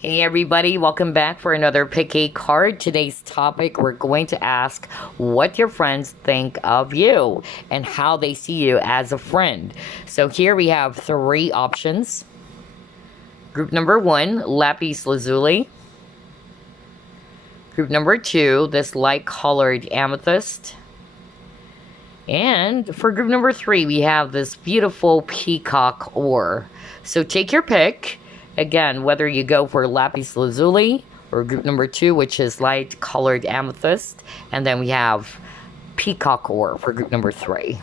Hey everybody, welcome back for another Pick a Card. Today's topic, we're going to ask what your friends think of you and how they see you as a friend. So here we have three options. Group number one, Lapis Lazuli. Group number two, this light colored Amethyst. And for group number three, we have this beautiful Peacock Ore. So take your pick. Again, whether you go for Lapis Lazuli or group number two, which is light colored Amethyst. And then we have Peacock Ore for group number three.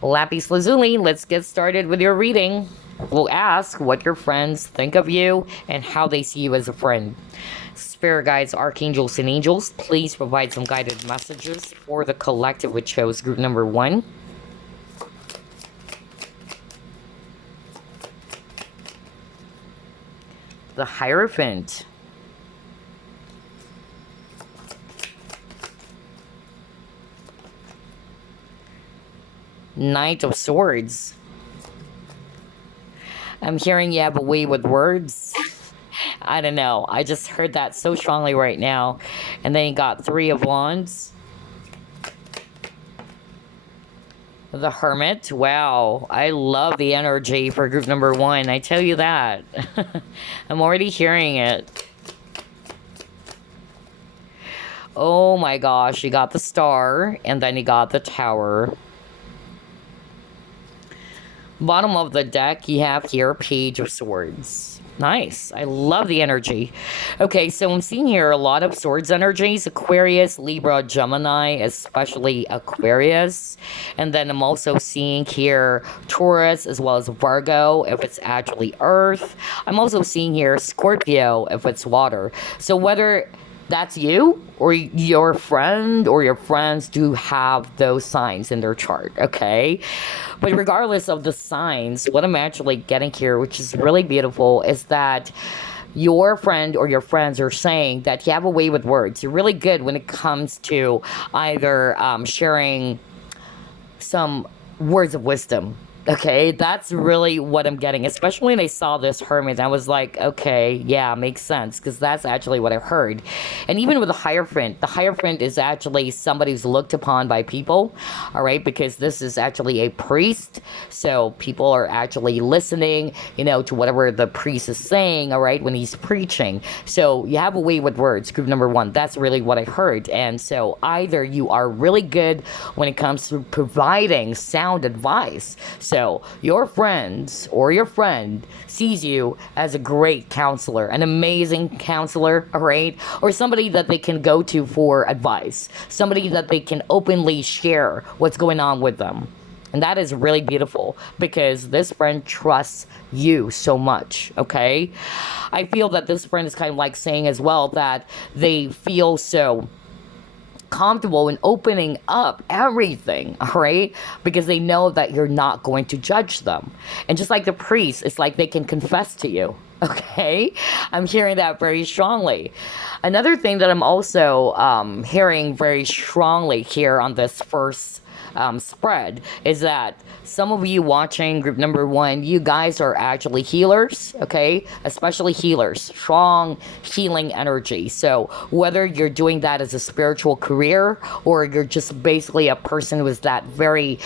Lapis Lazuli, let's get started with your reading. We'll ask what your friends think of you and how they see you as a friend. Spirit guides, archangels, and angels, please provide some guided messages for the collective, which shows group number one. The Hierophant. Knight of Swords. I'm hearing you have a way with words. I don't know. I just heard that so strongly right now. And then you got Three of Wands. The Hermit. Wow. I love the energy for group number one. I tell you that. I'm already hearing it. Oh my gosh. You got the Star. And then you got the Tower. Bottom of the deck, you have here Page of Swords. Nice. I love the energy. Okay, so I'm seeing here a lot of swords energies. Aquarius, Libra, Gemini, especially Aquarius. And then I'm also seeing here Taurus as well as Virgo, if it's actually Earth. I'm also seeing here Scorpio, if it's water. So whether that's you or your friend or your friends do have those signs in their chart, okay? But regardless of the signs, what I'm actually getting here, which is really beautiful, is that your friend or your friends are saying that you have a way with words. You're really good when it comes to either sharing some words of wisdom. Okay, that's really what I'm getting, especially when I saw this Hermit. I was like, okay, yeah, makes sense, because that's actually what I heard. And even with the Hierophant is actually somebody who's looked upon by people, all right, because this is actually a priest, so people are actually listening, to whatever the priest is saying, all right, when he's preaching. So you have a way with words, group number one. That's really what I heard. And so either you are really good when it comes to providing sound advice, so your friends or your friend sees you as a great counselor, an amazing counselor, all right? Or somebody that they can go to for advice, somebody that they can openly share what's going on with them. And that is really beautiful because this friend trusts you so much, okay? I feel that this friend is kind of like saying as well that they feel so comfortable in opening up everything, all right? Because they know that you're not going to judge them. And just like the priest, it's like they can confess to you, okay? I'm hearing that very strongly. Another thing that I'm also hearing very strongly here on this first spread is that some of you watching group number one, you guys are actually healers, okay? Especially healers, strong healing energy. So whether you're doing that as a spiritual career or you're just basically a person with that very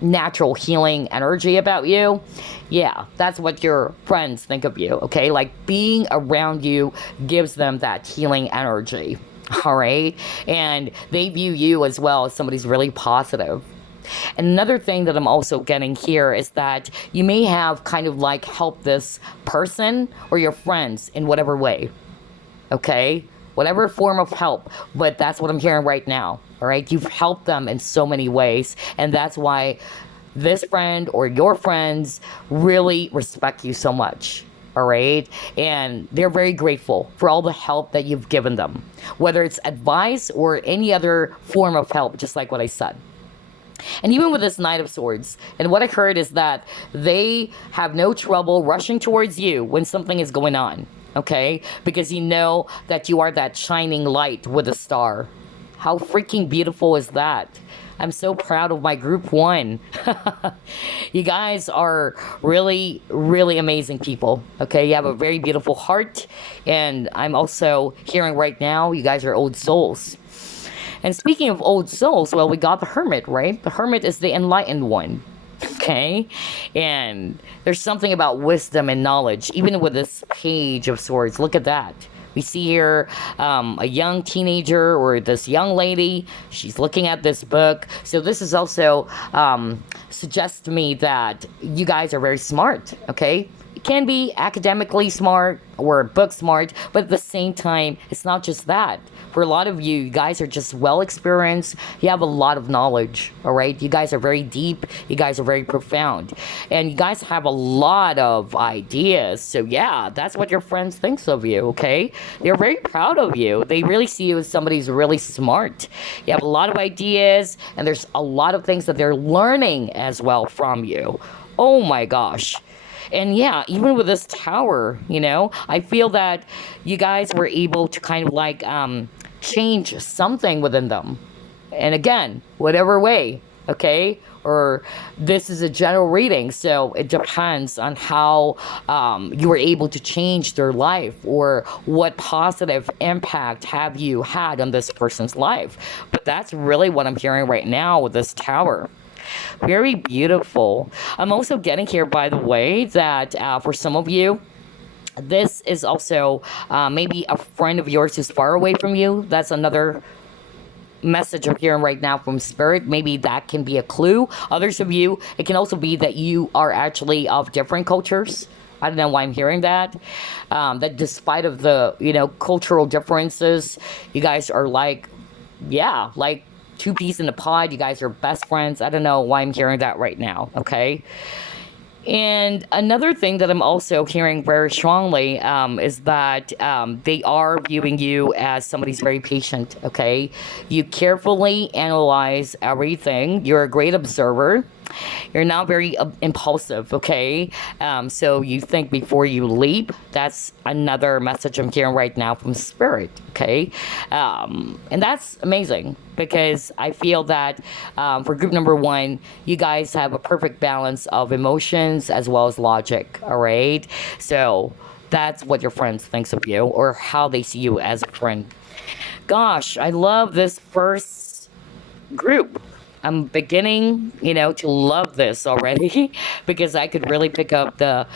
natural healing energy about you, yeah, that's what your friends think of you, okay? Like being around you gives them that healing energy. All right. And they view you as well as somebody who's really positive. And another thing that I'm also getting here is that you may have kind of like helped this person or your friends in whatever way. Okay. Whatever form of help. But that's what I'm hearing right now. All right. You've helped them in so many ways. And that's why this friend or your friends really respect you so much. All right. And they're very grateful for all the help that you've given them, whether it's advice or any other form of help, just like what I said. And even with this Knight of Swords, and what I heard is that they have no trouble rushing towards you when something is going on. Okay. Because you know that you are that shining light with a star. How freaking beautiful is that? I'm so proud of my group 1. You guys are really, really amazing people. Okay, you have a very beautiful heart, and I'm also hearing right now you guys are old souls. And speaking of old souls, well, we got the Hermit, right? The Hermit is the enlightened one. Okay, and there's something about wisdom and knowledge, even with this Page of Swords. Look at that. We see here a young teenager or this young lady. She's looking at this book. So this is also suggests to me that you guys are very smart. Okay, it can be academically smart or book smart, but at the same time, it's not just that. For a lot of you, you guys are just well experienced. You have a lot of knowledge, all right? You guys are very deep. You guys are very profound. And you guys have a lot of ideas. So yeah, that's what your friends thinks of you, okay? They're very proud of you. They really see you as somebody who's really smart. You have a lot of ideas, and there's a lot of things that they're learning as well from you. Oh my gosh. And yeah, even with this tower, you know, I feel that you guys were able to kind of like change something within them. And again, whatever way, okay? Or this is a general reading, so it depends on how you were able to change their life, or what positive impact have you had on this person's life. But that's really what I'm hearing right now with this tower. Very beautiful. I'm also getting here, by the way, that for some of you, this is also maybe a friend of yours who's far away from you. That's another message I'm hearing right now from Spirit. Maybe that can be a clue. Others of you, it can also be that you are actually of different cultures. I don't know why I'm hearing that. That despite of the, you know, cultural differences, you guys are like, yeah, like two peas in a pod. You guys are best friends. I don't know why I'm hearing that right now, okay? And another thing that I'm also hearing very strongly is that they are viewing you as somebody who's very patient, okay? You carefully analyze everything. You're a great observer. You're not very impulsive, okay? So you think before you leap. That's another message I'm hearing right now from Spirit, okay? And that's amazing, because I feel that for group number 1, you guys have a perfect balance of emotions as well as logic, all right? So that's what your friends thinks of you, or how they see you as a friend. Gosh, I love this first group. I'm beginning, you know, to love this already, because I could really pick up the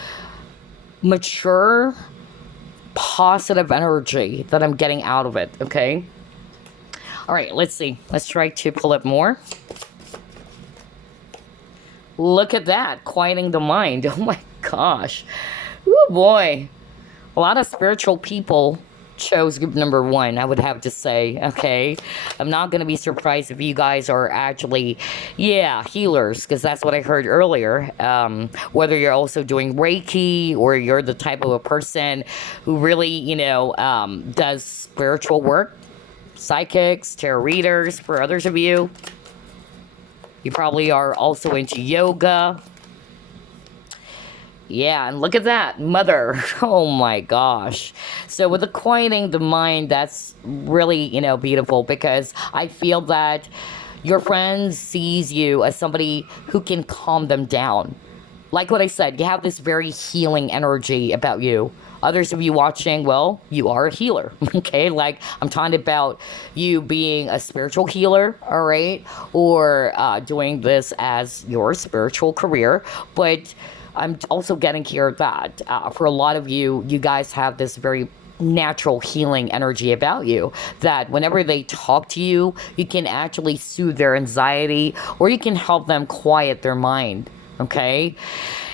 mature, positive energy that I'm getting out of it, okay? All right, let's see. Let's try to pull up more. Look at that, quieting the mind. Oh my gosh. Oh boy. A lot of spiritual people chose group number 1, I would have to say, okay? I'm not going to be surprised if you guys are actually, yeah, healers, because that's what I heard earlier. Whether you're also doing Reiki, or you're the type of a person who really, you know, does spiritual work, psychics, tarot readers, for others of you. You probably are also into yoga. Yeah, and look at that, mother. Oh my gosh. So with the quieting the mind, that's really, you know, beautiful, because I feel that your friend sees you as somebody who can calm them down. Like what I said, you have this very healing energy about you. Others of you watching, well, you are a healer, okay? Like, I'm talking about you being a spiritual healer, all right? Or doing this as your spiritual career. But I'm also getting here that for a lot of you, you guys have this very natural healing energy about you, that whenever they talk to you, you can actually soothe their anxiety, or you can help them quiet their mind, okay?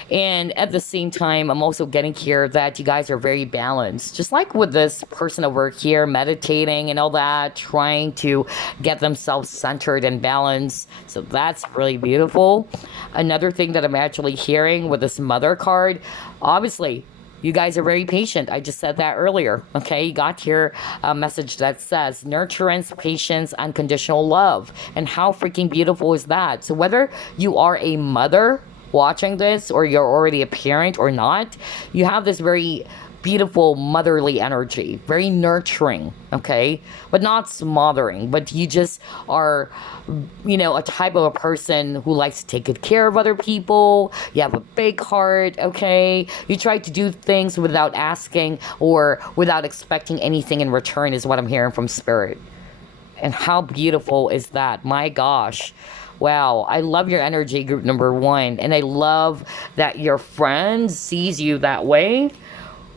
And at the same time, I'm also getting here that you guys are very balanced. Just like with this person over here, meditating and all that, trying to get themselves centered and balanced. So that's really beautiful. Another thing that I'm actually hearing with this Mother card, obviously, you guys are very patient. I just said that earlier, okay? You got here a message that says nurturance, patience, unconditional love. And how freaking beautiful is that? So whether you are a mother watching this, or you're already a parent or not, you have this very beautiful motherly energy, very nurturing, okay? But not smothering, but you just are, a type of a person who likes to take good care of other people. You have a big heart, okay? You try to do things without asking or without expecting anything in return, is what I'm hearing from Spirit. And how beautiful is that? My gosh. Wow, I love your energy, group number one. And I love that your friend sees you that way,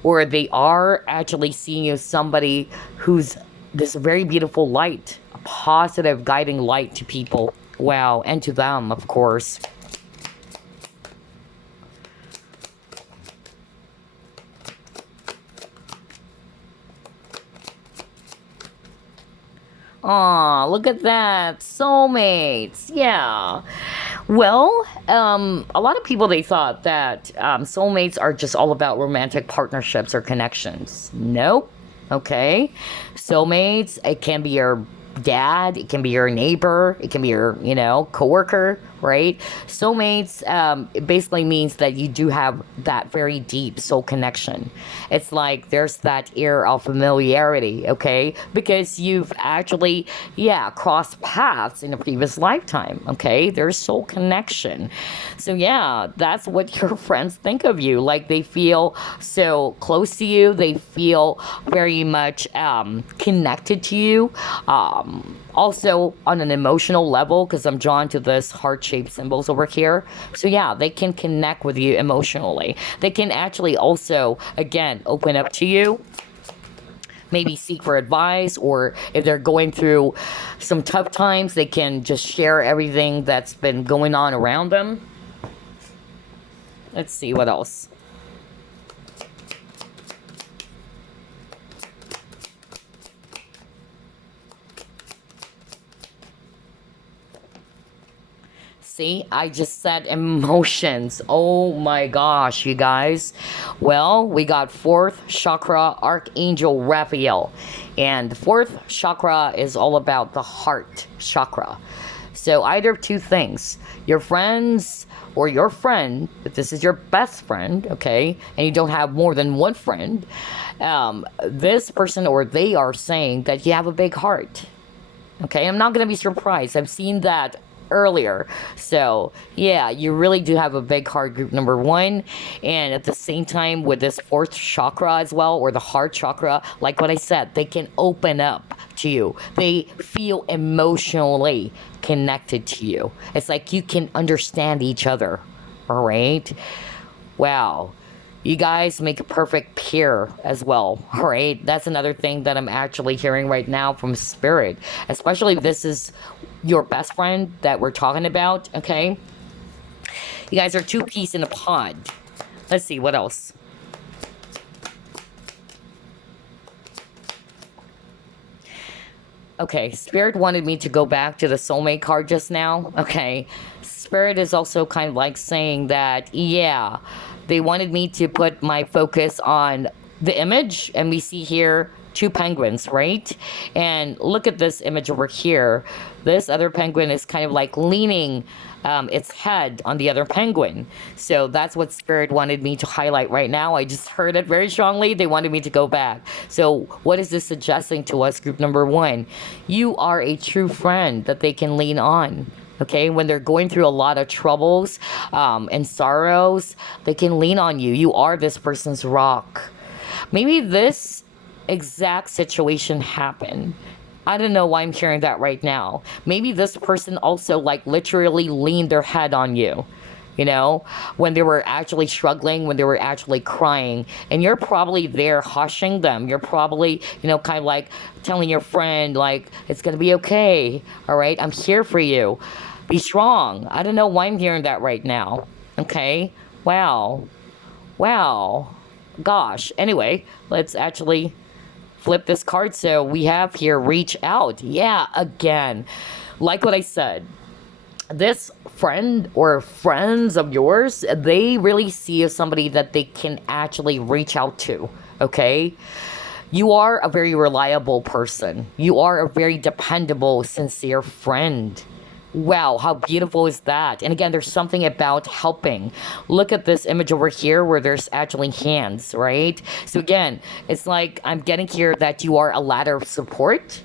or they are actually seeing you as somebody who's this very beautiful light, a positive guiding light to people. Wow, and to them, of course. Aw, look at that. Soulmates. Yeah. Well, a lot of people, they thought that soulmates are just all about romantic partnerships or connections. Nope. Okay. Soulmates, it can be your dad, it can be your neighbor, it can be your, coworker, right? Soulmates, it basically means that you do have that very deep soul connection. It's like there's that air of familiarity, okay? Because you've actually, crossed paths in a previous lifetime, okay? There's soul connection. So yeah, that's what your friends think of you. Like, they feel so close to you. They feel very much connected to you. Also on an emotional level, because I'm drawn to this heart-shaped symbols over here. So yeah, they can connect with you emotionally. They can actually also, again, open up to you, maybe seek for advice, or if they're going through some tough times, they can just share everything that's been going on around them. Let's see what else. See, I just said emotions. Oh my gosh, you guys. Well, we got fourth chakra, Archangel Raphael. And the fourth chakra is all about the heart chakra. So either of two things. Your friends or your friend, if this is your best friend, okay, and you don't have more than one friend, this person or they are saying that you have a big heart. Okay, I'm not going to be surprised. I've seen that earlier. So yeah, you really do have a big heart, group number one. And at the same time, with this fourth chakra as well, or the heart chakra, like what I said, they can open up to you. They feel emotionally connected to you. It's like you can understand each other. All right. Wow. You guys make a perfect pair as well, all right? That's another thing that I'm actually hearing right now from Spirit, especially if this is your best friend that we're talking about, okay? You guys are two peas in a pod. Let's see, what else? Okay, Spirit wanted me to go back to the soulmate card just now, okay? Spirit is also kind of like saying that, yeah, they wanted me to put my focus on the image, and we see here two penguins, right? And look at this image over here. This other penguin is kind of like leaning its head on the other penguin. So that's what Spirit wanted me to highlight right now. I just heard it very strongly. They wanted me to go back. So what is this suggesting to us, group number one? You are a true friend that they can lean on. Okay, when they're going through a lot of troubles and sorrows, they can lean on you. You are this person's rock. Maybe this exact situation happened. I don't know why I'm hearing that right now. Maybe this person also like literally leaned their head on you, when they were actually struggling, when they were actually crying, and you're probably there hushing them. You're probably, kind of like telling your friend, like, it's gonna be okay, all right? I'm here for you. Be strong. I don't know why I'm hearing that right now. Okay? Wow. Wow. Gosh. Anyway, let's actually flip this card. So we have here, reach out. Yeah, again. Like what I said, this friend or friends of yours, they really see you as somebody that they can actually reach out to. Okay? You are a very reliable person. You are a very dependable, sincere friend. Wow, how beautiful is that? And again, there's something about helping. Look at this image over here where there's actually hands, right? So again, it's like I'm getting here that you are a ladder of support,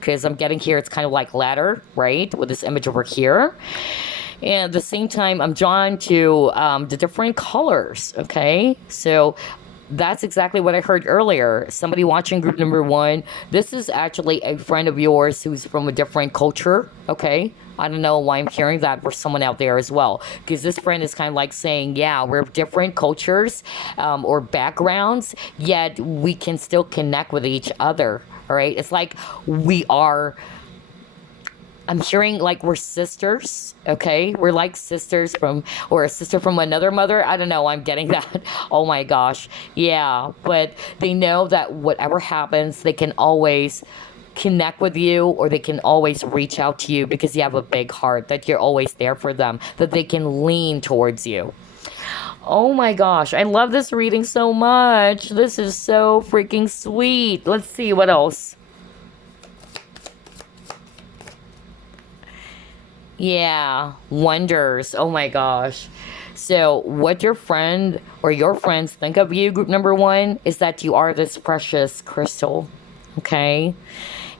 because I'm getting here it's kind of like ladder, right? With this image over here. And at the same time, I'm drawn to the different colors, okay? So that's exactly what I heard earlier. Somebody watching group number one, this is actually a friend of yours who's from a different culture, okay? I don't know why I'm hearing that for someone out there as well. Because this friend is kind of like saying, yeah, we're different cultures or backgrounds, yet we can still connect with each other, all right? It's like we are, I'm hearing like we're sisters, okay? We're like sisters from, or a sister from another mother. I don't know. I'm getting that. Oh my gosh. Yeah. But they know that whatever happens, they can always connect with you, or they can always reach out to you because you have a big heart, that you're always there for them, that they can lean towards you. Oh my gosh. I love this reading so much. This is so freaking sweet. Let's see what else. Yeah, wonders. Oh my gosh. So, what your friend or your friends think of you, group number one, is that you are this precious crystal. Okay?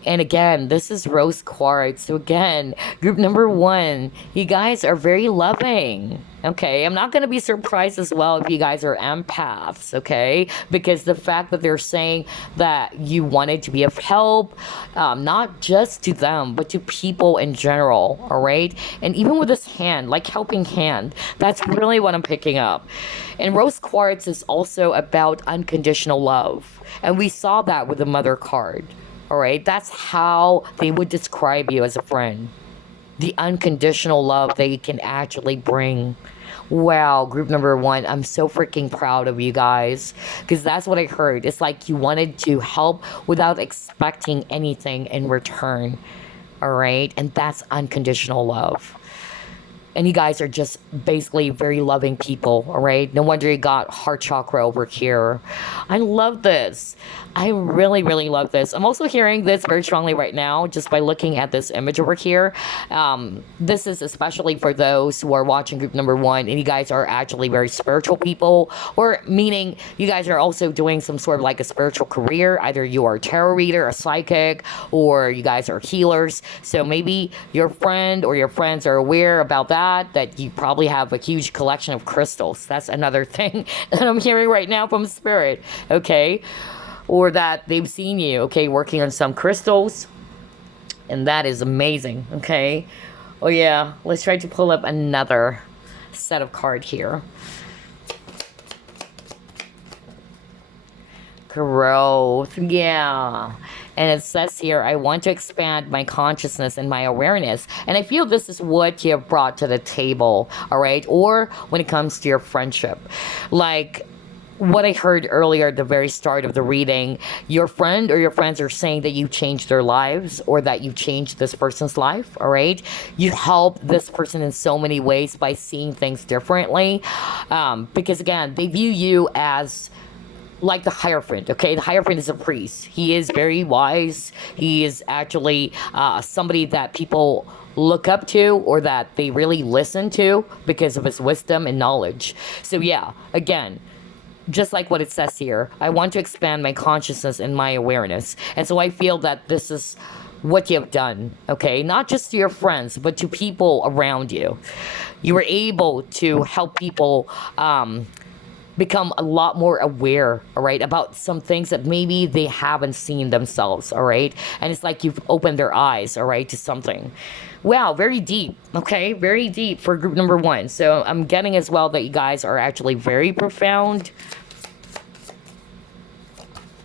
And again, this is rose quartz. So again, group number one, you guys are very loving. Okay, I'm not going to be surprised as well if you guys are empaths, okay? Because the fact that they're saying that you wanted to be of help, not just to them, but to people in general, all right? And even with this hand, like helping hand, that's really what I'm picking up. And rose quartz is also about unconditional love. And we saw that with the mother card. All right, that's how they would describe you as a friend. The unconditional love they can actually bring. Wow, group number one, I'm so freaking proud of you guys, because that's what I heard. It's like you wanted to help without expecting anything in return. All right, and that's unconditional love. And you guys are just basically very loving people, all right? No wonder you got heart chakra over here. I love this. I really, really love this. I'm also hearing this very strongly right now just by looking at this image over here. This is especially for those who are watching group number one and you guys are actually very spiritual people, or meaning you guys are also doing some sort of like a spiritual career. Either you are a tarot reader, a psychic, or you guys are healers. So maybe your friend or your friends are aware about that you probably have a huge collection of crystals. That's another thing that I'm hearing right now from spirit, okay? Or that they've seen you, okay, working on some crystals, and that is amazing, okay? Oh yeah, let's try to pull up another set of card here. Growth, yeah. And it says here, I want to expand my consciousness and my awareness. And I feel this is what you have brought to the table, all right? Or when it comes to your friendship. Like what I heard earlier at the very start of the reading, your friend or your friends are saying that you changed their lives, or that you changed this person's life, all right? You help this person in so many ways by seeing things differently. Because again, they view you as like the Hierophant, okay? The Hierophant is a priest. He is very wise. He is actually somebody that people look up to, or that they really listen to because of his wisdom and knowledge. So yeah, again, just like what it says here, I want to expand my consciousness and my awareness. And so I feel that this is what you have done, okay? Not just to your friends, but to people around you. You were able to help people become a lot more aware, all right, about some things that maybe they haven't seen themselves, all right? And it's like you've opened their eyes, all right, to something. Wow, very deep, okay? Very deep for group number one. So I'm getting as well that you guys are actually very profound.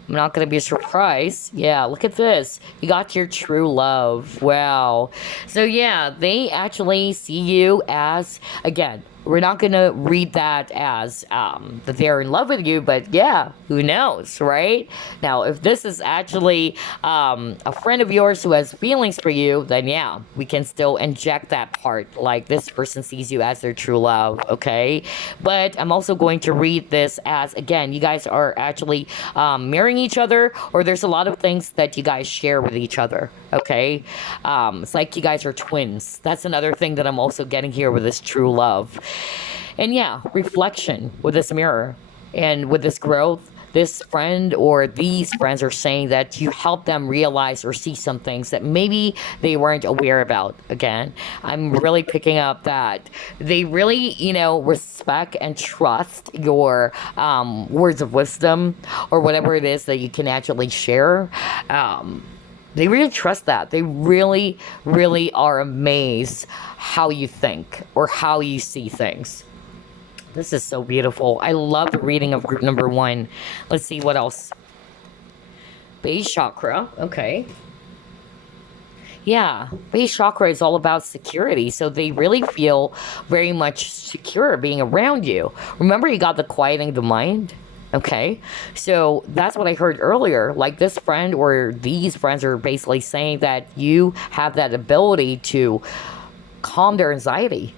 I'm not going to be surprised. Yeah, look at this. You got your true love. Wow. So yeah, they actually see you as, again, We're not gonna read that as that they're in love with you, but yeah, who knows, right? Now, if this is actually a friend of yours who has feelings for you, then yeah, we can still inject that part. Like this person sees you as their true love, okay? But I'm also going to read this as, again, you guys are actually mirroring each other, or there's a lot of things that you guys share with each other, okay? It's like you guys are twins. That's another thing that I'm also getting here with this true love. And yeah, reflection with this mirror and with this growth. This friend or these friends are saying that you help them realize or see some things that maybe they weren't aware about. Again, I'm really picking up that they really, respect and trust your words of wisdom or whatever it is that you can actually share. They really trust that. They really, really are amazed how you think or how you see things. This is so beautiful. I love the reading of group number 1. Let's see what else. Base chakra. Okay. Yeah, base chakra is all about security. So they really feel very much secure being around you. Remember, you got the quieting the mind? Okay, so that's what I heard earlier. Like this friend or these friends are basically saying that you have that ability to calm their anxiety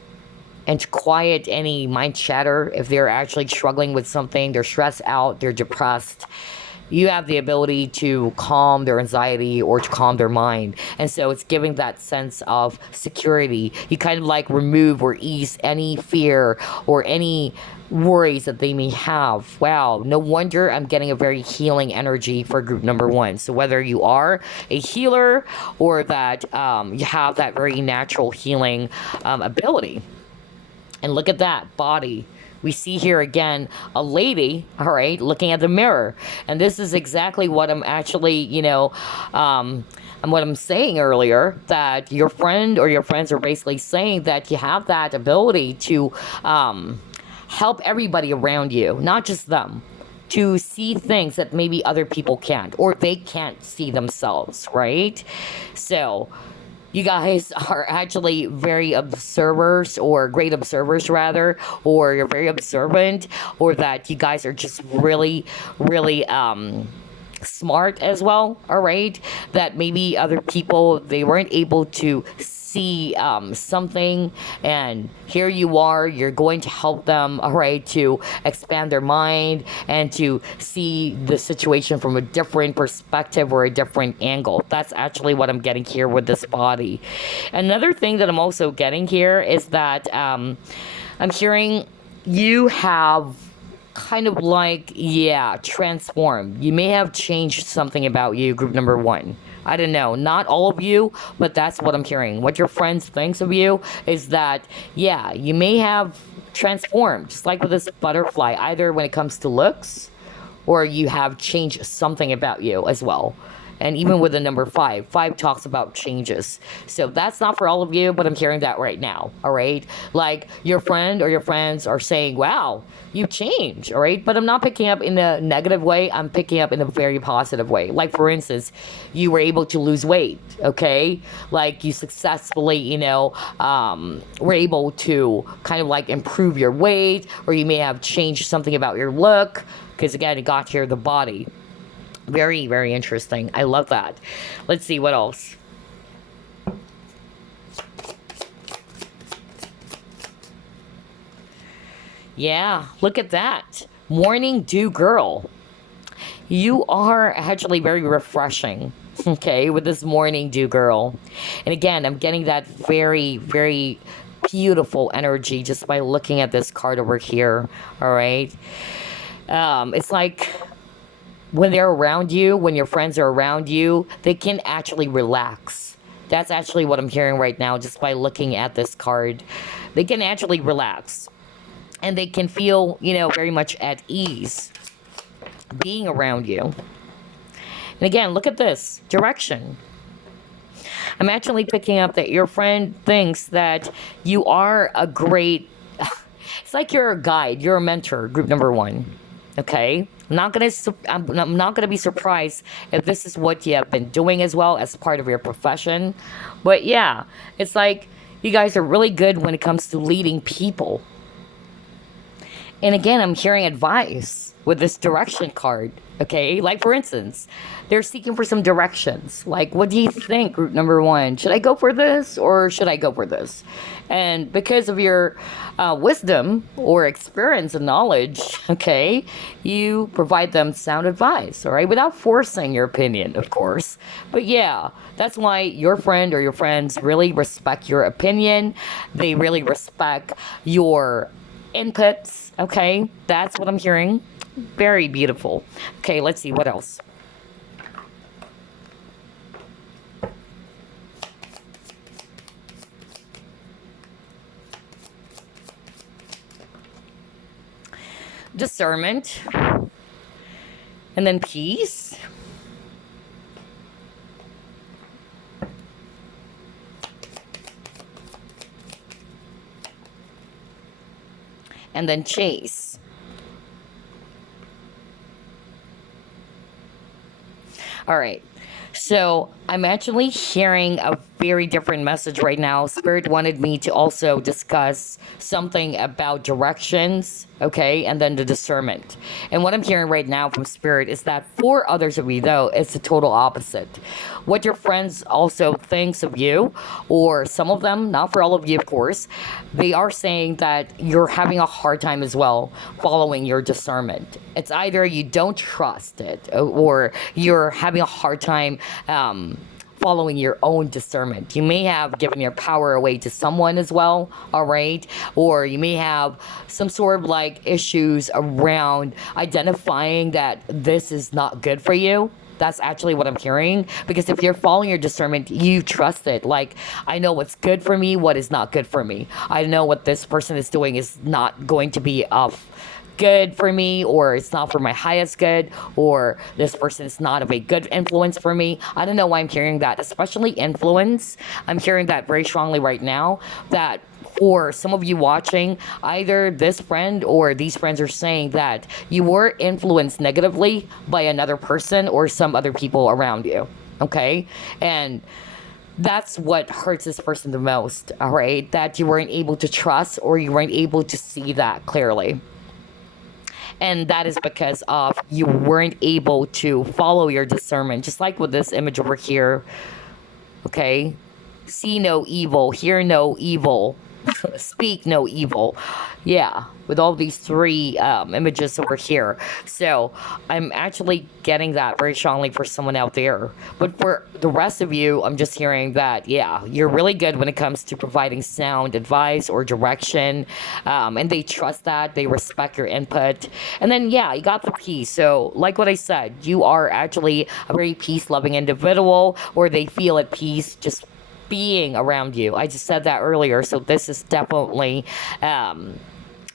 and to quiet any mind chatter if they're actually struggling with something, they're stressed out, they're depressed. You have the ability to calm their anxiety or to calm their mind. And so it's giving that sense of security. You kind of like remove or ease any fear or any worries that they may have. Wow, no wonder I'm getting a very healing energy for group number 1. So whether you are a healer or that you have that very natural healing ability. And look at that body. We see here again a lady, all right, looking at the mirror. And this is exactly what I'm actually, and what I'm saying earlier, that your friend or your friends are basically saying that you have that ability to help everybody around you, not just them, to see things that maybe other people can't or they can't see themselves, right? So you guys are actually very observers, or great observers rather, or you're very observant, or that you guys are just really, really smart as well, all right? That maybe other people, they weren't able to see something, and here you are, you're going to help them, all right, to expand their mind and to see the situation from a different perspective or a different angle. That's actually what I'm getting here with this body. Another thing that I'm also getting here is that I'm hearing you have kind of like, yeah, transformed. You may have changed something about you, group number 1. I don't know, not all of you, but that's what I'm hearing. What your friends thinks of you is that, yeah, you may have transformed, just like with this butterfly, either when it comes to looks or you have changed something about you as well. And even with the number 5, 5 talks about changes. So that's not for all of you, but I'm hearing that right now, all right? Like your friend or your friends are saying, wow, you've changed, all right? But I'm not picking up in a negative way. I'm picking up in a very positive way. Like, for instance, you were able to lose weight, okay? Like you successfully, were able to kind of like improve your weight, or you may have changed something about your look, because again, it got here the body. Very, very interesting. I love that. Let's see what else. Yeah, look at that. Morning Dew Girl. You are actually very refreshing, okay, with this Morning Dew Girl. And again, I'm getting that very, very beautiful energy just by looking at this card over here, all right? It's like when they're around you, when your friends are around you, they can actually relax. That's actually what I'm hearing right now just by looking at this card. They can actually relax. And they can feel, very much at ease being around you. And again, look at this direction. I'm actually picking up that your friend thinks that you are a great, it's like you're a guide, you're a mentor, group number 1. Okay? I'm not gonna be surprised if this is what you have been doing as well as part of your profession. But yeah, it's like you guys are really good when it comes to leading people. And again, I'm hearing advice with this direction card. Okay, like for instance, they're seeking for some directions. Like, what do you think, group number one? Should I go for this or should I go for this? And because of your wisdom or experience and knowledge, okay, you provide them sound advice, all right, without forcing your opinion, of course. But yeah, that's why your friend or your friends really respect your opinion. They really respect your inputs, okay? That's what I'm hearing. Very beautiful. Okay, let's see what else. Discernment, and then peace, and then chase. All right. So I'm actually hearing a very different message right now. Spirit wanted me to also discuss something about directions, okay, and then the discernment. And what I'm hearing right now from Spirit is that for others of you, though, it's the total opposite. What your friends also thinks of you, or some of them, not for all of you, of course, they are saying that you're having a hard time as well following your discernment. It's either you don't trust it, or you're having a hard time following your own discernment. You may have given your power away to someone as well, all right? Or you may have some sort of like issues around identifying that this is not good for you. That's actually what I'm hearing. Because if you're following your discernment, you trust it. Like, I know what's good for me, what is not good for me. I know what this person is doing is not going to be of good for me, or it's not for my highest good, or this person is not of a good influence for me. I don't know why I'm hearing that, especially influence. I'm hearing that very strongly right now, that for some of you watching, either this friend or these friends are saying that you were influenced negatively by another person or some other people around you, okay? And that's what hurts this person the most, all right? That you weren't able to trust, or you weren't able to see that clearly. And that is because of you weren't able to follow your discernment. Just like with this image over here, okay? See no evil, hear no evil, speak no evil. Yeah, with all these three images over here. So I'm actually getting that very strongly for someone out there. But for the rest of you, I'm just hearing that, yeah, you're really good when it comes to providing sound advice or direction. And they trust that, they respect your input. And then, yeah, you got the peace. So like what I said, you are actually a very peace-loving individual, or they feel at peace just being around you. I just said that earlier, so this is definitely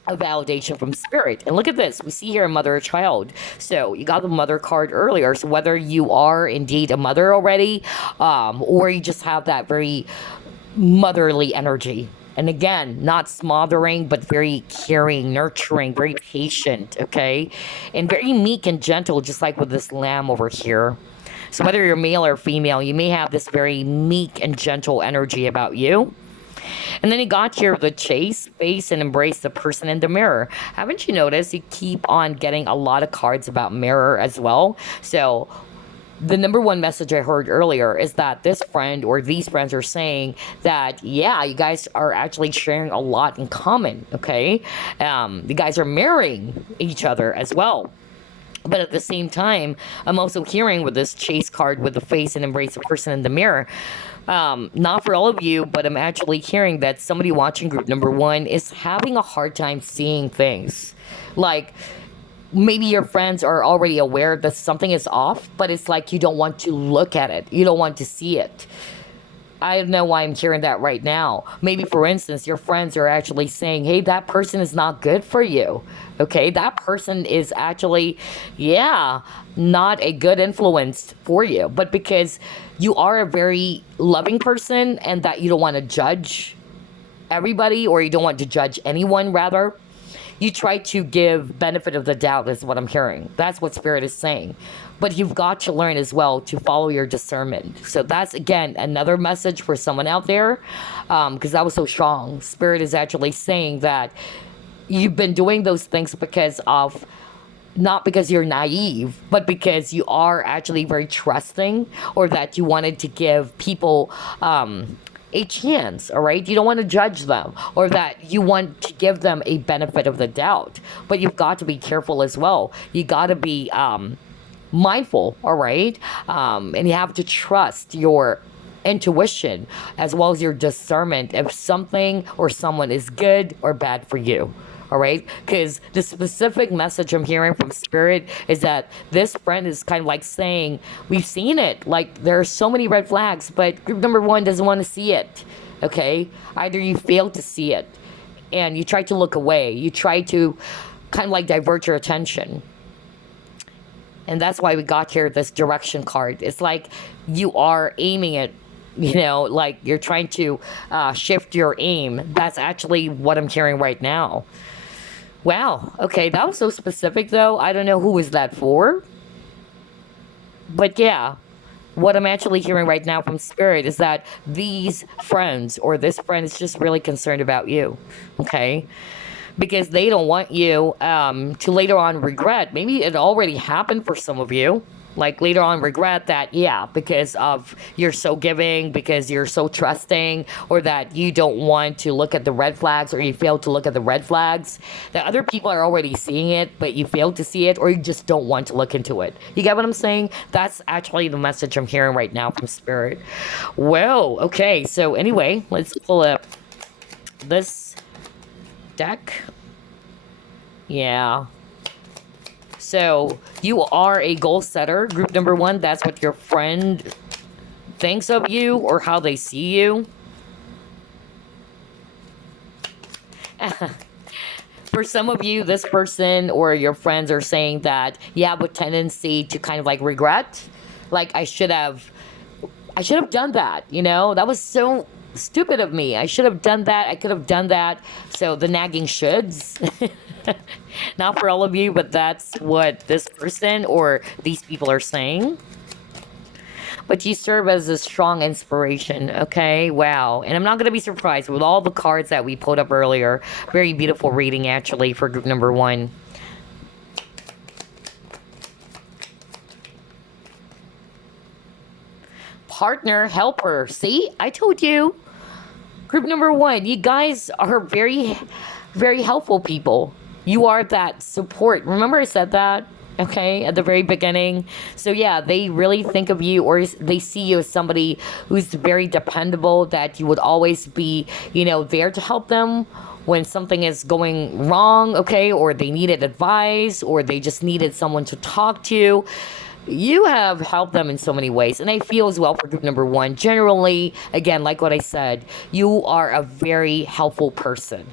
a validation from spirit. And look at this, we see here a mother or child. So you got the mother card earlier. So whether you are indeed a mother already, or you just have that very motherly energy. And again, not smothering, but very caring, nurturing, very patient, okay? And very meek and gentle, just like with this lamb over here. So whether you're male or female, you may have this very meek and gentle energy about you. And then you got here the chase, face, and embrace the person in the mirror. Haven't you noticed you keep on getting a lot of cards about mirror as well? So the number one message I heard earlier is that this friend or these friends are saying that, yeah, you guys are actually sharing a lot in common, okay? You guys are mirroring each other as well. But at the same time, I'm also hearing with this chase card with the face and embrace the person in the mirror. Not for all of you, but I'm actually hearing that somebody watching group number one is having a hard time seeing things. Like, maybe your friends are already aware that something is off, but it's like you don't want to look at it. You don't want to see it. I don't know why I'm hearing that right now. Maybe, for instance, your friends are actually saying, hey, that person is not good for you. Okay, that person is actually, yeah, not a good influence for you. But because you are a very loving person and that you don't want to judge everybody, or you don't want to judge anyone, rather, you try to give benefit of the doubt, is what I'm hearing. That's what Spirit is saying. But you've got to learn as well to follow your discernment. So that's, again, another message for someone out there, because that was so strong. Spirit is actually saying that you've been doing those things because of, not because you're naive, but because you are actually very trusting, or that you wanted to give people a chance, all right? You don't want to judge them, or that you want to give them a benefit of the doubt. But you've got to be careful as well. You got to be mindful, all right? And you have to trust your intuition as well as your discernment if something or someone is good or bad for you. All right, because the specific message I'm hearing from spirit is that this friend is kind of like saying, we've seen it, like there are so many red flags, but group number one doesn't want to see it. Okay, either you fail to see it and you try to look away, you try to kind of like divert your attention. And that's why we got here this direction card. It's like you are aiming it, like you're trying to shift your aim. That's actually what I'm hearing right now. Wow. Okay, that was so specific, though. I don't know who was that for. But yeah, what I'm actually hearing right now from Spirit is that these friends, or this friend, is just really concerned about you. Okay? Because they don't want you to later on regret. Maybe it already happened for some of you. Like later on regret that, yeah, because of you're so giving, because you're so trusting, or that you don't want to look at the red flags, or you fail to look at the red flags, that other people are already seeing it, but you fail to see it, or you just don't want to look into it. You get what I'm saying? That's actually the message I'm hearing right now from Spirit. Well, okay, so anyway, let's pull up this deck. Yeah. So, you are a goal setter, group number one. That's what your friend thinks of you, or how they see you. For some of you, this person or your friends are saying that you have a tendency to kind of like regret. Like, I should have done that, That was so stupid of me. I should have done that. I could have done that. So, the nagging shoulds. Not for all of you, but that's what this person or these people are saying. But you serve as a strong inspiration, okay? Wow. And I'm not going to be surprised with all the cards that we pulled up earlier. Very beautiful reading, actually, for group number one. Partner, helper. See? I told you. Group number one, you guys are very, very helpful people. You are that support. Remember I said that, okay, at the very beginning? So yeah, they really think of you, or they see you as somebody who's very dependable, that you would always be, there to help them when something is going wrong, okay, or they needed advice, or they just needed someone to talk to. You have helped them in so many ways. And I feel as well for group number one, generally, again, like what I said, you are a very helpful person.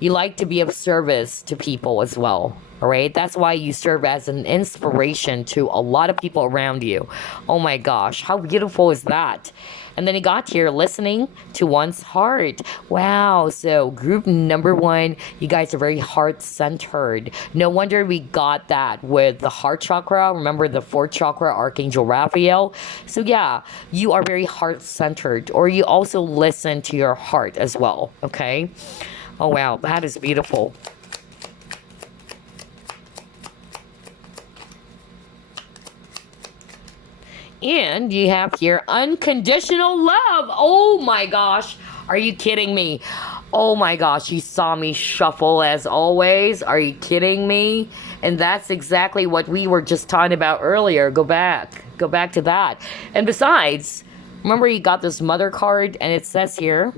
You like to be of service to people as well, all right? That's why you serve as an inspiration to a lot of people around you. Oh my gosh, how beautiful is that? And then you got here, listening to one's heart. Wow, so group number one, you guys are very heart-centered. No wonder we got that with the heart chakra. Remember the fourth chakra, Archangel Raphael? So yeah, you are very heart-centered, or you also listen to your heart as well, okay? Oh, wow, that is beautiful. And you have here unconditional love. Oh, my gosh. Are you kidding me? Oh, my gosh. You saw me shuffle as always. Are you kidding me? And that's exactly what we were just talking about earlier. Go back. Go back to that. And besides, remember you got this mother card, and it says here,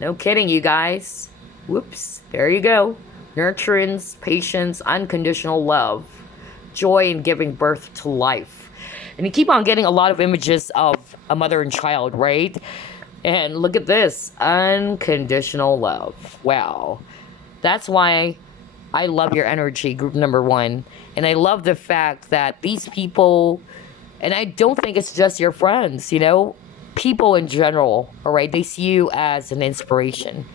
no kidding, you guys. Whoops, there you go. Nurturance, patience, unconditional love, joy in giving birth to life. And you keep on getting a lot of images of a mother and child, right? And look at this, unconditional love. Wow. That's why I love your energy, group number one. And I love the fact that these people, and I don't think it's just your friends, people in general, all right? They see you as an inspiration.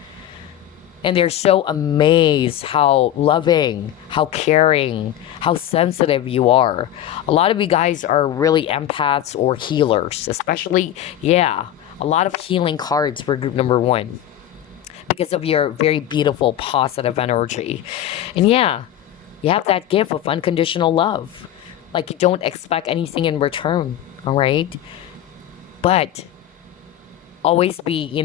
And they're so amazed how loving, how caring, how sensitive you are. A lot of you guys are really empaths or healers, especially, yeah, a lot of healing cards for group number one. because of your very beautiful, positive energy. And yeah, you have that gift of unconditional love. Like you don't expect anything in return, all right? But always be,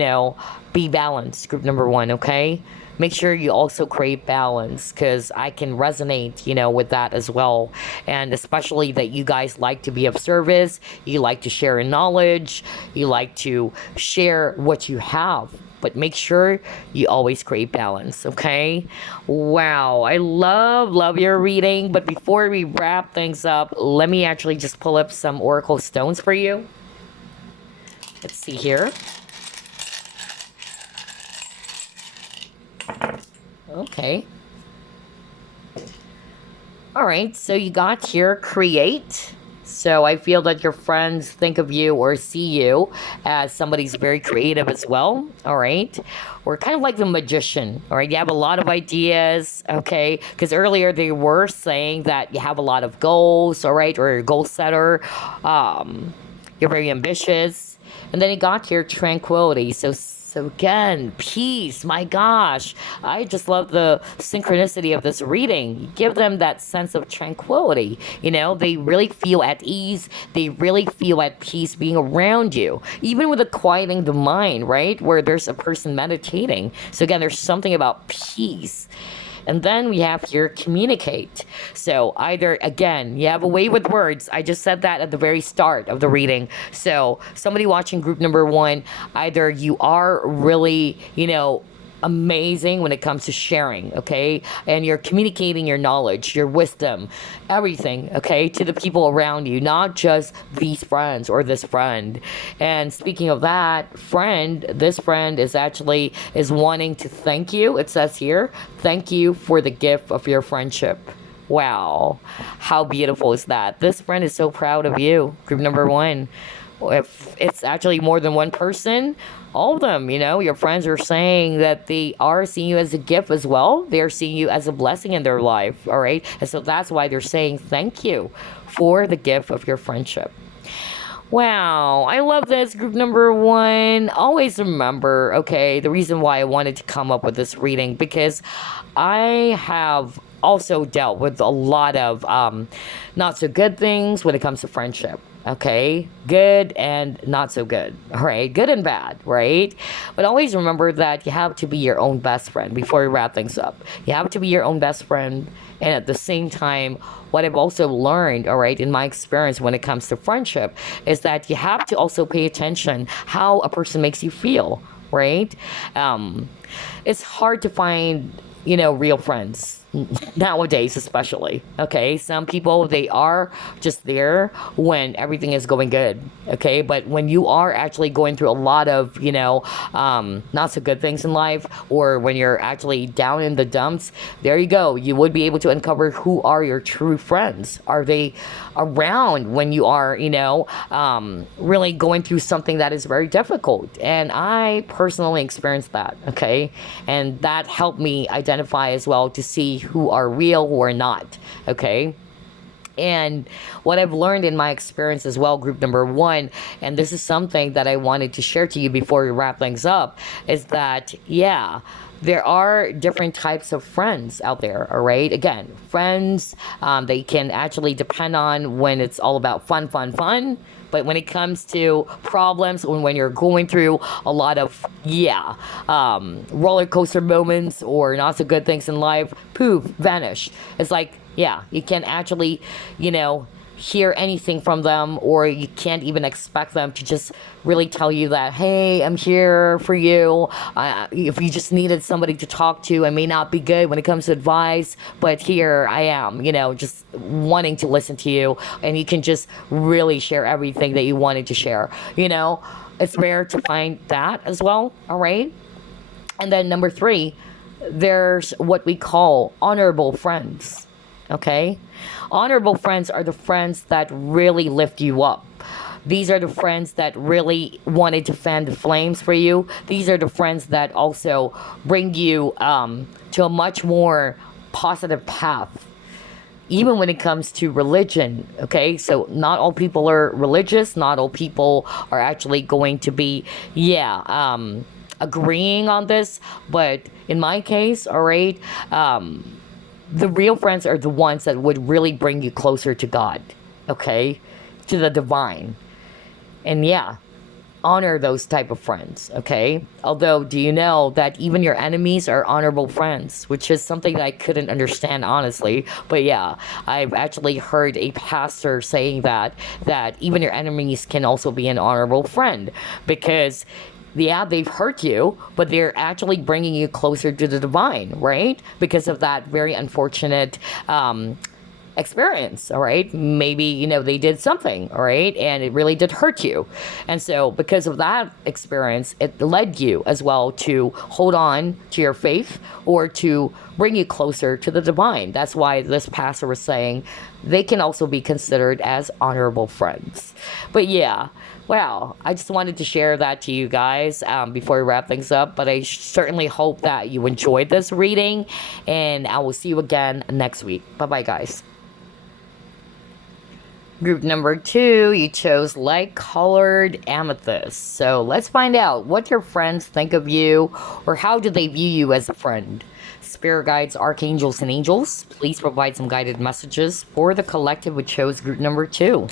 be balanced, group number one, okay? Make sure you also create balance because I can resonate, with that as well. And especially that you guys like to be of service, you like to share knowledge, you like to share what you have. But make sure you always create balance, okay? Wow, I love your reading. But before we wrap things up, let me actually just pull up some oracle stones for you. Let's see here. Okay. All right, so you got here create. So I feel that your friends think of you or see you as somebody's very creative as well. All right. Or kind of like the magician. All right. You have a lot of ideas. Okay. Because earlier they were saying that you have a lot of goals. All right. Or you're a goal setter. You're very ambitious. And then you got here tranquility. So again, peace. My gosh, I just love the synchronicity of this reading. You give them that sense of tranquility. They really feel at ease. They really feel at peace being around you, even with the quieting the mind, right? Where there's a person meditating. So again, there's something about peace. And then we have here communicate. So either, again, you have a way with words. I just said that at the very start of the reading. So somebody watching group number one, either you are really, amazing when it comes to sharing, okay? And you're communicating your knowledge, your wisdom, everything, okay, to the people around you, not just these friends or this friend. And speaking of that, this friend is wanting to thank you. It says here, thank you for the gift of your friendship. Wow, how beautiful is that? This friend is so proud of you, group number one. If it's actually more than one person, all of them, your friends are saying that they are seeing you as a gift as well. They're seeing you as a blessing in their life, all right? And so that's why they're saying thank you for the gift of your friendship. Wow, I love this, group number one. Always remember, okay, the reason why I wanted to come up with this reading, because I have also dealt with a lot of not so good things when it comes to friendship. Okay, good and not so good. All right, good and bad, right? But always remember that you have to be your own best friend before we wrap things up. You have to be your own best friend. And at the same time, what I've also learned, all right, in my experience when it comes to friendship, is that you have to also pay attention how a person makes you feel, right? It's hard to find, real friends nowadays, especially. Okay, some people, they are just there when everything is going good. Okay, but when you are actually going through a lot of not so good things in life, or when you're actually down in the dumps, there you go, you would be able to uncover who are your true friends. Are they around when you are really going through something that is very difficult? And I personally experienced that. Okay, and that helped me identify as well to see who are real, who are not, okay? And what I've learned in my experience as well, group number one, and this is something that I wanted to share to you before we wrap things up, is that, yeah, there are different types of friends out there, all right? Again, friends, they can actually depend on when it's all about fun. But when it comes to problems, when you're going through a lot of, roller coaster moments or not so good things in life, poof, vanish. It's like, yeah, you can't actually, hear anything from them, or you can't even expect them to just really tell you that, hey, I'm here for you. If you just needed somebody to talk to, I may not be good when it comes to advice, but here I am, just wanting to listen to you, and you can just really share everything that you wanted to share. It's rare to find that as well, all right? And then number three, there's what we call honorable friends. Okay? Honorable friends are the friends that really lift you up. These are the friends that really wanted to fan the flames for you. These are the friends that also bring you to a much more positive path. Even when it comes to religion, okay? So not all people are religious. Not all people are actually going to be, agreeing on this, but in my case, all right, the real friends are the ones that would really bring you closer to God, okay, to the divine. And yeah, honor those type of friends, okay? Although, do you know that even your enemies are honorable friends, which is something that I couldn't understand honestly. But yeah, I've actually heard a pastor saying that even your enemies can also be an honorable friend, because yeah, they've hurt you, but they're actually bringing you closer to the divine, right? Because of that very unfortunate experience, all right? Maybe, they did something, all right? And it really did hurt you. And so, because of that experience, it led you as well to hold on to your faith or to bring you closer to the divine. That's why this pastor was saying they can also be considered as honorable friends. But yeah, wow, I just wanted to share that to you guys before we wrap things up. But I certainly hope that you enjoyed this reading, and I will see you again next week. Bye-bye, guys. Group number 2, you chose light-colored amethyst. So let's find out what your friends think of you, or how do they view you as a friend. Spirit guides, archangels, and angels, please provide some guided messages for the collective who chose group number 2.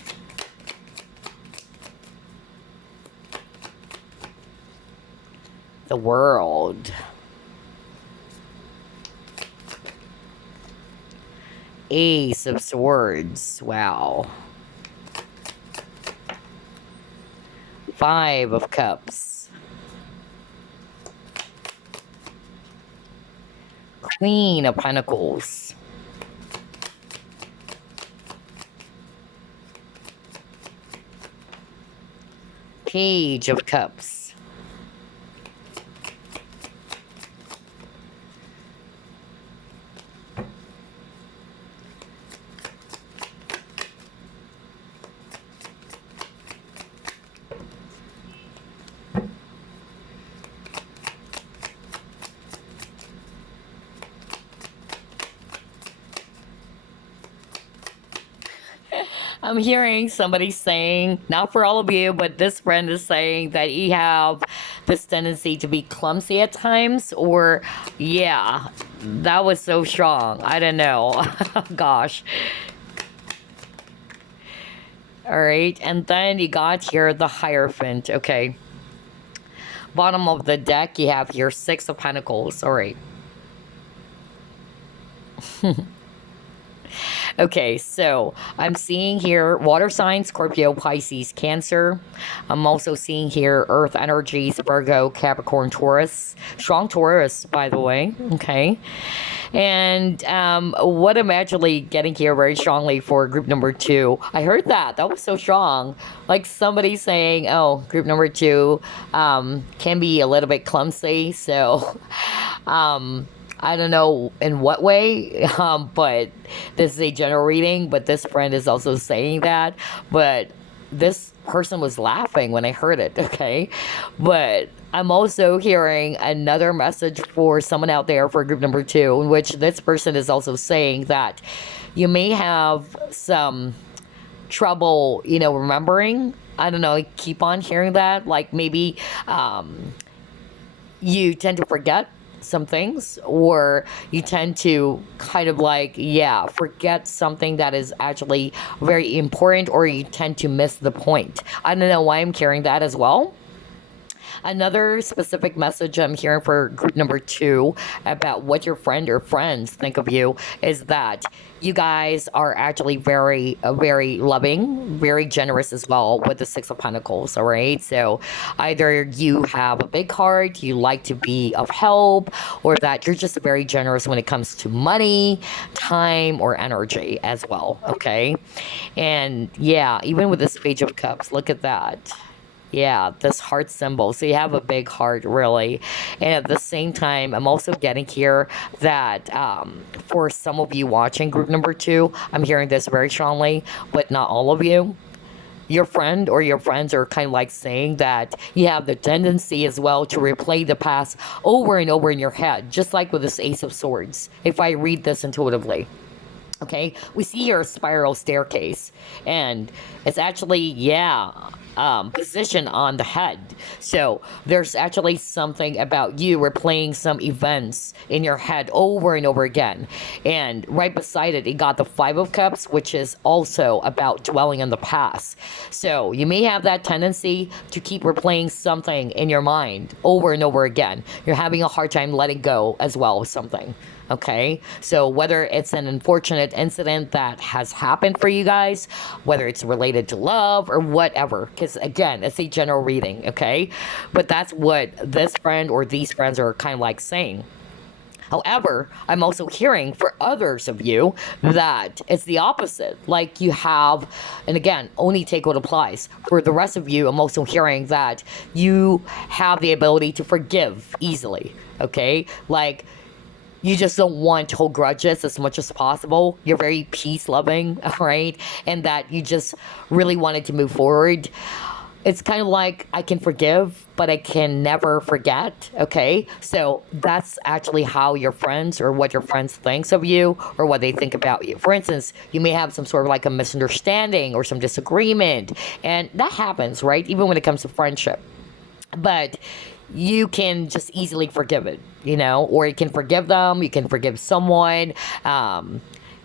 The World. Ace of Swords. Wow. 5 of Cups. Queen of Pentacles. Page of Cups. I'm hearing somebody saying, not for all of you, but this friend is saying that you have this tendency to be clumsy at times, or yeah, that was so strong. I don't know. Gosh. All right, and then you got here the Hierophant. Okay. Bottom of the deck, you have here 6 of Pentacles. All right. Okay, so I'm seeing here water signs, Scorpio, Pisces, Cancer. I'm also seeing here Earth energies, Virgo, Capricorn, Taurus. Strong Taurus, by the way. Okay. And what I'm actually getting here very strongly for group number 2, I heard that. That was so strong. Like somebody saying, oh, group number 2 can be a little bit clumsy. So, I don't know in what way, but this is a general reading, but this friend is also saying that. But this person was laughing when I heard it, okay? But I'm also hearing another message for someone out there for group number 2, in which this person is also saying that you may have some trouble, remembering. I don't know, I keep on hearing that. Like maybe you tend to forget some things, or you tend to kind of forget something that is actually very important, or you tend to miss the point. I don't know why I'm carrying that as well. Another specific message I'm hearing for group number 2 about what your friend or friends think of you is that you guys are actually very, very loving, very generous as well with the 6 of Pentacles, all right? So either you have a big heart, you like to be of help, or that you're just very generous when it comes to money, time, or energy as well, okay? And yeah, even with this Page of Cups, look at that. Yeah, this heart symbol. So you have a big heart, really. And at the same time, I'm also getting here that for some of you watching group number 2, I'm hearing this very strongly, but not all of you. Your friend or your friends are kind of like saying that you have the tendency as well to replay the past over and over in your head, just like with this Ace of Swords, if I read this intuitively. Okay, we see here a spiral staircase, and it's actually, yeah, position on the head. So there's actually something about you replaying some events in your head over and over again. And right beside it, it got the Five of Cups, which is also about dwelling on the past. So you may have that tendency to keep replaying something in your mind over and over again. You're having a hard time letting go as well of something. Okay, so whether it's an unfortunate incident that has happened for you guys, whether it's related to love or whatever, because again, it's a general reading, okay? But that's what this friend or these friends are kind of like saying. However, I'm also hearing for others of you that it's the opposite. Like you have, and again, only take what applies. For the rest of you, I'm also hearing that you have the ability to forgive easily, okay? Like, you just don't want to hold grudges as much as possible. You're very peace loving, right? And that you just really wanted to move forward. It's kind of like I can forgive, but I can never forget, okay? So that's actually how your friends or what your friends thinks of you or what they think about you. For instance, you may have some sort of like a misunderstanding or some disagreement, and that happens, right? Even when it comes to friendship. But you can just easily forgive it, you know, or you can forgive them, you can forgive someone.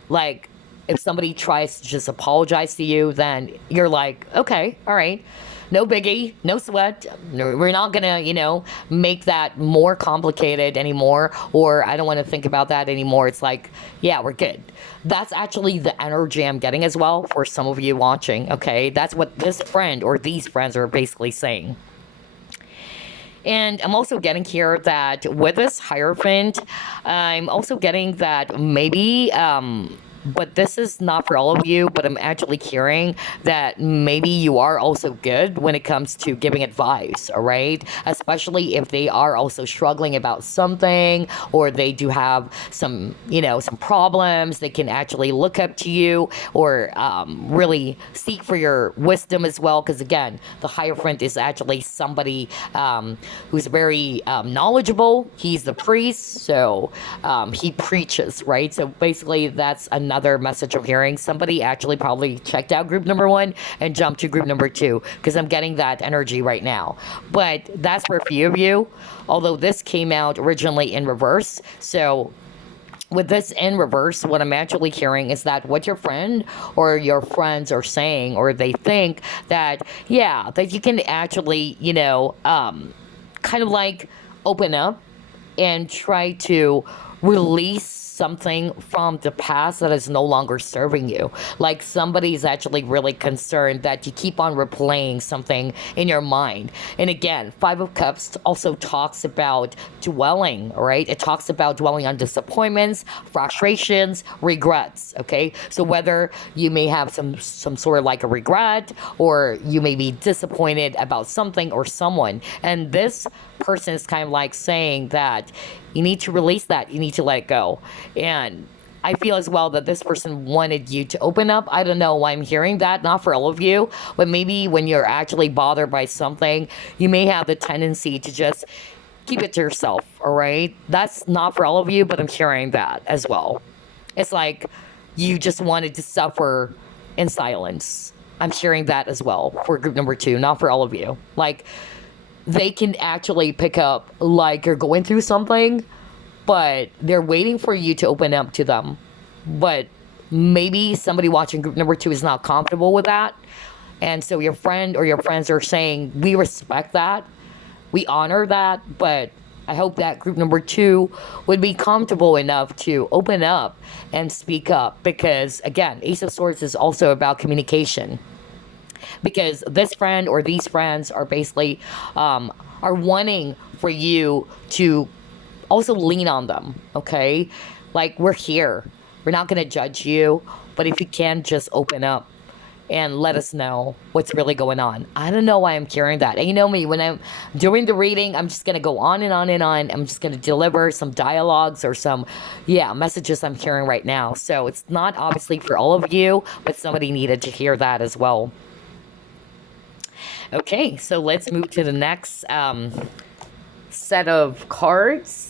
Like, if somebody tries to just apologize to you, then you're like, okay, all right, no biggie, no sweat. We're not gonna, you know, make that more complicated anymore, or I don't want to think about that anymore. It's like, yeah, we're good. That's actually the energy I'm getting as well for some of you watching, okay? That's what this friend or these friends are basically saying. And I'm also getting here that with this Hierophant, I'm also getting that maybe, but this is not for all of you, but I'm actually hearing that maybe you are also good when it comes to giving advice, all right? Especially if they are also struggling about something or they do have some, you know, some problems, they can actually look up to you or really seek for your wisdom as well. Because again, the Hierophant is actually somebody who's very knowledgeable. He's the priest, so he preaches, right? So basically, that's another message I'm hearing. Somebody actually probably checked out group number 1 and jumped to group number 2 because I'm getting that energy right now. But that's for a few of you, although this came out originally in reverse. So with this in reverse, what I'm actually hearing is that what your friend or your friends are saying, or they think that, yeah, that you can actually, you know, kind of like open up and try to release something from the past that is no longer serving you. Like somebody's actually really concerned that you keep on replaying something in your mind. And again, Five of Cups also talks about dwelling, right? It talks about dwelling on disappointments, frustrations, regrets, okay? So whether you may have some sort of like a regret, or you may be disappointed about something or someone, and this person is kind of like saying that you need to release that, you need to let it go. And I feel as well that this person wanted you to open up. I don't know why I'm hearing that, not for all of you, but maybe when you're actually bothered by something, you may have the tendency to just keep it to yourself, all right? That's not for all of you, but I'm hearing that as well. It's like you just wanted to suffer in silence. I'm hearing that as well for group number 2, not for all of you. Like, they can actually pick up like you're going through something, but they're waiting for you to open up to them. But maybe somebody watching group number 2 is not comfortable with that. And so your friend or your friends are saying, we respect that, we honor that, but I hope that group number 2 would be comfortable enough to open up and speak up. Because again, Ace of Swords is also about communication. Because this friend or these friends are basically are wanting for you to also lean on them, okay? Like, we're here. We're not going to judge you, but if you can, just open up and let us know what's really going on. I don't know why I'm hearing that. And you know me, when I'm doing the reading, I'm just going to go on and on and on. I'm just going to deliver some dialogues or some, messages I'm hearing right now. So it's not obviously for all of you, but somebody needed to hear that as well. Okay, so let's move to the next set of cards.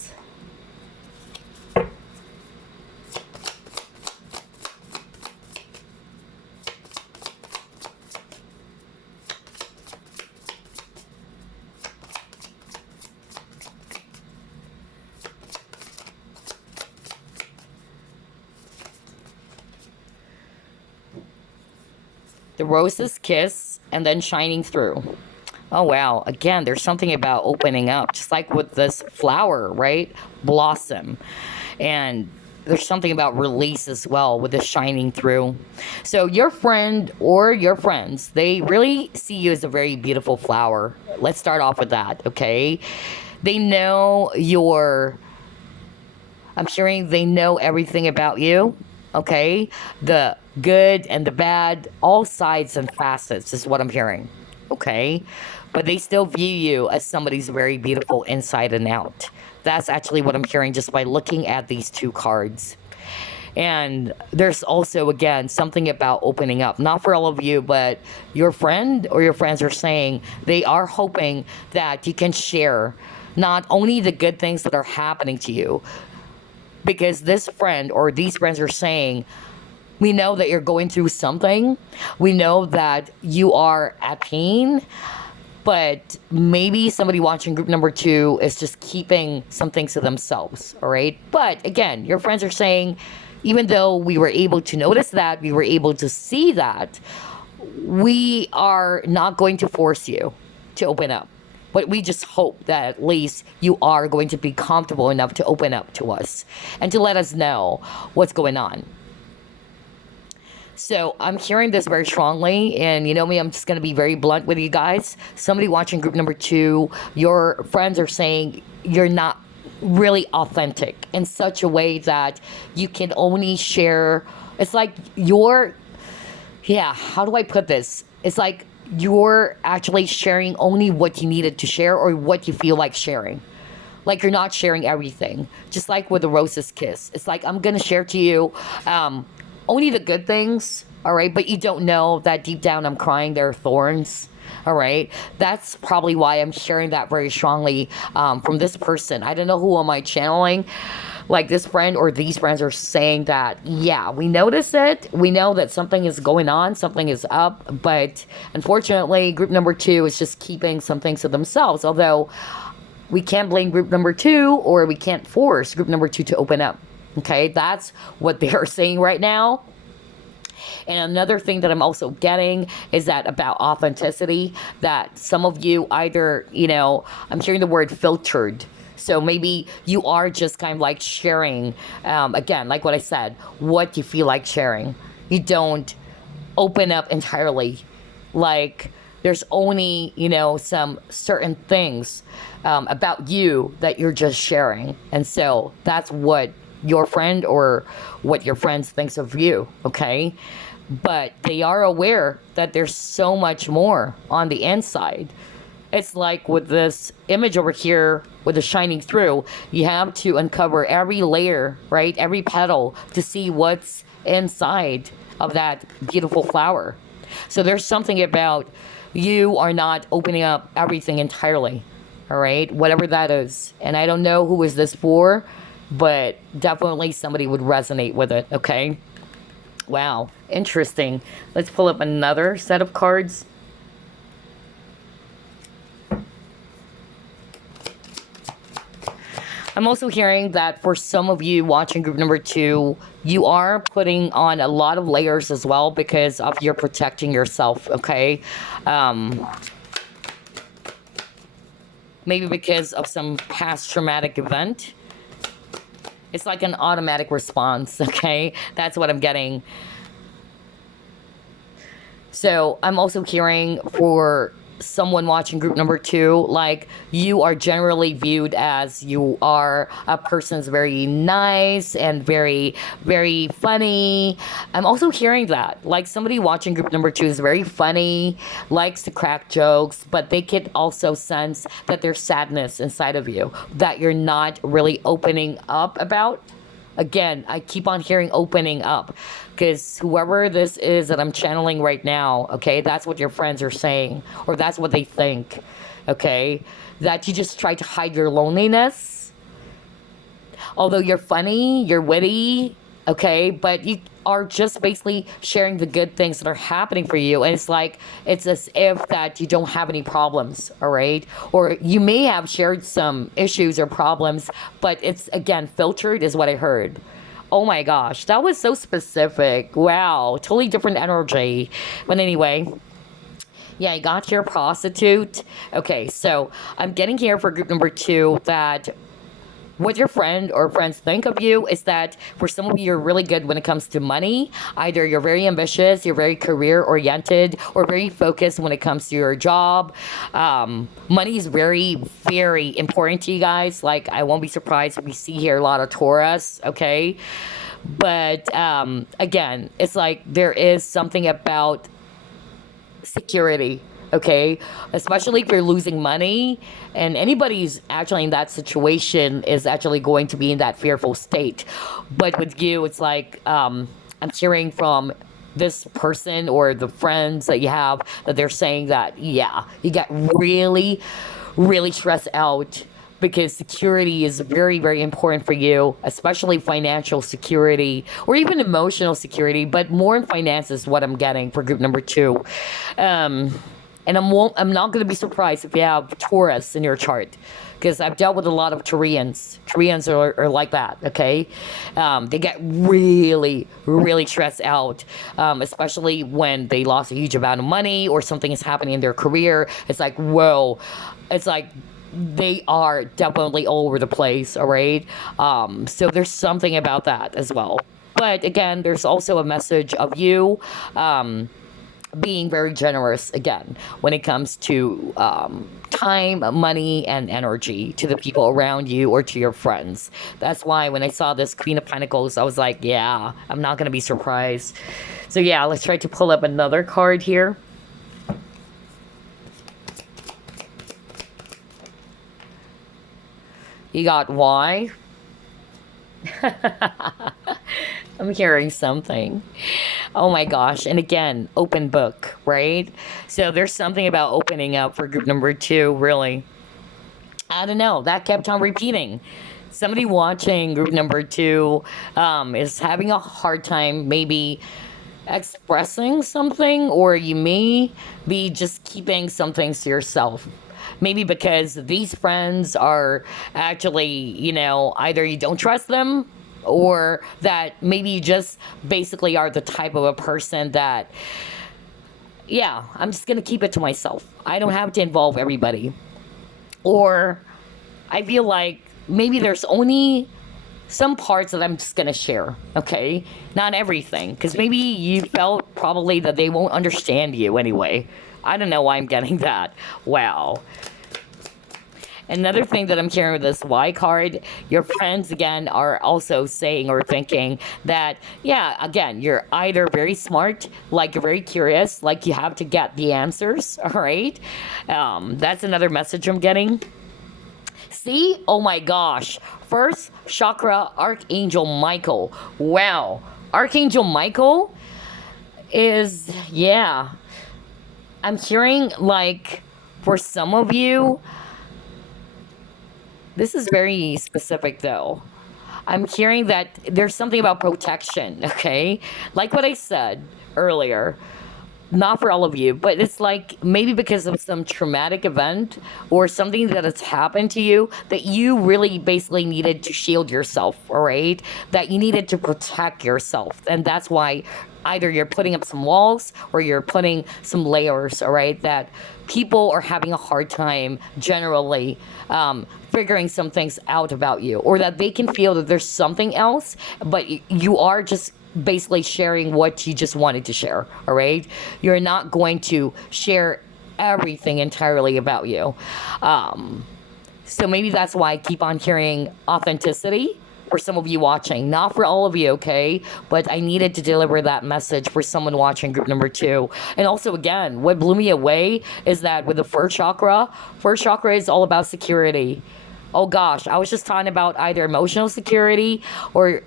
the rose's kiss, and then shining through. Oh wow, again, there's something about opening up, just like with this flower, right? Blossom. And there's something about release as well with the shining through. So your friend or your friends, they really see you as a very beautiful flower. Let's start off with that, okay? They know I'm hearing they know everything about you, okay? The good and the bad, all sides and facets is what I'm hearing, okay? But they still view you as somebody's very beautiful inside and out. That's actually what I'm hearing just by looking at these two cards. And there's also, again, something about opening up. Not for all of you, but your friend or your friends are saying they are hoping that you can share not only the good things that are happening to you, because this friend or these friends are saying, we know that you're going through something. We know that you are at pain. But maybe somebody watching group number 2 is just keeping some things to themselves, all right? But again, your friends are saying, even though we were able to notice that, we were able to see that, we are not going to force you to open up. But we just hope that at least you are going to be comfortable enough to open up to us and to let us know what's going on. So I'm hearing this very strongly, and you know me, I'm just going to be very blunt with you guys. Somebody watching group number 2, your friends are saying you're not really authentic in such a way that you can only share. It's like how do I put this? It's like you're actually sharing only what you needed to share or what you feel like sharing. Like you're not sharing everything. Just like with the rose's kiss. It's like I'm going to share to you only the good things, all right? But you don't know that deep down I'm crying there are thorns, all right? That's probably why I'm sharing that very strongly from this person. I don't know who am I channeling. Like this friend or these friends are saying that, yeah, we notice it. We know that something is going on, something is up. But unfortunately, group number 2 is just keeping some things to themselves. Although we can't blame group number 2 or we can't force group number 2 to open up. Okay, that's what they are saying right now. And another thing that I'm also getting is that about authenticity, that some of you either, I'm hearing the word filtered. So maybe you are just kind of like sharing, again, like what I said, what you feel like sharing. You don't open up entirely. Like there's only, some certain things about you that you're just sharing. And so that's what your friend or what your friends thinks of you, okay? But they are aware that there's so much more on the inside. It's like with this image over here with the shining through, you have to uncover every layer, right? Every petal to see what's inside of that beautiful flower. So there's something about you are not opening up everything entirely, all right? Whatever that is. And I don't know who is this for, but definitely somebody would resonate with it, okay? Wow, interesting. Let's pull up another set of cards. I'm also hearing that for some of you watching group number 2, you are putting on a lot of layers as well because of you're protecting yourself, okay? Maybe because of some past traumatic event. It's like an automatic response, okay? That's what I'm getting. So I'm also hearing for someone watching group number 2, like you are generally viewed as you are a person that's very nice and very, very funny. I'm also hearing that, like somebody watching group number 2 is very funny, likes to crack jokes, but they could also sense that there's sadness inside of you that you're not really opening up about. Again, I keep on hearing opening up because whoever this is that I'm channeling right now, okay, that's what your friends are saying, or that's what they think, okay, that you just try to hide your loneliness. Although you're funny, you're witty, okay, but you are just basically sharing the good things that are happening for you. And it's like, it's as if that you don't have any problems, all right? Or you may have shared some issues or problems, but it's, again, filtered is what I heard. Oh my gosh, that was so specific. Wow, totally different energy. But anyway, yeah, I got your prostitute. Okay, so I'm getting here for group number two that what your friend or friends think of you is that for some of you, you're really good when it comes to money. Either you're very ambitious, you're very career oriented, or very focused when it comes to your job. Money is very, very important to you guys. Like, I won't be surprised if we see here a lot of Taurus, okay? But again, it's like there is something about security, okay, especially if you're losing money, and anybody who's actually in that situation is actually going to be in that fearful state. But with you, it's like I'm hearing from this person or the friends that you have that they're saying that, yeah, you get really, really stressed out because security is very, very important for you, especially financial security or even emotional security, but more in finances, what I'm getting for group number two. And I'm not going to be surprised if you have Taurus in your chart, because I've dealt with a lot of Taurians. Taurians are like that, okay? They get really, really stressed out, especially when they lost a huge amount of money or something is happening in their career. It's like, whoa. It's like they are definitely all over the place, all right? So there's something about that as well. But again, there's also a message of you being very generous again when it comes to time, money, and energy to the people around you or to your friends. That's why when I saw this Queen of Pentacles, I was like, yeah, I'm not going to be surprised. So yeah, let's try to pull up another card here. You got why? I'm hearing something. Oh my gosh. And again, open book, right? So there's something about opening up for group number two, really. I don't know. That kept on repeating. Somebody watching group number two is having a hard time maybe expressing something, or you may be just keeping some things to yourself. Maybe because these friends are actually, you know, either you don't trust them or that maybe you just basically are the type of a person that, yeah, I'm just going to keep it to myself. I don't have to involve everybody. Or I feel like maybe there's only some parts that I'm just going to share, okay? Not everything. Because maybe you felt probably that they won't understand you anyway. I don't know why I'm getting that. Wow. Another thing that I'm hearing with this Y card, your friends, again, are also saying or thinking that, yeah, again, you're either very smart, like you're very curious, like you have to get the answers, all right? That's another message I'm getting. See? Oh my gosh. First chakra, Archangel Michael. Wow. Archangel Michael is, yeah. I'm hearing like for some of you, this is very specific though. I'm hearing that there's something about protection, okay? Like what I said earlier, not for all of you, but it's like maybe because of some traumatic event or something that has happened to you that you really basically needed to shield yourself, all right? That you needed to protect yourself. And that's why either you're putting up some walls or you're putting some layers, all right? That people are having a hard time generally figuring some things out about you, or that they can feel that there's something else, but you are just basically sharing what you just wanted to share, all right? You're not going to share everything entirely about you. So maybe that's why I keep on hearing authenticity for some of you watching. Not for all of you, okay? But I needed to deliver that message for someone watching group number two. And also, again, what blew me away is that with the first chakra is all about security. Oh gosh, I was just talking about either emotional security or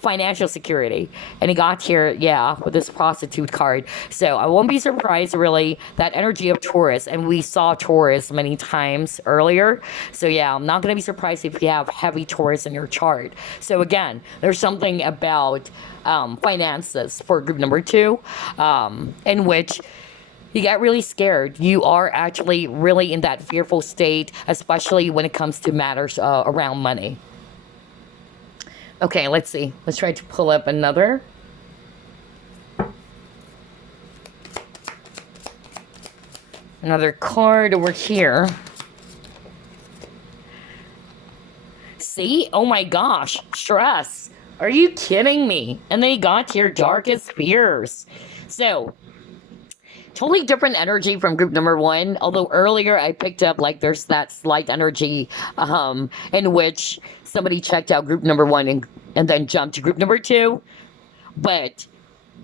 financial security, and he got here, yeah, with this prostitute card. So I won't be surprised, really, that energy of Taurus, and we saw Taurus many times earlier. So yeah, I'm not going to be surprised if you have heavy Taurus in your chart. So again, there's something about finances for group number two, in which you get really scared. You are actually really in that fearful state, especially when it comes to matters around money. Okay, let's see. Let's try to pull up another card over here. See? Oh my gosh. Stress. Are you kidding me? And then you got your darkest fears. So, totally different energy from group number one. Although earlier I picked up like there's that slight energy in which somebody checked out group number one and then jumped to group number two. But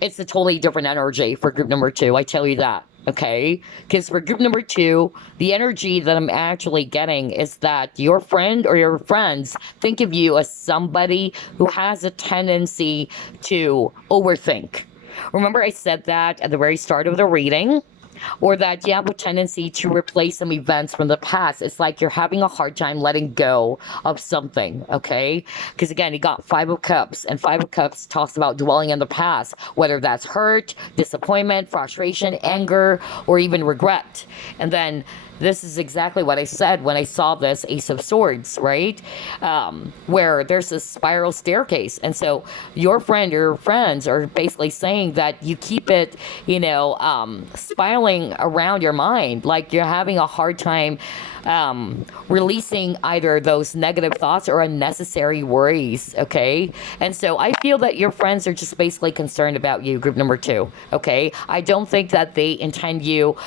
it's a totally different energy for group number two. I tell you that. Okay, because for group number two, the energy that I'm actually getting is that your friend or your friends think of you as somebody who has a tendency to overthink. Remember, I said that at the very start of the reading, or that you have a tendency to replay some events from the past. It's like you're having a hard time letting go of something, okay? Because again, you got Five of Cups, and Five of Cups talks about dwelling in the past, whether that's hurt, disappointment, frustration, anger, or even regret. And then this is exactly what I said when I saw this Ace of Swords, right? Where there's a spiral staircase. And so your friend or friends are basically saying that you keep it, spiraling around your mind. Like you're having a hard time releasing either those negative thoughts or unnecessary worries, okay? And so I feel that your friends are just basically concerned about you, group number two, okay? I don't think that they intend you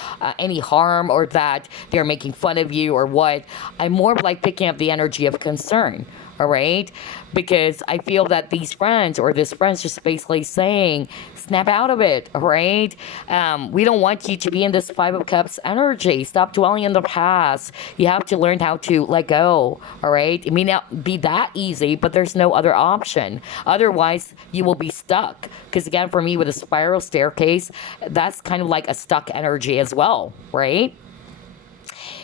any harm or that they're making fun of you or what. I'm more like picking up the energy of concern, all right? Because I feel that these friends or this friend's just basically saying, snap out of it, all right? We don't want you to be in this Five of Cups energy. Stop dwelling in the past. You have to learn how to let go, all right? It may not be that easy, but there's no other option. Otherwise, you will be stuck. Because again, for me, with a spiral staircase, that's kind of like a stuck energy as well, right?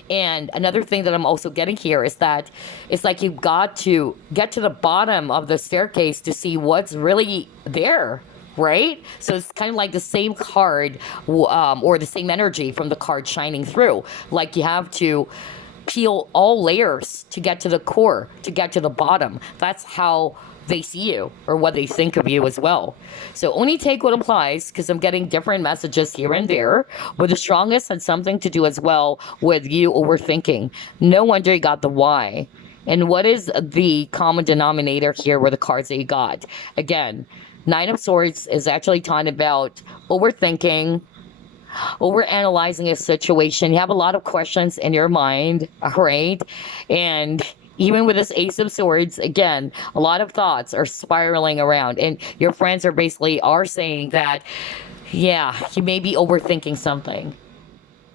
And another thing that I'm also getting here is that it's like you've got to get to the bottom of the staircase to see what's really there, right? So it's kind of like the same card or the same energy from the card shining through. Like you have to peel all layers to get to the core, to get to the bottom. That's how they see you or what they think of you as well. So only take what applies, because I'm getting different messages here and there, but the strongest had something to do as well with you overthinking. No wonder you got the why. And what is the common denominator here with the cards that you got? Again, Nine of Swords is actually talking about overthinking, overanalyzing a situation. You have a lot of questions in your mind, all right? And even with this Ace of Swords, again, a lot of thoughts are spiraling around. And your friends are saying that, yeah, you may be overthinking something.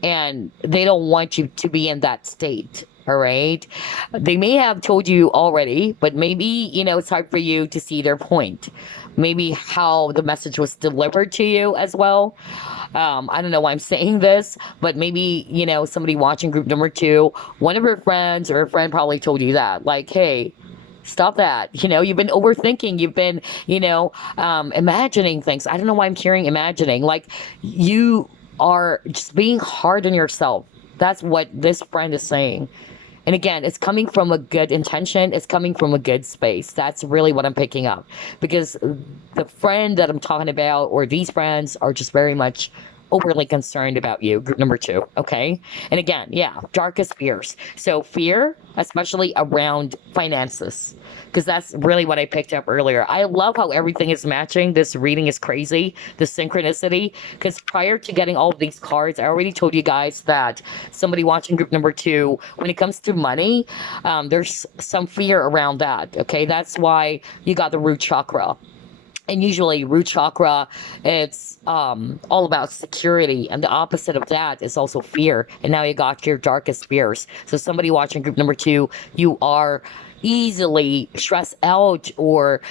And they don't want you to be in that state. All right. They may have told you already, but maybe, it's hard for you to see their point. Maybe how the message was delivered to you as well. I don't know why I'm saying this, but maybe, somebody watching group number two, one of her friends or a friend probably told you that, like, hey, stop that. You've been overthinking. You've been, imagining things. I don't know why I'm hearing imagining. Like you are just being hard on yourself. That's what this friend is saying. And again, it's coming from a good intention. It's coming from a good space. That's really what I'm picking up. Because the friend that I'm talking about, or these friends, are just very much overly concerned about you, group number two, okay? And again, yeah, darkest fears. So fear, especially around finances, because that's really what I picked up earlier. I love how everything is matching. This reading is crazy, the synchronicity, because prior to getting all of these cards, I already told you guys that somebody watching group number two, when it comes to money, there's some fear around that, okay? That's why you got the root chakra. And usually root chakra, it's all about security. And the opposite of that is also fear. And now you got your darkest fears. So somebody watching group number two, you are easily stressed out, or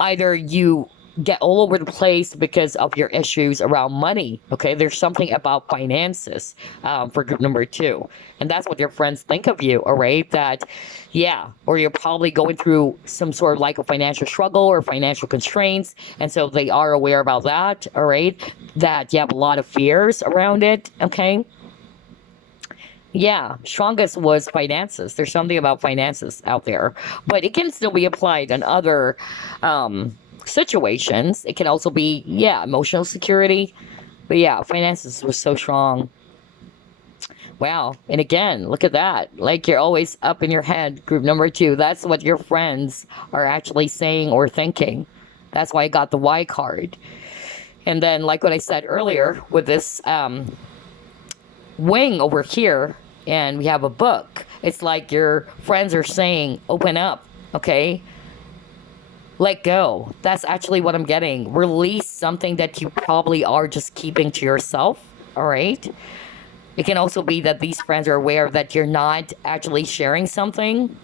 either you get all over the place because of your issues around money. Okay, there's something about finances for group number two, and that's what your friends think of you. All right, that yeah, or you're probably going through some sort of like a financial struggle or financial constraints, and so they are aware about that. All right, that you have a lot of fears around it. Okay. Yeah, strongest was finances. There's something about finances out there, but it can still be applied in other situations. It can also be, yeah, emotional security. But yeah, finances was so strong. Wow. And again, look at that. Like you're always up in your head. Group number two. That's what your friends are actually saying or thinking. That's why I got the Y card. And then, like what I said earlier, with this wing over here, and we have a book. It's like your friends are saying, open up, okay? Let go. That's actually what I'm getting. Release something that you probably are just keeping to yourself, all right? It can also be that these friends are aware that you're not actually sharing something.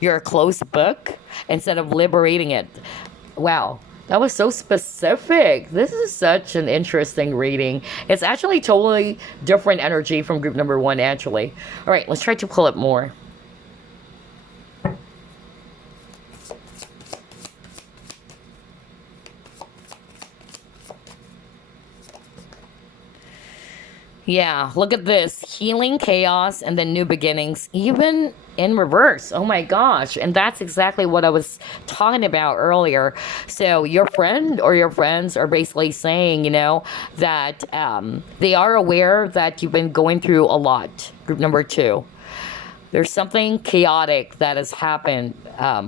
You're a closed book instead of liberating it. Wow. That was so specific. This is such an interesting reading. It's actually totally different energy from group number one, actually. All right, let's try to pull it more. Yeah, look at this. Healing, chaos, and then new beginnings, even in reverse. Oh my gosh. And that's exactly what I was talking about earlier. So your friend or your friends are basically saying, that they are aware that you've been going through a lot. Group number two. There's something chaotic that has happened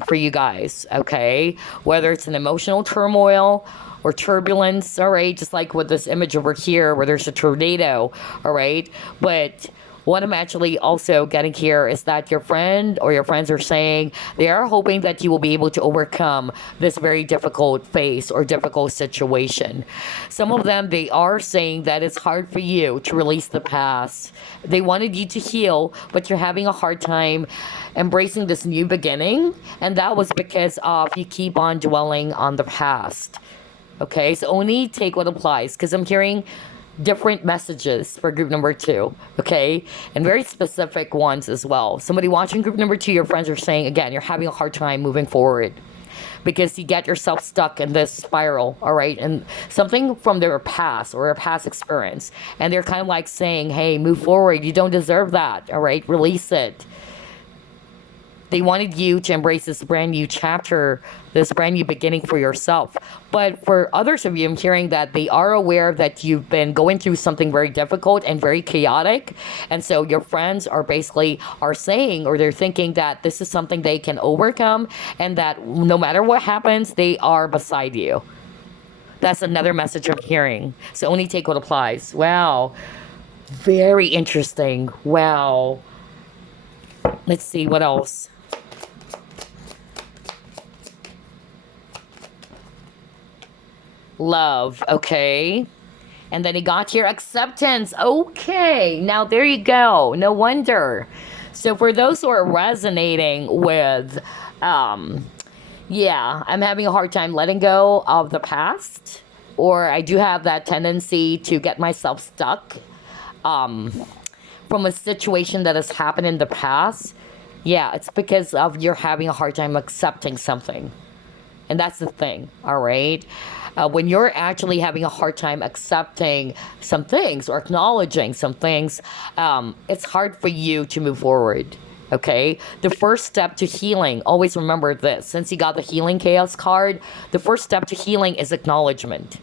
for you guys, okay? Whether it's an emotional turmoil or turbulence, all right? Just like with this image over here where there's a tornado, all right? But what I'm actually also getting here is that your friend or your friends are saying they are hoping that you will be able to overcome this very difficult phase or difficult situation. Some of them, they are saying that it's hard for you to release the past. They wanted you to heal, but you're having a hard time embracing this new beginning. And that was because of you keep on dwelling on the past. Okay, so only take what applies because I'm hearing different messages for group number two, okay, and very specific ones as well. Somebody watching group number two, your friends are saying, again, you're having a hard time moving forward because you get yourself stuck in this spiral, all right, and something from their past or a past experience, and they're kind of like saying, hey, move forward, you don't deserve that, all right, release it. They wanted you to embrace this brand new chapter, this brand new beginning for yourself. But for others of you, I'm hearing that they are aware that you've been going through something very difficult and very chaotic. And so your friends are basically are saying, or they're thinking that this is something they can overcome and that no matter what happens, they are beside you. That's another message I'm hearing. So only take what applies. Wow. Very interesting. Wow. Let's see what else. Love, okay. And then he got here acceptance. Okay, now there you go. No wonder. So for those who are resonating with, yeah, I'm having a hard time letting go of the past, or I do have that tendency to get myself stuck from a situation that has happened in the past. Yeah, it's because of you're having a hard time accepting something. And that's the thing, all right? When you're actually having a hard time accepting some things or acknowledging some things, it's hard for you to move forward. Okay? The first step to healing, always remember this. Since you got the healing chaos card, the first step to healing is acknowledgement.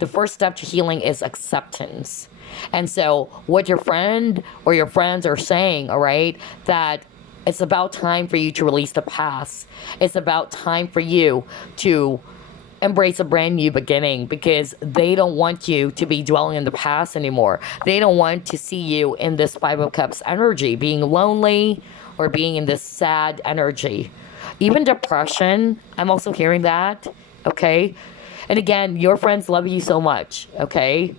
The first step to healing is acceptance. And so, what your friend or your friends are saying, all right, that it's about time for you to release the past. It's about time for you to embrace a brand new beginning because they don't want you to be dwelling in the past anymore. They don't want to see you in this Five of Cups energy, being lonely or being in this sad energy. Even depression, I'm also hearing that, okay? And again, your friends love you so much, okay?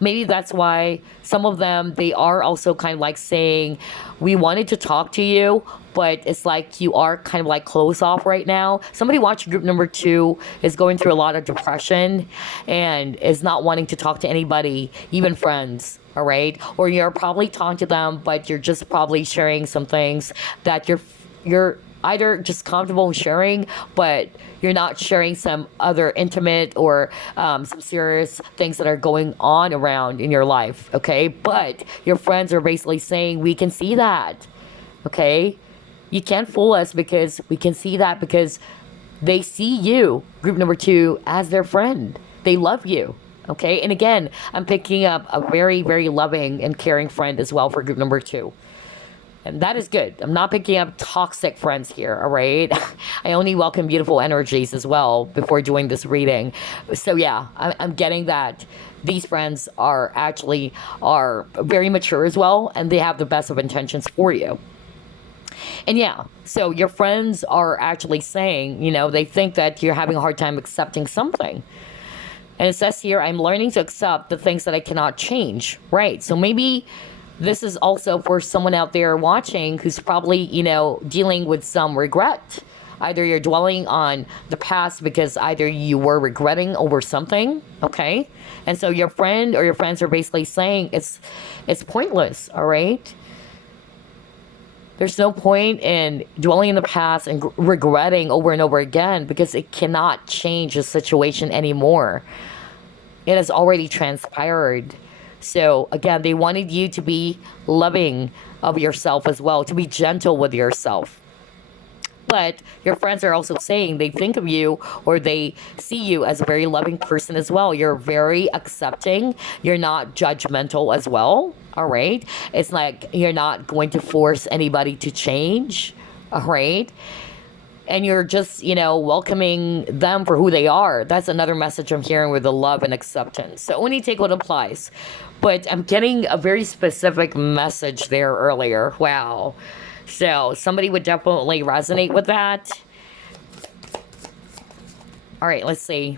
Maybe that's why some of them, they are also kind of like saying, we wanted to talk to you, but it's like you are kind of like closed off right now. Somebody watching group number two is going through a lot of depression and is not wanting to talk to anybody, even friends. All right. Or you're probably talking to them, but you're just probably sharing some things that you're either just comfortable sharing, but you're not sharing some other intimate or some serious things that are going on around in your life, okay? But your friends are basically saying, we can see that, okay? You can't fool us because we can see that because they see you, group number 2, as their friend. They love you. Okay. And again, I'm picking up a very, very loving and caring friend as well for group number 2. And that is good. I'm not picking up toxic friends here. All right. I only welcome beautiful energies as well before doing this reading. So yeah, I'm getting that these friends are very mature as well. And they have the best of intentions for you. And yeah, so your friends are actually saying, they think that you're having a hard time accepting something. And it says here, I'm learning to accept the things that I cannot change. Right. So maybe this is also for someone out there watching who's probably, dealing with some regret. Either you're dwelling on the past because either you were regretting over something. Okay. And so your friend or your friends are basically saying it's pointless. All right. There's no point in dwelling in the past and regretting over and over again because it cannot change the situation anymore. It has already transpired. So again, they wanted you to be loving of yourself as well, to be gentle with yourself. But your friends are also saying they think of you or they see you as a very loving person as well. You're very accepting. You're not judgmental as well. All right. It's like you're not going to force anybody to change. All right. And you're just, welcoming them for who they are. That's another message I'm hearing with the love and acceptance. So only take what applies. But I'm getting a very specific message there earlier. Wow. So somebody would definitely resonate with that. All right, let's see.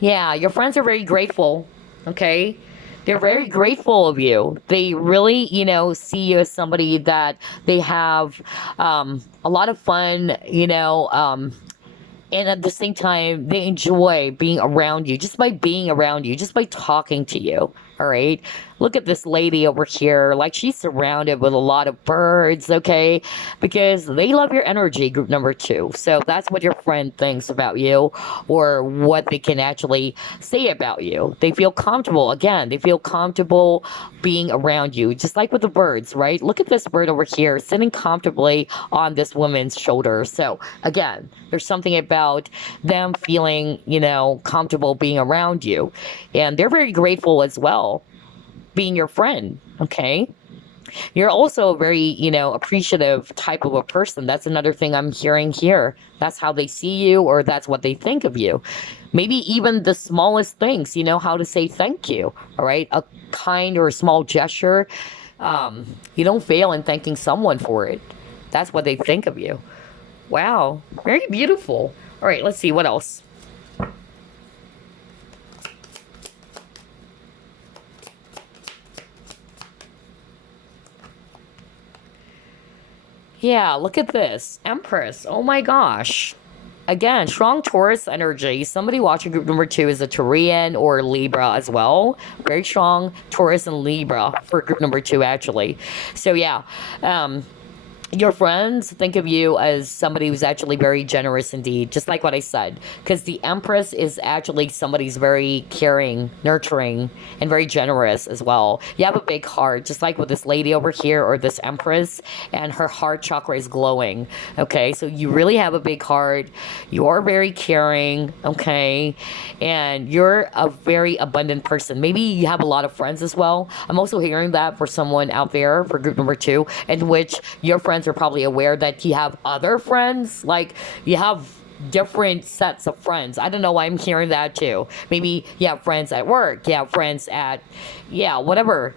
Yeah, your friends are very grateful. Okay. They're very grateful of you. They really, see you as somebody that they have a lot of fun, and at the same time, they enjoy being around you, just by being around you, just by talking to you. All right. Look at this lady over here. Like she's surrounded with a lot of birds. Okay. Because they love your energy, group number 2. So that's what your friend thinks about you or what they can actually say about you. They feel comfortable. Again, they feel comfortable being around you, just like with the birds, right? Look at this bird over here sitting comfortably on this woman's shoulder. So again, there's something about them feeling, comfortable being around you. And they're very grateful as well being your friend. Okay. You're also a very, appreciative type of a person. That's another thing I'm hearing here. That's how they see you or that's what they think of you. Maybe even the smallest things, how to say thank you. All right. A kind or a small gesture. You don't fail in thanking someone for it. That's what they think of you. Wow. Very beautiful. All right. Let's see what else. Yeah, look at this. Empress. Oh my gosh. Again, strong Taurus energy. Somebody watching group number 2 is a Taurian or Libra as well. Very strong Taurus and Libra for group number 2, actually. So yeah, your friends think of you as somebody who's actually very generous indeed, just like what I said. Because the Empress is actually somebody who's very caring, nurturing, and very generous as well. You have a big heart, just like with this lady over here or this Empress, and her heart chakra is glowing. Okay, so you really have a big heart. You're very caring, okay, and you're a very abundant person. Maybe you have a lot of friends as well. I'm also hearing that for someone out there for group number 2, in which your friends are probably aware that you have other friends, like you have different sets of friends. I don't know why I'm hearing that too. Maybe you have friends at work, you have friends at, whatever,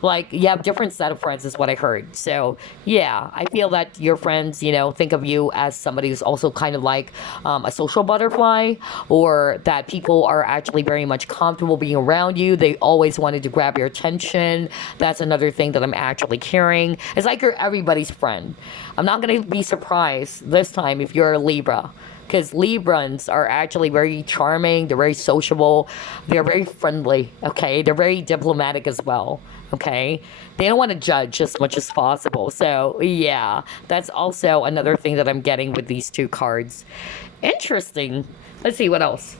like you have different set of friends is what I heard. So yeah, I feel that your friends, think of you as somebody who's also kind of like a social butterfly, or that people are actually very much comfortable being around you. They always wanted to grab your attention. That's another thing that I'm actually hearing. It's like you're everybody's friend. I'm not going to be surprised this time if you're a Libra. because Librans are actually very charming, they're very sociable, they're very friendly, okay? They're very diplomatic as well, okay? They don't want to judge as much as possible. So, yeah, that's also another thing that I'm getting with these two cards. Interesting. Let's see what else.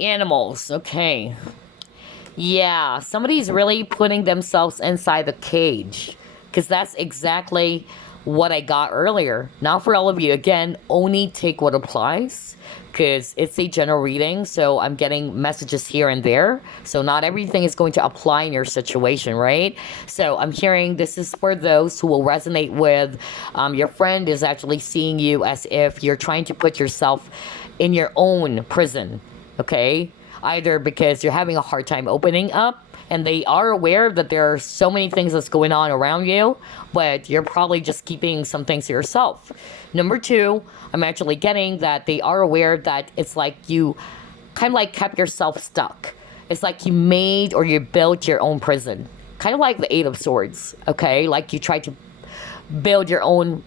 Animals, okay. Yeah, somebody's really putting themselves inside the cage. Because that's exactly what I got earlier. Not for all of you. Again, only take what applies. Because it's a general reading, so I'm getting messages here and there. So not everything is going to apply in your situation, right? So I'm hearing this is for those who will resonate with your friend is actually seeing you as if you're trying to put yourself in your own prison, okay? Either because you're having a hard time opening up and they are aware that there are so many things that's going on around you, but you're probably just keeping some things to yourself. Number two, I'm actually getting that they are aware that it's like you kind of like kept yourself stuck. It's like you made or you built your own prison. Kind of like the Eight of Swords, okay? Like you tried to build your own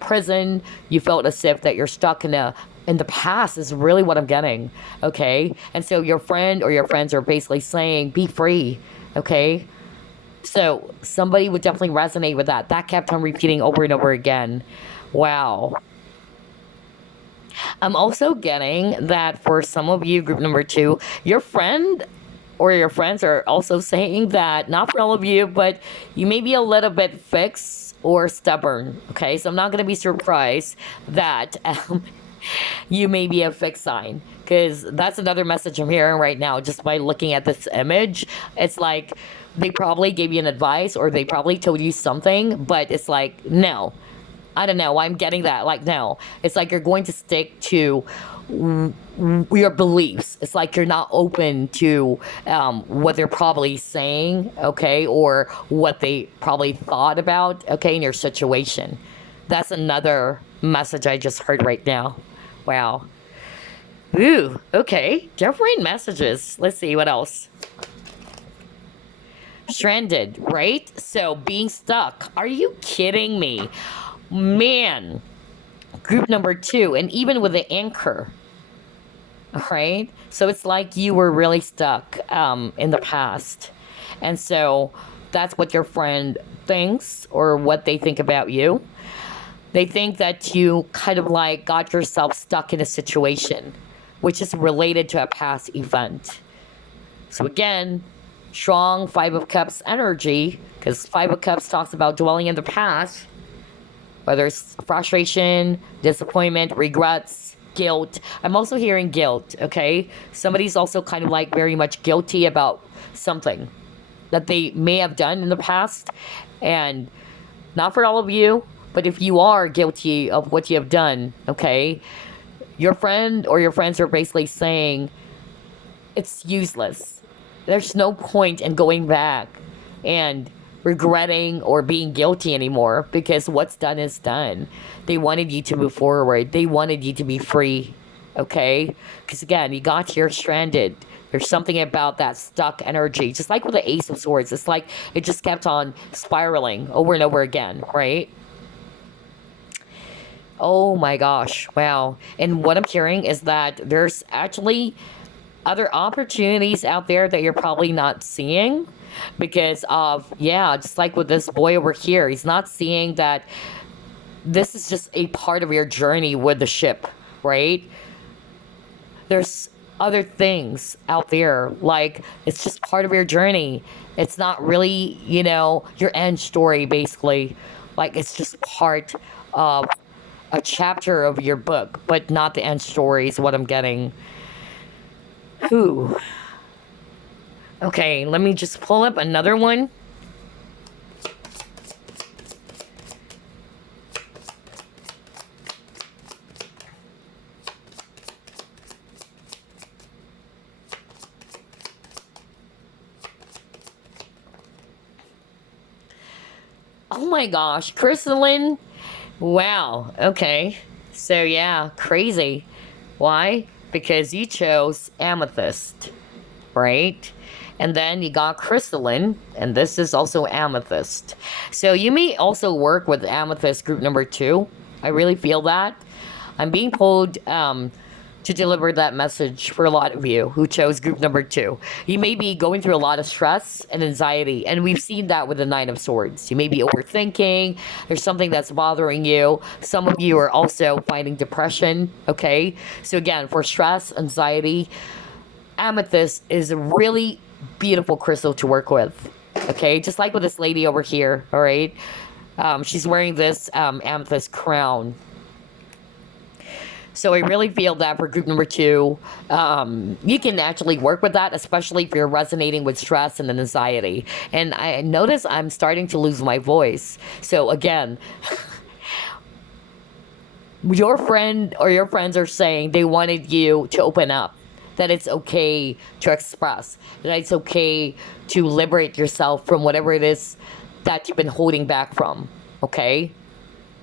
prison. You felt as if that you're stuck in the past is really what I'm getting, okay? And so your friend or your friends are basically saying, be free, okay? So somebody would definitely resonate with that. That kept on repeating over and over again. Wow. I'm also getting that for some of you, group number two, your friend or your friends are also saying that, not for all of you, but you may be a little bit fixed or stubborn, okay? So I'm not going to be surprised that you may be a fixed sign, because that's another message I'm hearing right now just by looking at this image. It's like they probably gave you an advice or they probably told you something, but it's like, no, I don't know. I'm getting that. Like, no, it's like you're going to stick to your beliefs. It's like you're not open to what they're probably saying, okay, or what they probably thought about, okay, in your situation. That's another message I just heard right now. Wow. Ooh, okay. Different messages. Let's see what else. Stranded, right? So being stuck. Are you kidding me? Man. Group number two, and even with the anchor. Right? So it's like you were really stuck in the past. And so that's what your friend thinks or what they think about you. They think that you kind of like got yourself stuck in a situation which is related to a past event. So again, strong Five of Cups energy, because Five of Cups talks about dwelling in the past, whether it's frustration, disappointment, regrets, guilt. I'm also hearing guilt, okay? Somebody's also kind of like very much guilty about something that they may have done in the past. And not for all of you, but if you are guilty of what you have done, okay, your friend or your friends are basically saying it's useless. There's no point in going back and regretting or being guilty anymore, because what's done is done. They wanted you to move forward. They wanted you to be free, okay? Because again, you got here stranded. There's something about that stuck energy, just like with the Ace of Swords. It's like it just kept on spiraling over and over again, right? Oh my gosh, wow. And what I'm hearing is that there's actually other opportunities out there that you're probably not seeing because of, yeah, just like with this boy over here, he's not seeing that this is just a part of your journey with the ship, right? There's other things out there, like it's just part of your journey. It's not really, you know, your end story, basically. Like it's just part of a chapter of your book, but not the end story is what I'm getting. Whew. Okay, let me just pull up another one. Oh my gosh, crystalline. Wow, okay. So yeah, crazy. Why? Because you chose Amethyst, right? And then you got crystalline, and this is also amethyst. So you may also work with amethyst group number 2. I really feel that. I'm being told to deliver that message for a lot of you who chose group number 2. You may be going through a lot of stress and anxiety, and we've seen that with the Nine of Swords. You may be overthinking. There's something that's bothering you. Some of you are also fighting depression, okay? So again, for stress, anxiety, amethyst is a really beautiful crystal to work with, okay? Just like with this lady over here, all right? She's wearing this amethyst crown. So I really feel that for group number 2, you can actually work with that, especially if you're resonating with stress and anxiety. And I notice I'm starting to lose my voice. So again, your friend or your friends are saying they wanted you to open up, that it's okay to express, that it's okay to liberate yourself from whatever it is that you've been holding back from, okay?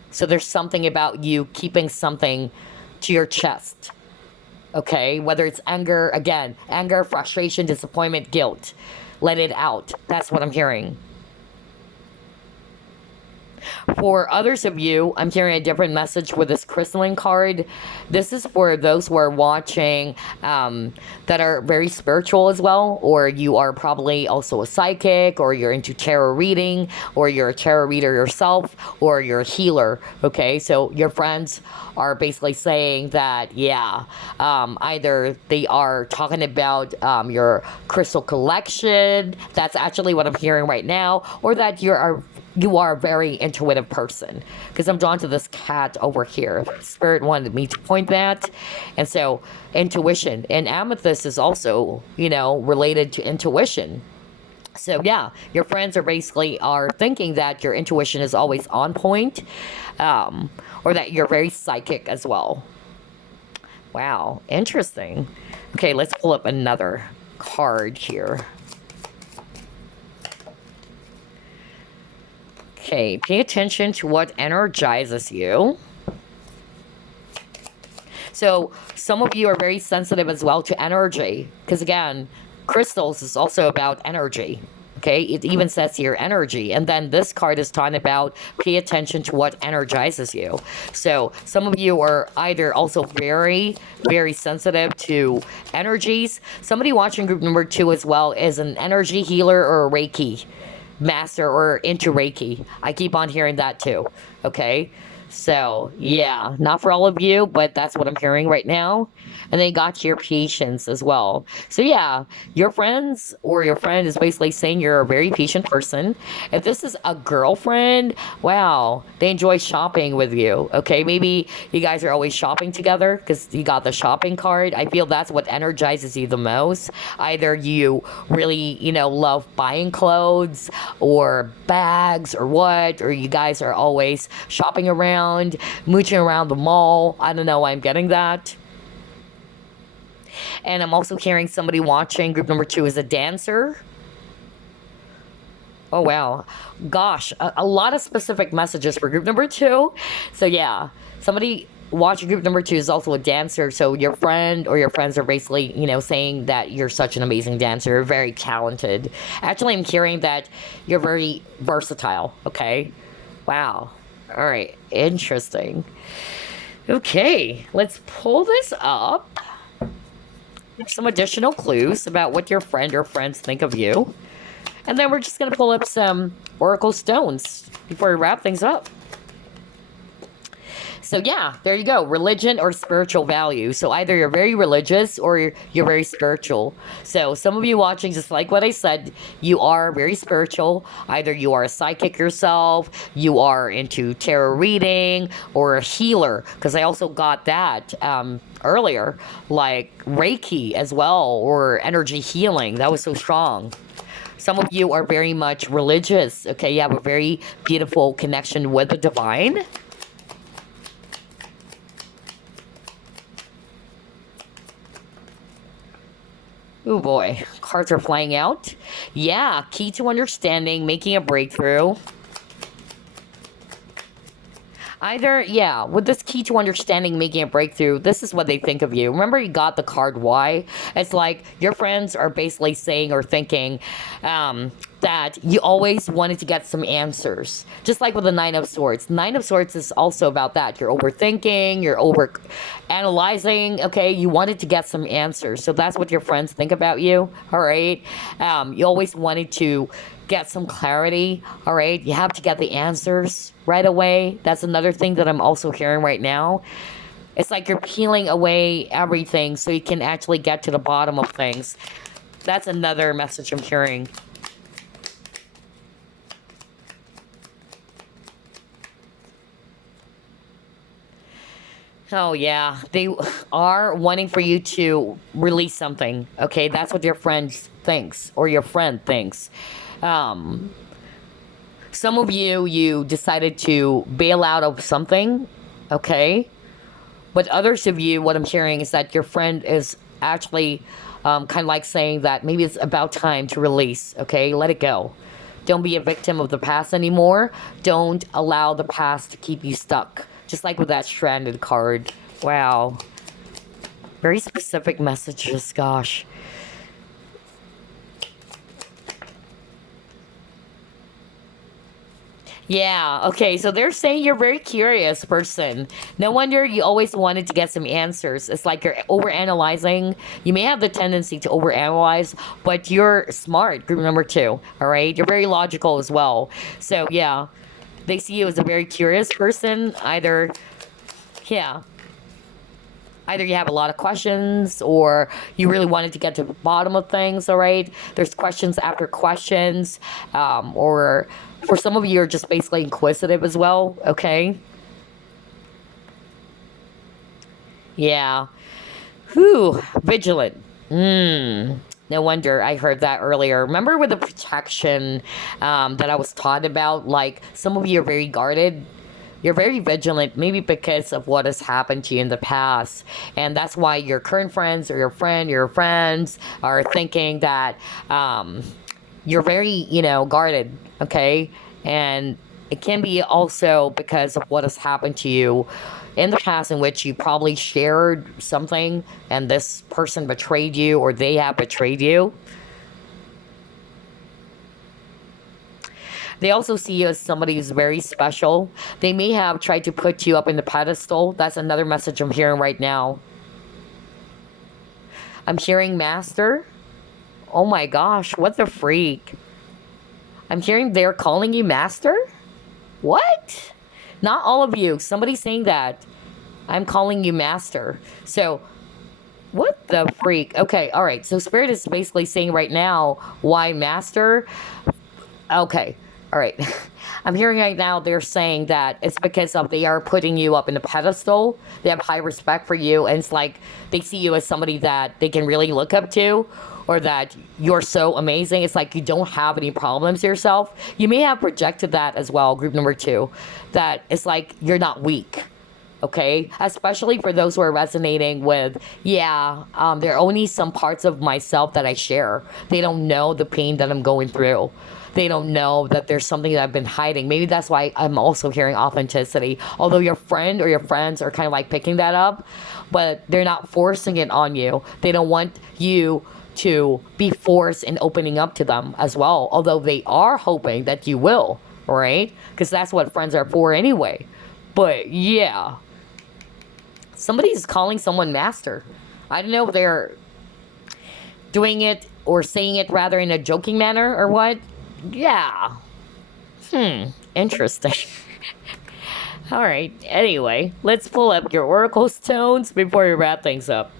So there's something about you keeping something to your chest, okay? Whether it's anger, again, anger, frustration, disappointment, guilt. Let it out. That's what I'm hearing. For others of you, I'm hearing a different message with this crystalline card. This is for those who are watching that are very spiritual as well, or you are probably also a psychic, or you're into tarot reading, or you're a tarot reader yourself, or you're a healer, okay? So your friends are basically saying that, yeah, either they are talking about your crystal collection, that's actually what I'm hearing right now, or that you are a very intuitive person, because I'm drawn to this cat over here. Spirit wanted me to point that. And so intuition, and amethyst is also, you know, related to intuition. So yeah, your friends are basically thinking that your intuition is always on point, or that you're very psychic as well. Wow, interesting. Okay, let's pull up another card here. Okay, pay attention to what energizes you. So some of you are very sensitive as well to energy, because again, crystals is also about energy. Okay, it even says here energy, and then this card is talking about pay attention to what energizes you. So some of you are either also very, very sensitive to energies. Somebody watching group number 2 as well is an energy healer or a Reiki master or into Reiki. I keep on hearing that too. Okay, so yeah, not for all of you, but that's what I'm hearing right now. And they got your patience as well. So yeah, your friends or your friend is basically saying you're a very patient person. If this is a girlfriend, wow, they enjoy shopping with you. Okay, maybe you guys are always shopping together because you got the shopping card. I feel that's what energizes you the most. Either you really, you know, love buying clothes or bags or what, or you guys are always shopping around, mooching around the mall. I don't know why I'm getting that. And I'm also hearing somebody watching group number 2 is a dancer. Oh, wow. Gosh, a lot of specific messages for group number 2. So, yeah, somebody watching group number 2 is also a dancer. So, your friend or your friends are basically, you know, saying that you're such an amazing dancer. You're very talented. Actually, I'm hearing that you're very versatile. Okay. Wow. All right. Interesting. Okay. Let's pull this up. Some additional clues about what your friend or friends think of you. And then we're just going to pull up some oracle stones before we wrap things up. So yeah, there you go. Religion or spiritual value. So either you're very religious or you're very spiritual. So some of you watching, just like what I said, you are very spiritual. Either you are a psychic yourself, you are into tarot reading, or a healer. Because I also got that earlier, like Reiki as well, or energy healing. That was so strong. Some of you are very much religious. Okay, you have a very beautiful connection with the divine. Oh boy, cards are flying out. Yeah, key to understanding, making a breakthrough. Either, yeah, with this key to understanding, making a breakthrough, this is what they think of you. Remember, you got the card why? It's like your friends are basically saying or thinking that you always wanted to get some answers. Just like with the Nine of Swords. Nine of Swords is also about that. You're overthinking, you're over analyzing, okay? You wanted to get some answers. So that's what your friends think about you, all right? You always wanted to get some clarity, all right? You have to get the answers right away. That's another thing that I'm also hearing right now. It's like you're peeling away everything so you can actually get to the bottom of things. That's another message I'm hearing. Oh, yeah. They are wanting for you to release something. Okay, that's what your friend thinks, or your friend thinks. Um, some of you, you decided to bail out of something, okay? But others of you, what I'm hearing is that your friend is actually kind of like saying that maybe it's about time to release, okay? Let it go. Don't be a victim of the past anymore. Don't allow the past to keep you stuck. Just like with that stranded card. Wow. Very specific messages, gosh. Yeah, okay, so they're saying you're a very curious person. No wonder you always wanted to get some answers. It's like you're overanalyzing. You may have the tendency to overanalyze, but you're smart, group number two, all right? You're very logical as well. So, yeah, they see you as a very curious person. Yeah, either you have a lot of questions or you really wanted to get to the bottom of things, all right? There's questions after questions, or for some of you, you're just basically inquisitive as well, okay? Yeah. Whew, vigilant. No wonder I heard that earlier. Remember with the protection that I was taught about? Like, some of you are very guarded. You're very vigilant, maybe because of what has happened to you in the past. And that's why your current friends or your friends are thinking that you're very, guarded, okay? And it can be also because of what has happened to you in the past in which you probably shared something and this person betrayed you or they have betrayed you. They also see you as somebody who's very special. They may have tried to put you up in the pedestal. That's another message I'm hearing right now. I'm hearing master. Oh my gosh, what the freak? I'm hearing they're calling you master? What? Not all of you. Somebody's saying that. I'm calling you master. So, what the freak? Okay, all right. So, Spirit is basically saying right now, why master? Okay. All right. I'm hearing right now they're saying that it's because of they are putting you up in a pedestal. They have high respect for you. And it's like they see you as somebody that they can really look up to or that you're so amazing. It's like you don't have any problems yourself. You may have projected that as well, group number two, that it's like you're not weak. Okay, especially for those who are resonating with, there are only some parts of myself that I share. They don't know the pain that I'm going through. They don't know that there's something that I've been hiding. Maybe that's why I'm also hearing authenticity. Although your friend or your friends are kind of like picking that up, but they're not forcing it on you. They don't want you to be forced in opening up to them as well. Although they are hoping that you will, right? Because that's what friends are for anyway. But yeah. Somebody's calling someone master. I don't know if they're doing it or saying it rather in a joking manner or what. Yeah. Interesting. All right. Anyway, let's pull up your oracle stones before we wrap things up.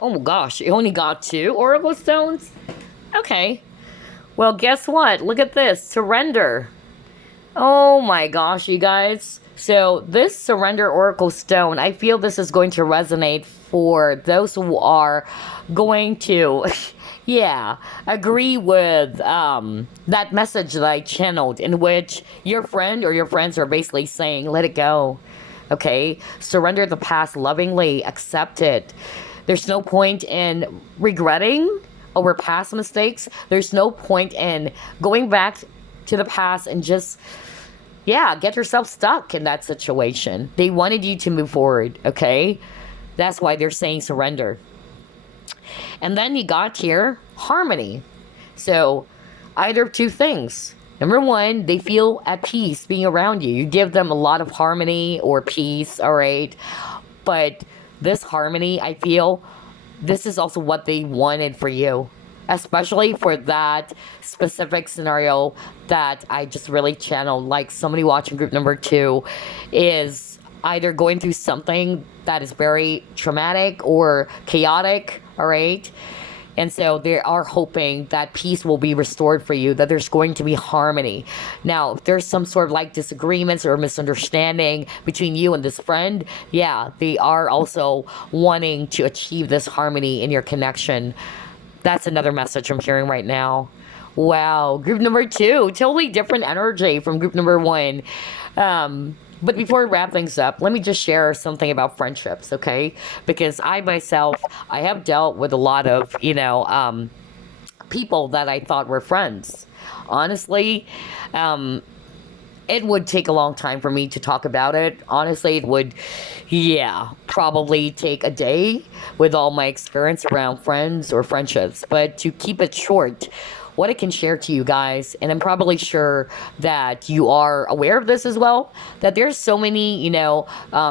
Oh gosh, you only got 2 oracle stones? Okay. Well, guess what? Look at this. Surrender. Oh my gosh, you guys. So this surrender oracle stone, I feel this is going to resonate for those who are going to, agree with that message that I channeled in which your friend or your friends are basically saying, let it go. Okay? Surrender the past lovingly. Accept it. There's no point in regretting over past mistakes. There's no point in going back to the past and just, yeah, get yourself stuck in that situation. They wanted you to move forward, okay? That's why they're saying surrender. And then you got here, harmony. So, either of two things. Number one, they feel at peace being around you. You give them a lot of harmony or peace, all right? But this harmony, I feel, this is also what they wanted for you. Especially for that specific scenario that I just really channeled. Like somebody watching group number 2 is either going through something that is very traumatic or chaotic, all right? And so they are hoping that peace will be restored for you, that there's going to be harmony. Now, if there's some sort of like disagreements or misunderstanding between you and this friend, yeah, they are also wanting to achieve this harmony in your connection. That's another message I'm hearing right now. Wow, group number 2, totally different energy from group number 1. But before we wrap things up, let me just share something about friendships, okay? Because I myself, I have dealt with a lot of, people that I thought were friends. Honestly, it would take a long time for me to talk about it. Honestly, it would, probably take a day with all my experience around friends or friendships. But to keep it short, what I can share to you guys, and I'm probably sure that you are aware of this as well, that there's so many,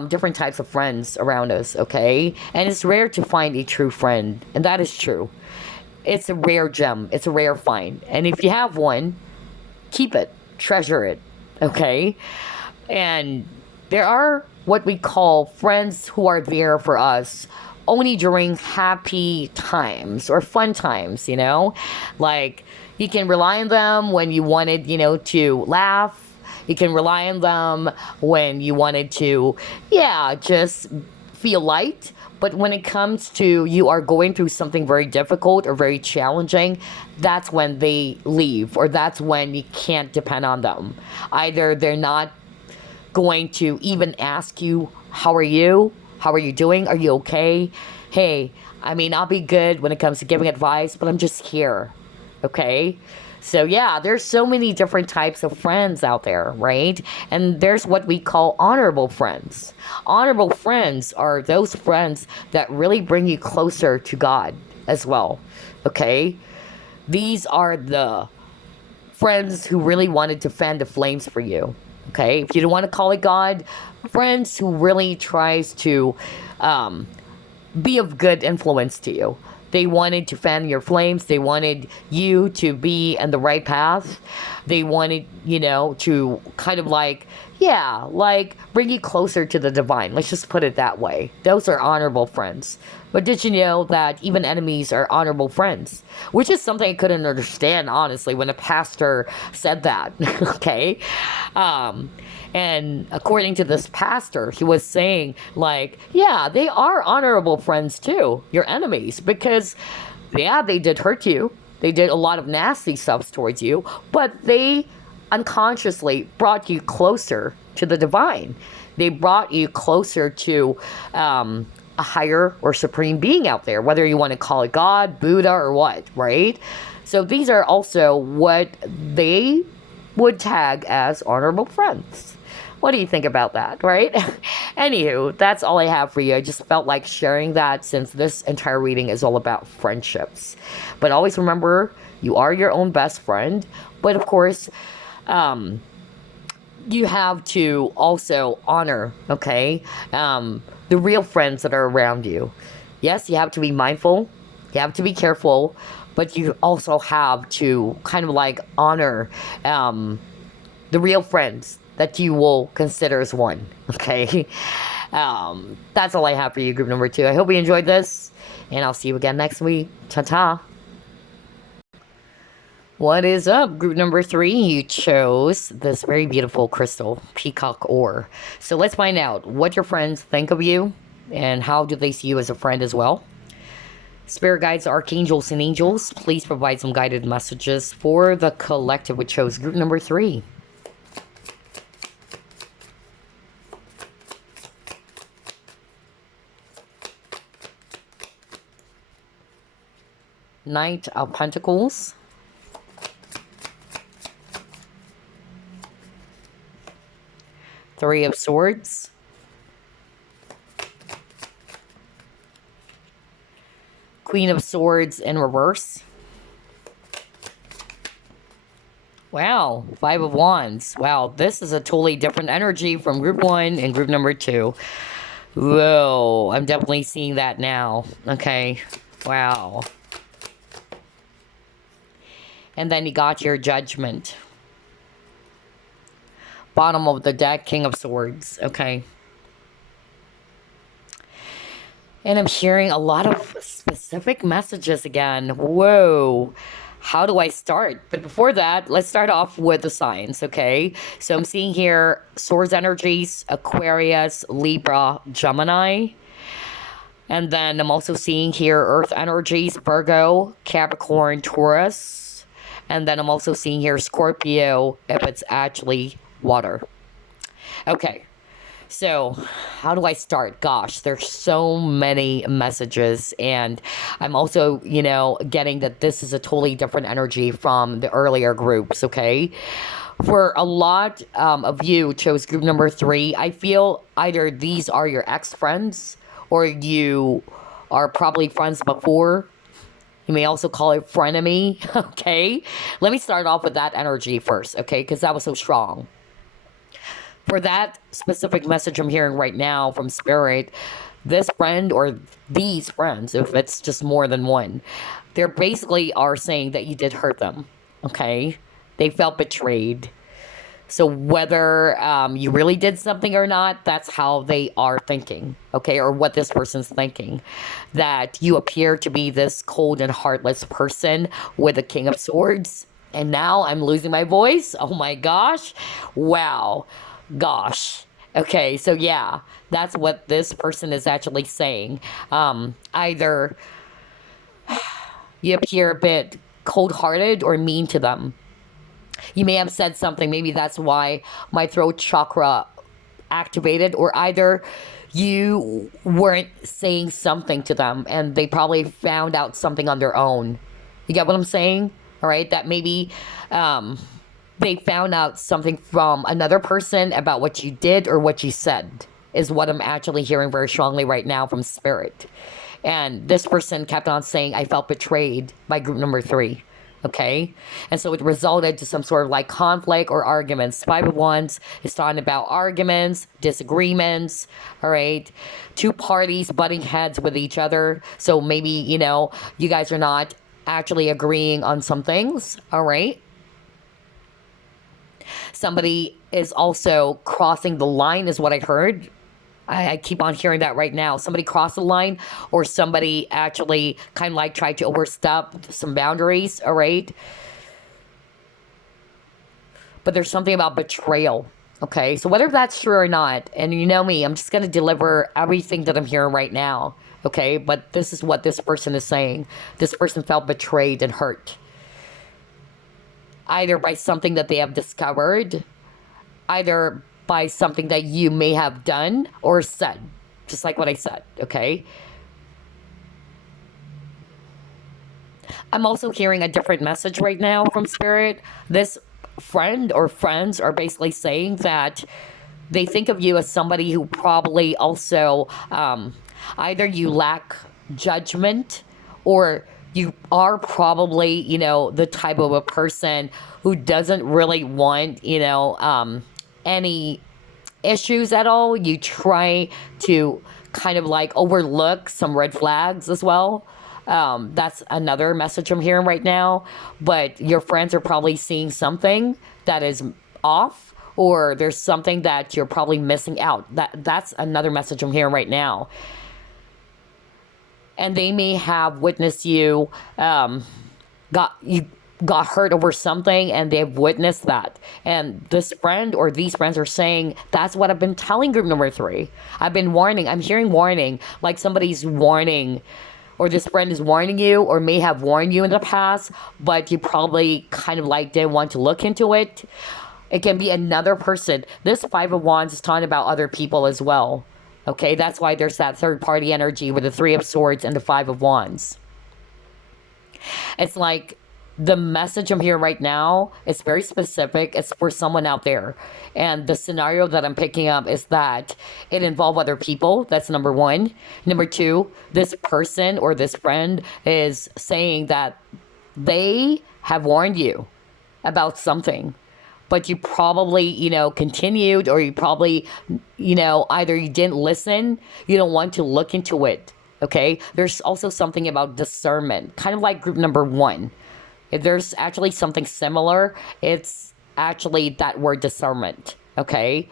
different types of friends around us, okay? And it's rare to find a true friend, and that is true. It's a rare gem. It's a rare find. And if you have one, keep it, treasure it, okay? And there are what we call friends who are there for us only during happy times or fun times, Like, you can rely on them when you wanted, to laugh. You can rely on them when you wanted to, just feel light. But when it comes to you are going through something very difficult or very challenging, that's when they leave, or that's when you can't depend on them. Either they're not going to even ask you, how are you? How are you doing? Are you okay? Hey, I may not be good when it comes to giving advice, but I'm just here. Okay? So yeah, there's so many different types of friends out there, right? And there's what we call honorable friends. Honorable friends are those friends that really bring you closer to God as well. Okay? These are the friends who really wanted to fan the flames for you. Okay? If you don't want to call it God, friends who really tries to be of good influence to you. They wanted to fan your flames. They wanted you to be in the right path. They wanted, to kind of like bring you closer to the divine. Let's just put it that way. Those are honorable friends. But did you know that even enemies are honorable friends? Which is something I couldn't understand, honestly, when a pastor said that, okay? And according to this pastor, he was saying, they are honorable friends too, your enemies, because, they did hurt you. They did a lot of nasty stuff towards you, but they unconsciously brought you closer to the divine. They brought you closer to a higher or supreme being out there, whether you want to call it God, Buddha, or what, right? So these are also what they would tag as honorable friends. What do you think about that, right? Anywho, that's all I have for you. I just felt like sharing that since this entire reading is all about friendships. But always remember, you are your own best friend. But of course, you have to also honor, okay, the real friends that are around you. Yes, you have to be mindful. You have to be careful. But you also have to kind of honor the real friends that you will consider as one, okay? That's all I have for you, group number 2. I hope you enjoyed this, and I'll see you again next week. Ta-ta. What is up, group number 3? You chose this very beautiful crystal, Peacock Ore. So let's find out what your friends think of you, and how do they see you as a friend as well. Spirit guides, archangels, and angels, please provide some guided messages for the collective, which chose group number 3. Knight of Pentacles. Three of Swords. Queen of Swords in reverse. Wow, Five of Wands. Wow, this is a totally different energy from group 1 and group number 2. Whoa, I'm definitely seeing that now. Okay, wow. And then you got your Judgment. Bottom of the deck, King of Swords. Okay. And I'm hearing a lot of specific messages again. Whoa. How do I start? But before that, let's start off with the signs, okay? So I'm seeing here Swords energies, Aquarius, Libra, Gemini. And then I'm also seeing here Earth energies, Virgo, Capricorn, Taurus. And then I'm also seeing here Scorpio, if it's actually water. Okay. So, how do I start? Gosh, there's so many messages, and I'm also, you know, getting that this is a totally different energy from the earlier groups, okay? For a lot of you chose group number 3, I feel either these are your ex-friends, or you are probably friends before. You may also call it frenemy, okay? Let me start off with that energy first, okay? Because that was so strong. For that specific message I'm hearing right now from Spirit, this friend or these friends, if it's just more than one, they're basically are saying that you did hurt them, okay? They felt betrayed. So whether you really did something or not, that's how they are thinking, okay? Or what this person's thinking. That you appear to be this cold and heartless person with a King of Swords. And now I'm losing my voice. Oh my gosh. Wow. Gosh. Okay, so yeah, that's what this person is actually saying. Either you appear a bit cold-hearted or mean to them. You may have said something, maybe that's why my throat chakra activated, or either you weren't saying something to them and they probably found out something on their own. You get what I'm saying? All right, that maybe they found out something from another person about what you did or what you said, is what I'm actually hearing very strongly right now from Spirit. And this person kept on saying, I felt betrayed by group number 3. Okay? And so it resulted to some sort of like conflict or arguments. Five of Wands is talking about arguments, disagreements, all right? Two parties butting heads with each other. So maybe, you know, you guys are not actually agreeing on some things, all right? Somebody is also crossing the line, is what I heard. I keep on hearing that right now. Somebody crossed the line, or somebody actually kind of like tried to overstep some boundaries, all right? But there's something about betrayal, okay? So whether that's true or not, and you know me, I'm just going to deliver everything that I'm hearing right now, okay? But this is what this person is saying. This person felt betrayed and hurt. Either by something that they have discovered, either by something that you may have done or said, just like what I said, okay? I'm also hearing a different message right now from Spirit. This friend or friends are basically saying that they think of you as somebody who probably also, either you lack judgment, or you are probably, you know, the type of a person who doesn't really want, you know, any issues at all. You try to kind of like overlook some red flags as well. That's another message I'm hearing right now. But your friends are probably seeing something that is off, or there's something that you're probably missing out. That's another message I'm hearing right now. And they may have witnessed you, got hurt over something, and they've witnessed that. And this friend or these friends are saying, that's what I've been telling group number 3. I've been warning. I'm hearing warning, like somebody's warning, or this friend is warning you, or may have warned you in the past, but you probably kind of like didn't want to look into it. It can be another person. This Five of Wands is talking about other people as well. Okay, that's why there's that third party energy with the Three of Swords and the Five of Wands. It's like the message I'm hearing right now is very specific. It's for someone out there. And the scenario that I'm picking up is that it involved other people. That's number one. Number two, this person or this friend is saying that they have warned you about something, but you probably, continued, or you probably, either you didn't listen, you don't want to look into it. Okay. There's also something about discernment, kind of like group number one. If there's actually something similar, it's actually that word discernment. Okay.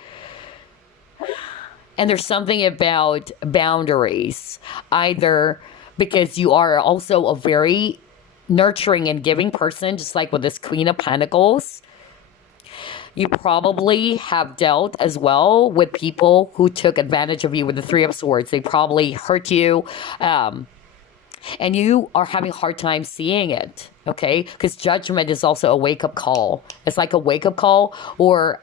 And there's something about boundaries, either because you are also a very nurturing and giving person, just like with this Queen of Pentacles. You probably have dealt as well with people who took advantage of you with the Three of Swords. They probably hurt you, and you are having a hard time seeing it, okay? Because judgment is also a wake-up call. It's like a wake-up call, or,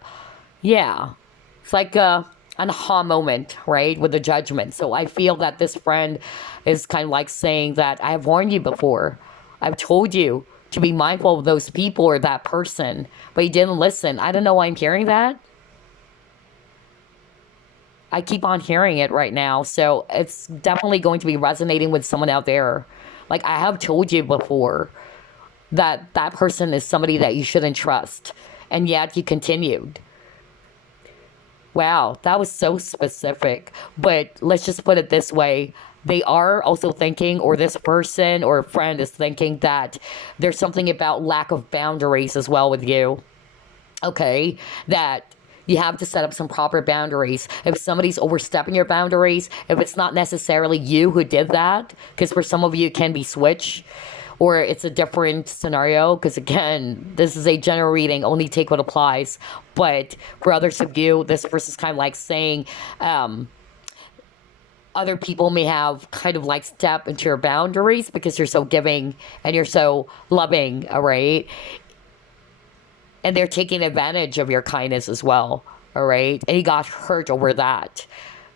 yeah, it's like an aha moment, right, with the judgment. So I feel that this friend is kind of like saying that I have warned you before. I've told you to be mindful of those people or that person, but you didn't listen. I don't know why I'm hearing that. I keep on hearing it right now, so it's definitely going to be resonating with someone out there. Like, I have told you before that that person is somebody that you shouldn't trust, and yet you continued. Wow, that was so specific. But let's just put it this way. They are also thinking, or this person or friend is thinking, that there's something about lack of boundaries as well with you. Okay, that you have to set up some proper boundaries. If somebody's overstepping your boundaries, if it's not necessarily you who did that, because for some of you it can be switch, or it's a different scenario, because again, this is a general reading, only take what applies. But for others of you, this person's kind of like saying, other people may have kind of like step into your boundaries because you're so giving and you're so loving, all right? And they're taking advantage of your kindness as well, all right? And he got hurt over that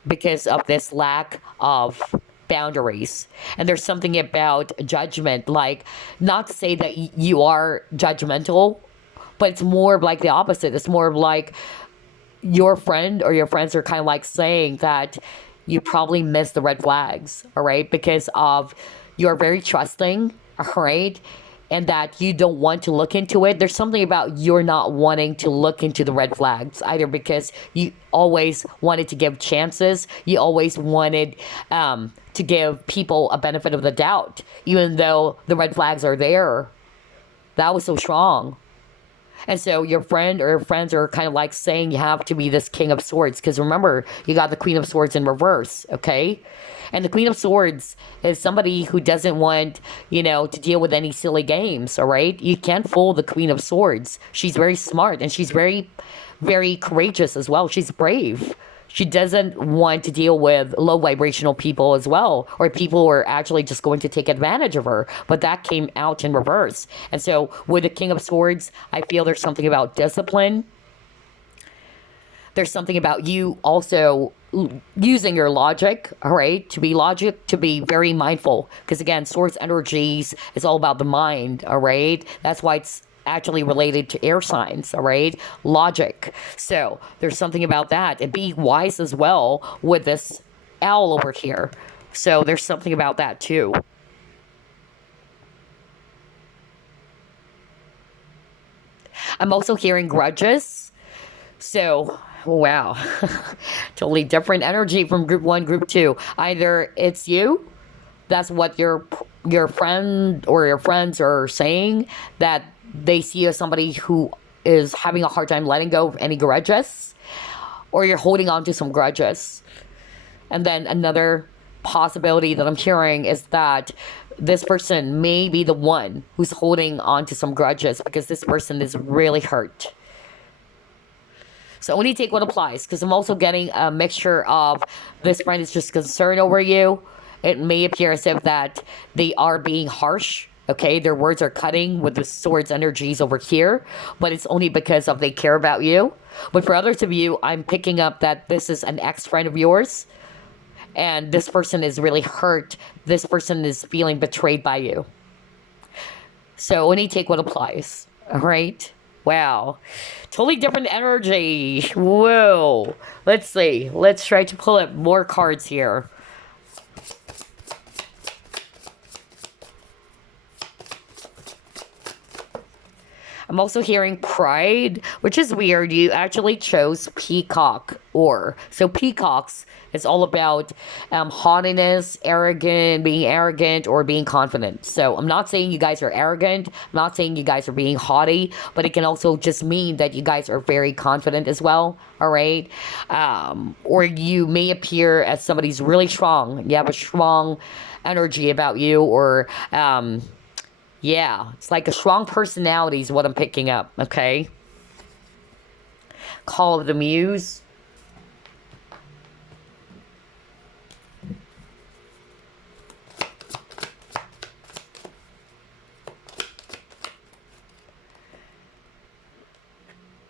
because of this lack of boundaries. And there's something about judgment, like, not to say that you are judgmental, but it's more of like the opposite. It's more of like your friend or your friends are kind of like saying that you probably missed the red flags, all right? Because of you're very trusting, all right? And that you don't want to look into it. There's something about you're not wanting to look into the red flags, either because you always wanted to give chances. You always wanted to give people a benefit of the doubt, even though the red flags are there. That was so strong. And so your friend or your friends are kind of like saying you have to be this King of Swords. Because remember, you got the Queen of Swords in reverse, okay? And the Queen of Swords is somebody who doesn't want, to deal with any silly games, all right? You can't fool the Queen of Swords. She's very smart, and she's very, very courageous as well. She's brave. She doesn't want to deal with low vibrational people as well, or people who are actually just going to take advantage of her. But that came out in reverse. And so with the King of Swords, I feel there's something about discipline. There's something about you also using your logic, all right, to be very mindful. Because again, Swords energies is all about the mind, all right? That's why it's actually related to air signs, all right? Logic. So there's something about that. And be wise as well with this owl over here. So there's something about that too. I'm also hearing grudges. So, wow. Totally different energy from group 1, group 2. Either it's you, that's what your friend or your friends are saying, that they see you as somebody who is having a hard time letting go of any grudges, or you're holding on to some grudges. And then another possibility that I'm hearing is that this person may be the one who's holding on to some grudges because this person is really hurt. So only take what applies, because I'm also getting a mixture of this friend is just concerned over you. It may appear as if that they are being harsh. Okay, their words are cutting with the Swords energies over here, but it's only because of they care about you. But for others of you, I'm picking up that this is an ex-friend of yours, and this person is really hurt. This person is feeling betrayed by you. So only take what applies. All right. Wow. Totally different energy. Whoa. Let's see. Let's try to pull up more cards here. I'm also hearing pride, which is weird. You actually chose Peacock Ore. So peacocks is all about haughtiness, being arrogant, or being confident. So I'm not saying you guys are arrogant. I'm not saying you guys are being haughty, but it can also just mean that you guys are very confident as well. All right. Or you may appear as somebody's really strong. You have a strong energy about you, or yeah, it's like a strong personality is what I'm picking up, okay? Call of the Muse.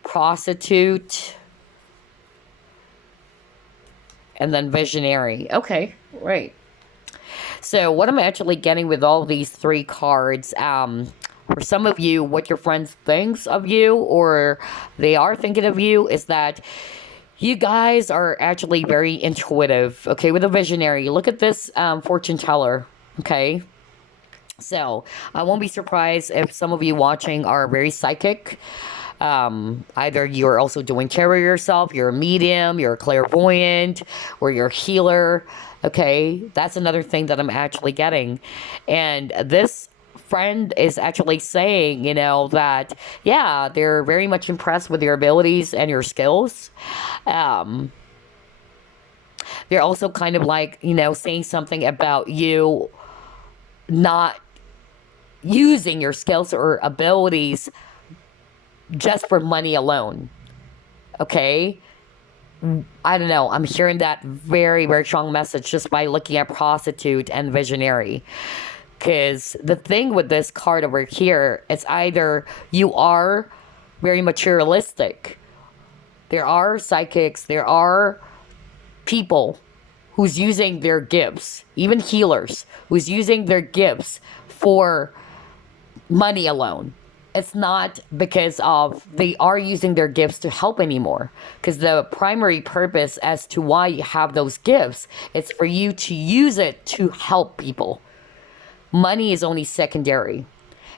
Prostitute. And then Visionary. Okay, right. So what I'm actually getting with all these three cards, for some of you, what your friends thinks of you, or they are thinking of you, is that you guys are actually very intuitive. Okay, with a Visionary, look at this fortune teller. Okay, so I won't be surprised if some of you watching are very psychic. Either you're also doing tarot yourself, you're a medium, you're a clairvoyant, or you're a healer. Okay, that's another thing that I'm actually getting. And this friend is actually saying, you know, that, yeah, they're very much impressed with your abilities and your skills. Um, they're also kind of like, you know, saying something about you not using your skills or abilities just for money alone. Okay? I don't know. I'm hearing that very, very strong message just by looking at prostitute and visionary. Because the thing with this card over here, it's either you are very materialistic. There are psychics, there are people who's using their gifts, even healers, who's using their gifts for money alone. It's not because of they are using their gifts to help anymore. Because the primary purpose as to why you have those gifts, it's for you to use it to help people. Money is only secondary.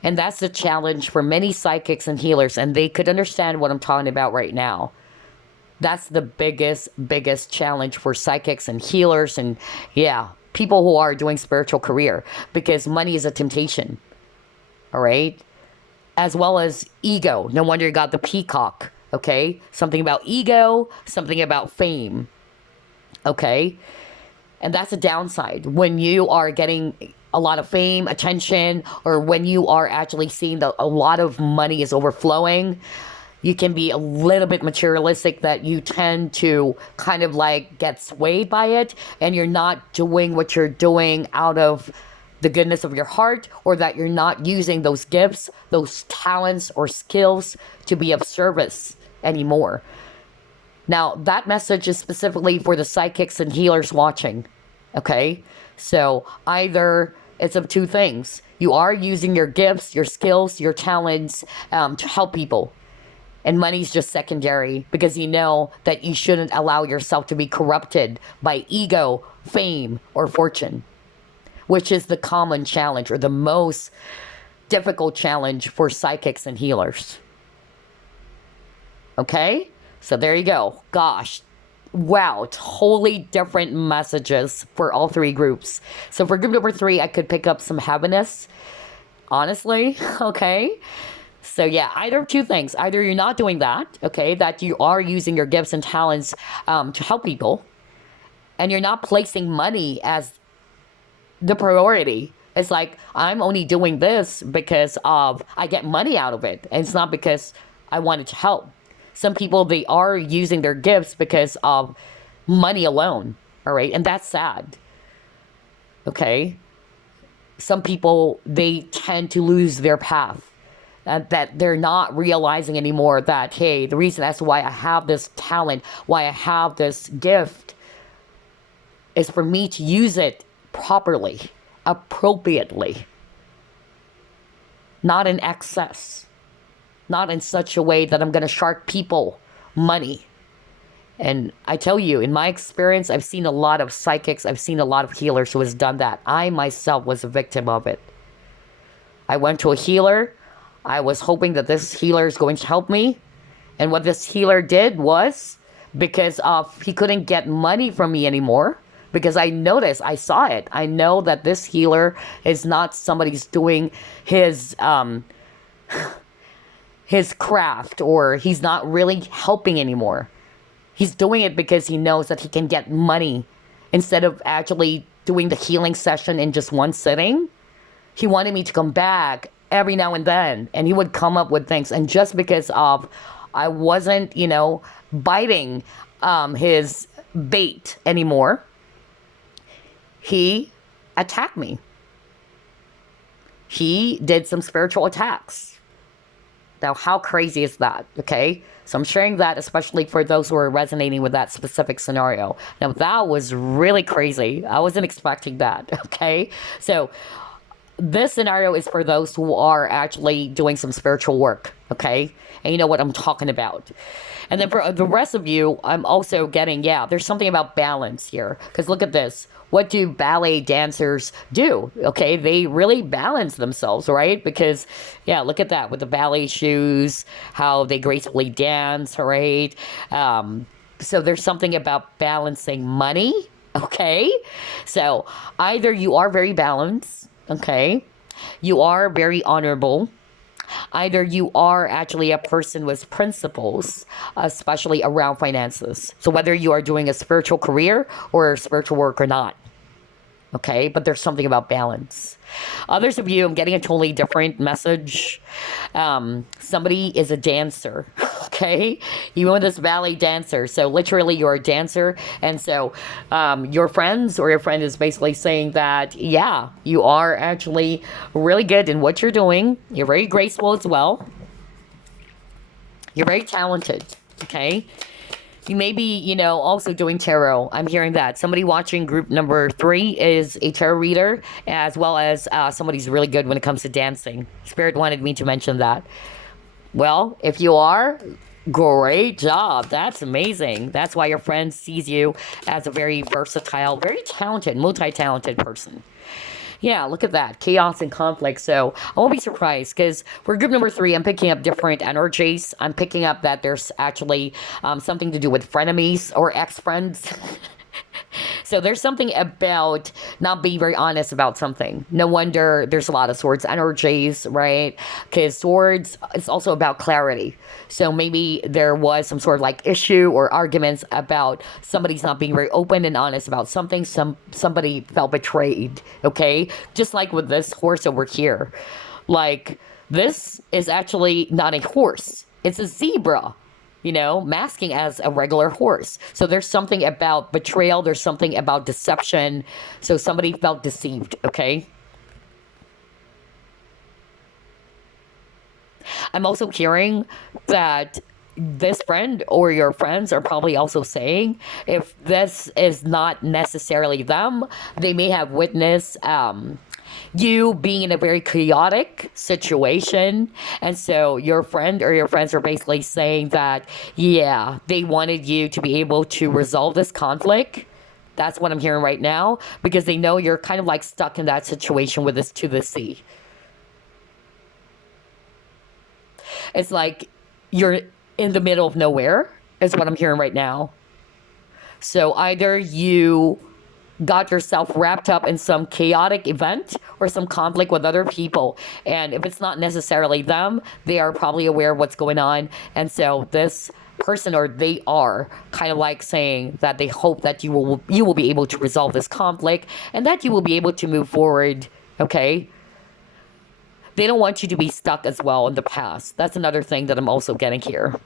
And that's the challenge for many psychics and healers. And they could understand what I'm talking about right now. That's the biggest challenge for psychics and healers and, yeah, people who are doing spiritual career. Because money is a temptation. All right? As well as ego. No wonder you got the peacock, okay? Something about ego, something about fame, okay? And that's a downside. When you are getting a lot of fame, attention, or when you are actually seeing that a lot of money is overflowing, you can be a little bit materialistic that you tend to kind of like get swayed by it, and you're not doing what you're doing out of the goodness of your heart, or that you're not using those gifts, those talents or skills to be of service anymore. Now, that message is specifically for the psychics and healers watching, okay? So either it's of two things. You are using your gifts, your skills, your talents to help people. And money's just secondary because you know that you shouldn't allow yourself to be corrupted by ego, fame, or fortune, which is the common challenge or the most difficult challenge for psychics and healers. Okay? So there you go. Gosh. Wow. Totally different messages for all three groups. So for group number 3, I could pick up some heaviness. Honestly. Okay? So yeah, either of two things. Either you're not doing that, okay, that you are using your gifts and talents to help people, and you're not placing money as the priority. It's like, I'm only doing this because of I get money out of it, and it's not because I wanted to help. Some people, they are using their gifts because of money alone, all right, and that's sad. Okay, some people, they tend to lose their path, that they're not realizing anymore that, hey, the reason as to why I have this talent, why I have this gift, is for me to use it properly, appropriately. not in excess, not in such a way that I'm going to shark people money. And I tell you, in my experience, I've seen a lot of psychics, I've seen a lot of healers who has done that. I myself was a victim of it. I went to a healer. I was hoping that this healer is going to help me. And what this healer did was, because of he couldn't get money from me anymore, because I noticed, I saw it. I know that this healer is not somebody who's doing his craft, or he's not really helping anymore. He's doing it because he knows that he can get money instead of actually doing the healing session in just one sitting. He wanted me to come back every now and then, and he would come up with things. And just because of I wasn't, biting his bait anymore, he attacked me. He did some spiritual attacks. Now, how crazy is that? Okay. So I'm sharing that especially for those who are resonating with that specific scenario. Now, that was really crazy. I wasn't expecting that. Okay. So this scenario is for those who are actually doing some spiritual work. Okay. And you know what I'm talking about. And then for the rest of you, I'm also getting, there's something about balance here. Because look at this. What do ballet dancers do? Okay, they really balance themselves, right? Because, look at that with the ballet shoes, how they gracefully dance, right? So there's something about balancing money, okay? So either you are very balanced, okay? You are very honorable. Either you are actually a person with principles, especially around finances. So whether you are doing a spiritual career or spiritual work or not. Okay, but there's something about balance. Others of you, I'm getting a totally different message. Somebody is a dancer, okay? You are this ballet dancer. So literally you're a dancer. And so your friends or your friend is basically saying that, you are actually really good in what you're doing. You're very graceful as well. You're very talented, okay? You may be, also doing tarot. I'm hearing that. Somebody watching group number 3 is a tarot reader, as well as somebody who's really good when it comes to dancing. Spirit wanted me to mention that. Well, if you are, great job. That's amazing. That's why your friend sees you as a very versatile, very talented, multi-talented person. Yeah, look at that. Chaos and conflict. So I won't be surprised because for group number 3, I'm picking up different energies. I'm picking up that there's actually something to do with frenemies or ex-friends. So there's something about not being very honest about something. No wonder there's a lot of swords energies, right? Because swords, it's also about clarity. So maybe there was some sort of like issue or arguments about somebody's not being very open and honest about something. Somebody felt betrayed, okay? Just like with this horse over here. Like, this is actually not a horse. It's a zebra. Masking as a regular horse. So there's something about betrayal. There's something about deception. So somebody felt deceived, okay? I'm also hearing that this friend or your friends are probably also saying if this is not necessarily them, they may have witnessed you being in a very chaotic situation. And so your friend or your friends are basically saying that, they wanted you to be able to resolve this conflict. That's what I'm hearing right now, because they know you're kind of like stuck in that situation with this to the sea. It's like you're in the middle of nowhere, is what I'm hearing right now. So either you got yourself wrapped up in some chaotic event or some conflict with other people. And if it's not necessarily them, they are probably aware of what's going on. And so this person, or they are kind of like saying that they hope that you will be able to resolve this conflict and that you will be able to move forward, okay? They don't want you to be stuck as well in the past. That's another thing that I'm also getting here.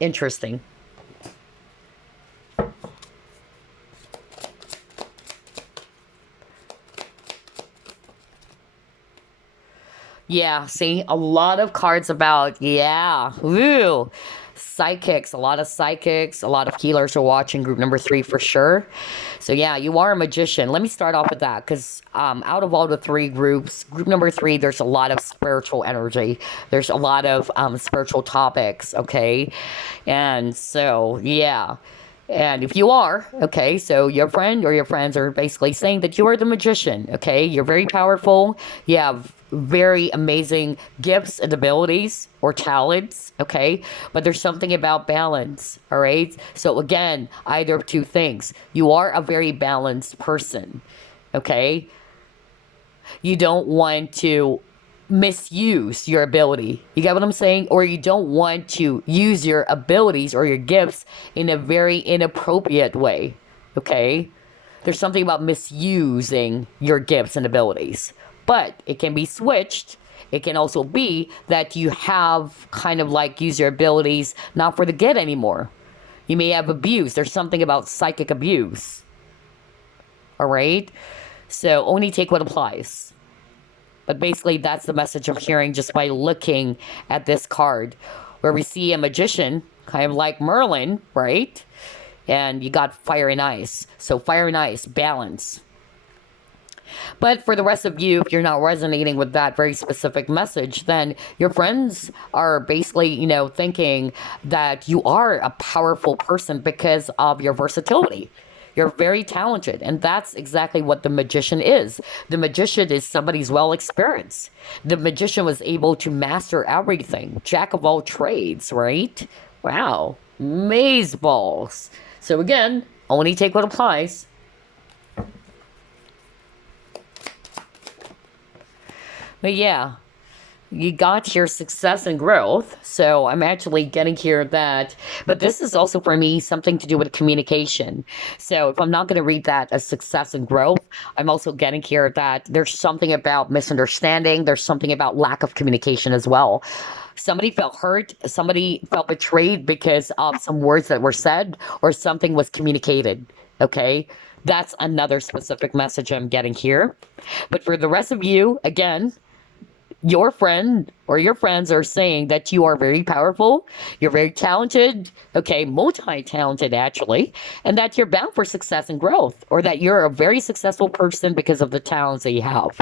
Interesting. Yeah, see, a lot of cards about, ooh. psychics, a lot of psychics, a lot of healers are watching group number 3 for sure. So yeah, you are a magician. Let me start off with that, because out of all the 3 groups, group number 3, there's a lot of spiritual energy. There's a lot of spiritual topics, okay? And so, yeah. And if you are, okay, so your friend or your friends are basically saying that you are the magician, okay? You're very powerful. You have very amazing gifts and abilities or talents, okay? But there's something about balance, all right? So again, either of two things. You are a very balanced person, okay? You don't want to misuse your ability. You get what I'm saying? Or you don't want to use your abilities or your gifts in a very inappropriate way. Okay? There's something about misusing your gifts and abilities. But it can be switched. It can also be that you have kind of like use your abilities not for the good anymore. You may have abuse. There's something about psychic abuse. Alright? So only take what applies. But basically, that's the message I'm hearing just by looking at this card, where we see a magician, kind of like Merlin, right? And you got fire and ice. So fire and ice, balance. But for the rest of you, if you're not resonating with that very specific message, then your friends are basically, you know, thinking that you are a powerful person because of your versatility. You're very talented, and that's exactly what the magician is. The magician is somebody who's well experienced. The magician was able to master everything. Jack of all trades, right? Wow. Maze balls. So again, only take what applies. But yeah, you got your success and growth. So I'm actually getting here that, but this is also for me something to do with communication. So if I'm not going to read that as success and growth, I'm also getting here that there's something about misunderstanding. There's something about lack of communication as well. Somebody felt hurt. Somebody felt betrayed because of some words that were said or something was communicated. Okay. That's another specific message I'm getting here. But for the rest of you, again, your friend or your friends are saying that you are very powerful, you're very talented, okay, multi-talented actually, and that you're bound for success and growth, or that you're a very successful person because of the talents that you have.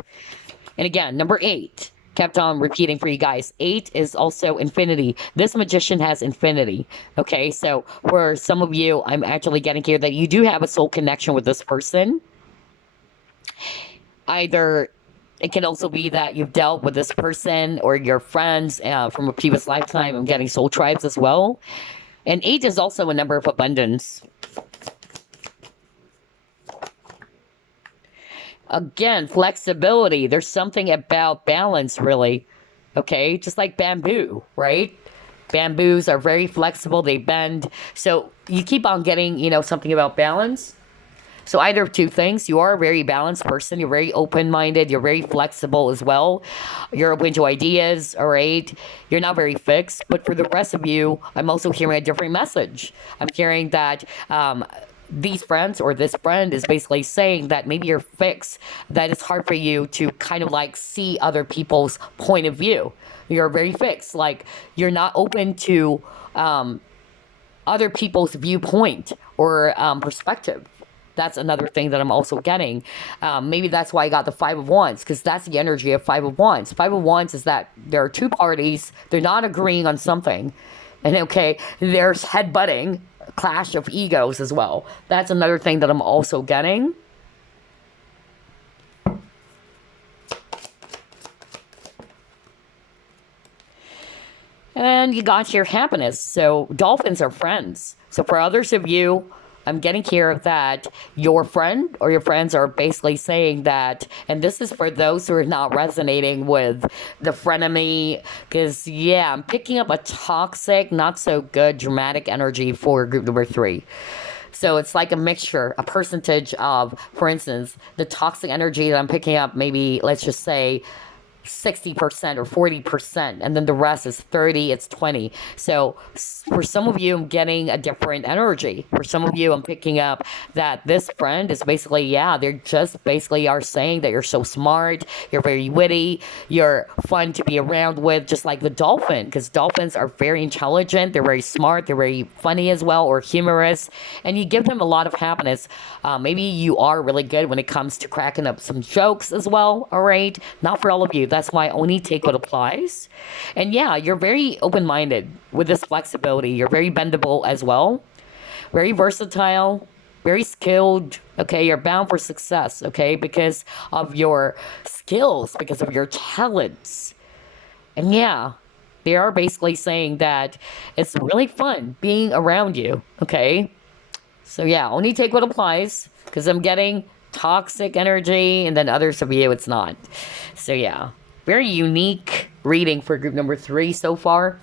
And again, number 8, kept on repeating for you guys, 8 is also infinity. This magician has infinity, okay? So for some of you, I'm actually getting here that you do have a soul connection with this person. Either it can also be that you've dealt with this person or your friends from a previous lifetime. I'm getting soul tribes as well. And 8 is also a number of abundance. Again, flexibility. There's something about balance, really. Okay? Just like bamboo, right? Bamboos are very flexible. They bend. So you keep on getting, you know, something about balance. So either of two things. You are a very balanced person. You're very open-minded. You're very flexible as well. You're open to ideas, all right? You're not very fixed. But for the rest of you, I'm also hearing a different message. I'm hearing that these friends or this friend is basically saying that maybe you're fixed, that it's hard for you to kind of like see other people's point of view. You're very fixed. Like you're not open to other people's viewpoint or perspective. That's another thing that I'm also getting. Maybe that's why I got the 5 of Wands, because that's the energy of 5 of Wands. 5 of Wands is that there are two parties. They're not agreeing on something. And okay, there's headbutting, clash of egos as well. That's another thing that I'm also getting. And you got your happiness. So dolphins are friends. So for others of you, I'm getting here that your friend or your friends are basically saying that, and this is for those who are not resonating with the frenemy, because, yeah, I'm picking up a toxic, not so good, dramatic energy for group number 3. So it's like a mixture, a percentage of, for instance, the toxic energy that I'm picking up, maybe, let's just say, 60% or 40%, and then the rest is 30, it's 20. So for some of you, I'm getting a different energy. For some of you, I'm picking up that this friend is basically, yeah, they're just basically are saying that you're so smart, you're very witty, you're fun to be around with, just like the dolphin, because dolphins are very intelligent, they're very smart, they're very funny as well, or humorous, and you give them a lot of happiness. Maybe you are really good when it comes to cracking up some jokes as well, all right? Not for all of you. That's why I only take what applies. And yeah, you're very open-minded with this flexibility. You're very bendable as well. Very versatile, very skilled. Okay, you're bound for success, okay, because of your skills, because of your talents. And yeah, they are basically saying that it's really fun being around you, okay? So yeah, only take what applies, because I'm getting toxic energy, and then others of you, it's not. So yeah, very unique reading for group number 3 so far.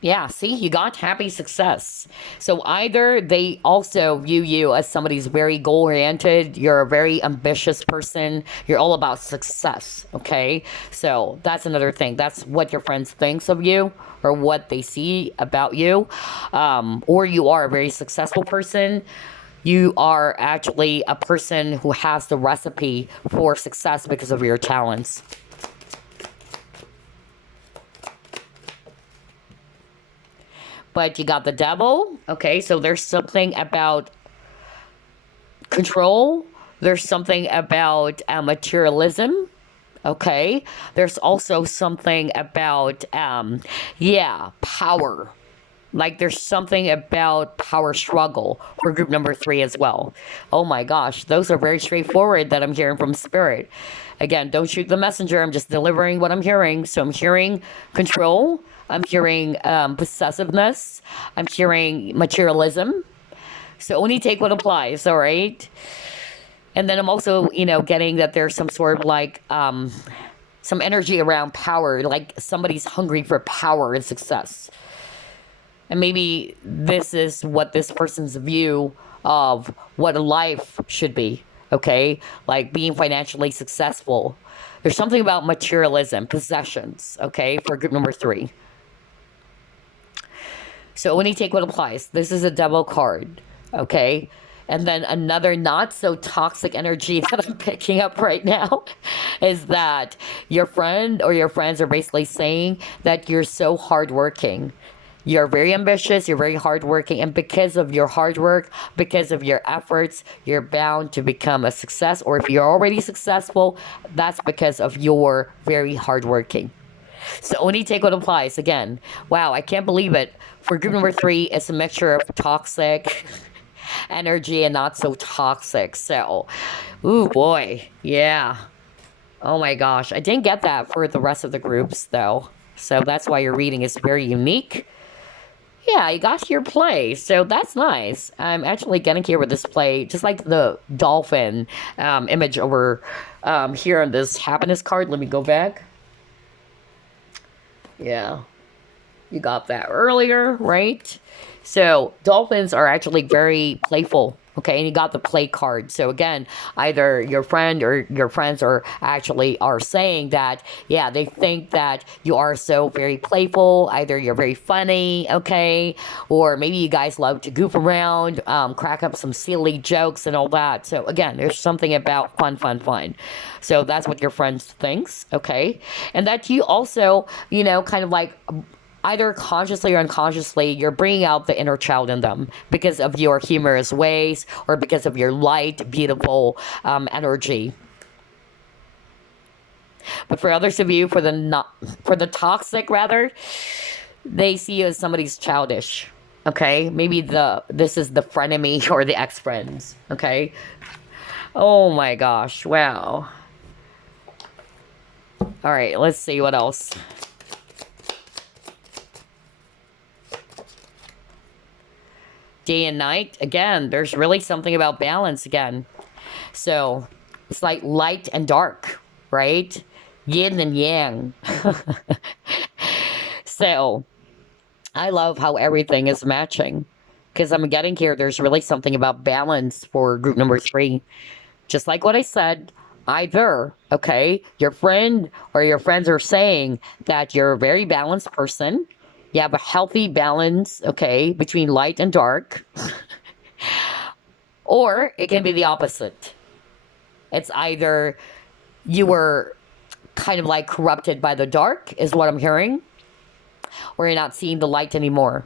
Yeah, see, you got happy success. So either they also view you as somebody who's very goal oriented, you're a very ambitious person, you're all about success, okay? So that's another thing. That's what your friends thinks of you or what they see about you. Or you are a very successful person. You are actually a person who has the recipe for success because of your talents. But you got the devil. Okay, so there's something about control. There's something about materialism. Okay, there's also something about, yeah, power. Like there's something about power struggle for group number 3 as well. Oh my gosh, those are very straightforward that I'm hearing from Spirit. Again, don't shoot the messenger. I'm just delivering what I'm hearing. So I'm hearing control. I'm hearing possessiveness. I'm hearing materialism. So only take what applies, all right? And then I'm also, getting that there's some sort of like some energy around power, like somebody's hungry for power and success. And maybe this is what this person's view of what a life should be, okay? Like being financially successful. There's something about materialism, possessions, okay, for group number 3. So only take what applies. This is a double card, okay? And then another not so toxic energy that I'm picking up right now is that your friend or your friends are basically saying that you're so hardworking. You're very ambitious, you're very hardworking, and because of your hard work, because of your efforts, you're bound to become a success. Or if you're already successful, that's because of your very hardworking. So only take what applies. Again, wow, I can't believe it. For group number 3, it's a mixture of toxic energy and not so toxic. So, ooh boy, yeah. Oh my gosh, I didn't get that for the rest of the groups though. So that's why your reading is very unique. Yeah, you got your play, so that's nice. I'm actually getting here with this play, just like the dolphin image over here on this happiness card. Let me go back. Yeah, you got that earlier, right? So dolphins are actually very playful, okay? And you got the play card. So again, either your friend or your friends are saying that, yeah, they think that you are so very playful. Either you're very funny, okay? Or maybe you guys love to goof around, crack up some silly jokes and all that. So again, there's something about fun. So that's what your friends thinks, okay? And that you also, kind of like either consciously or unconsciously, you're bringing out the inner child in them because of your humorous ways or because of your light, beautiful energy. But for others of you, for the toxic rather, they see you as somebody's childish. Okay, maybe this is the frenemy or the ex-friends. Okay. Oh my gosh! Wow. All right, let's see what else. Day and night, again, there's really something about balance again. So it's like light and dark, right? Yin and yang. So I love how everything is matching. Because I'm getting here, there's really something about balance for group number 3. Just like what I said, either, okay, your friend or your friends are saying that you're a very balanced person. You have a healthy balance, okay, between light and dark. Or it can be the opposite. It's either you were kind of like corrupted by the dark, is what I'm hearing, or you're not seeing the light anymore.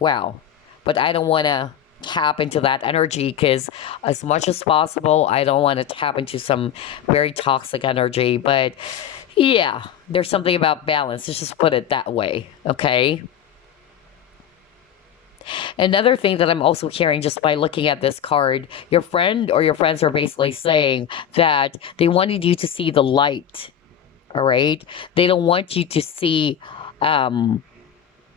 Wow. But I don't want to tap into that energy because as much as possible, I don't want to tap into some very toxic energy. But yeah, there's something about balance. Let's just put it that way. Okay. Another thing that I'm also hearing just by looking at this card, your friend or your friends are basically saying that they wanted you to see the light. All right. They don't want you to see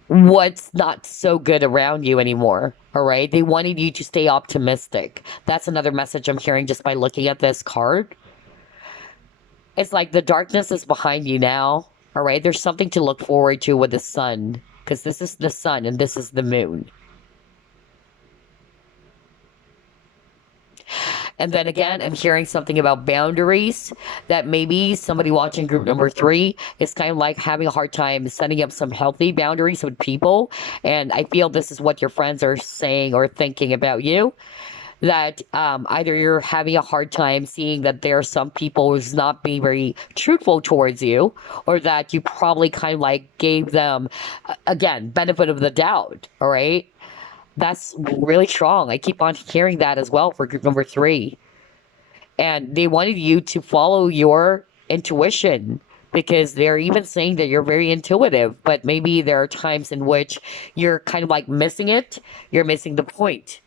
what's not so good around you anymore. All right. They wanted you to stay optimistic. That's another message I'm hearing just by looking at this card. It's like the darkness is behind you now. All right. There's something to look forward to with the sun, because this is the sun and this is the moon. And then again, I'm hearing something about boundaries, that maybe somebody watching group number 3 is kind of like having a hard time setting up some healthy boundaries with people. And I feel this is what your friends are saying or thinking about you. That either you're having a hard time seeing that there are some people who's not being very truthful towards you, or that you probably kind of like gave them, again, benefit of the doubt, all right? That's really strong. I keep on hearing that as well for group number 3. And they wanted you to follow your intuition, because they're even saying that you're very intuitive, but maybe there are times in which you're kind of like missing it. You're missing the point.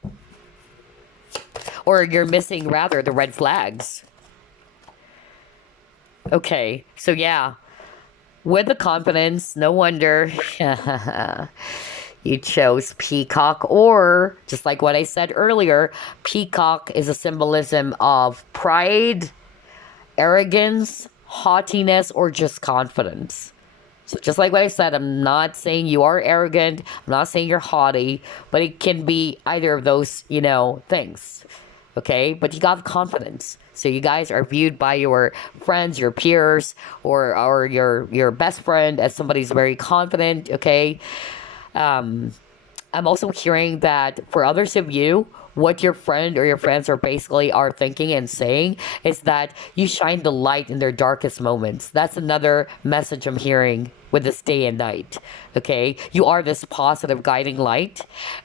Or you're missing, rather, the red flags. Okay, so yeah. With the confidence, no wonder you chose Peacock Ore. Just like what I said earlier, peacock is a symbolism of pride, arrogance, haughtiness, or just confidence. So just like what I said, I'm not saying you are arrogant, I'm not saying you're haughty, but it can be either of those, things. Okay, but you got confidence. So you guys are viewed by your friends, your peers, or your best friend as somebody who's very confident. Okay. I'm also hearing that for others of you, what your friend or your friends are thinking and saying is that you shine the light in their darkest moments. That's another message I'm hearing with this day and night. Okay, you are this positive guiding light.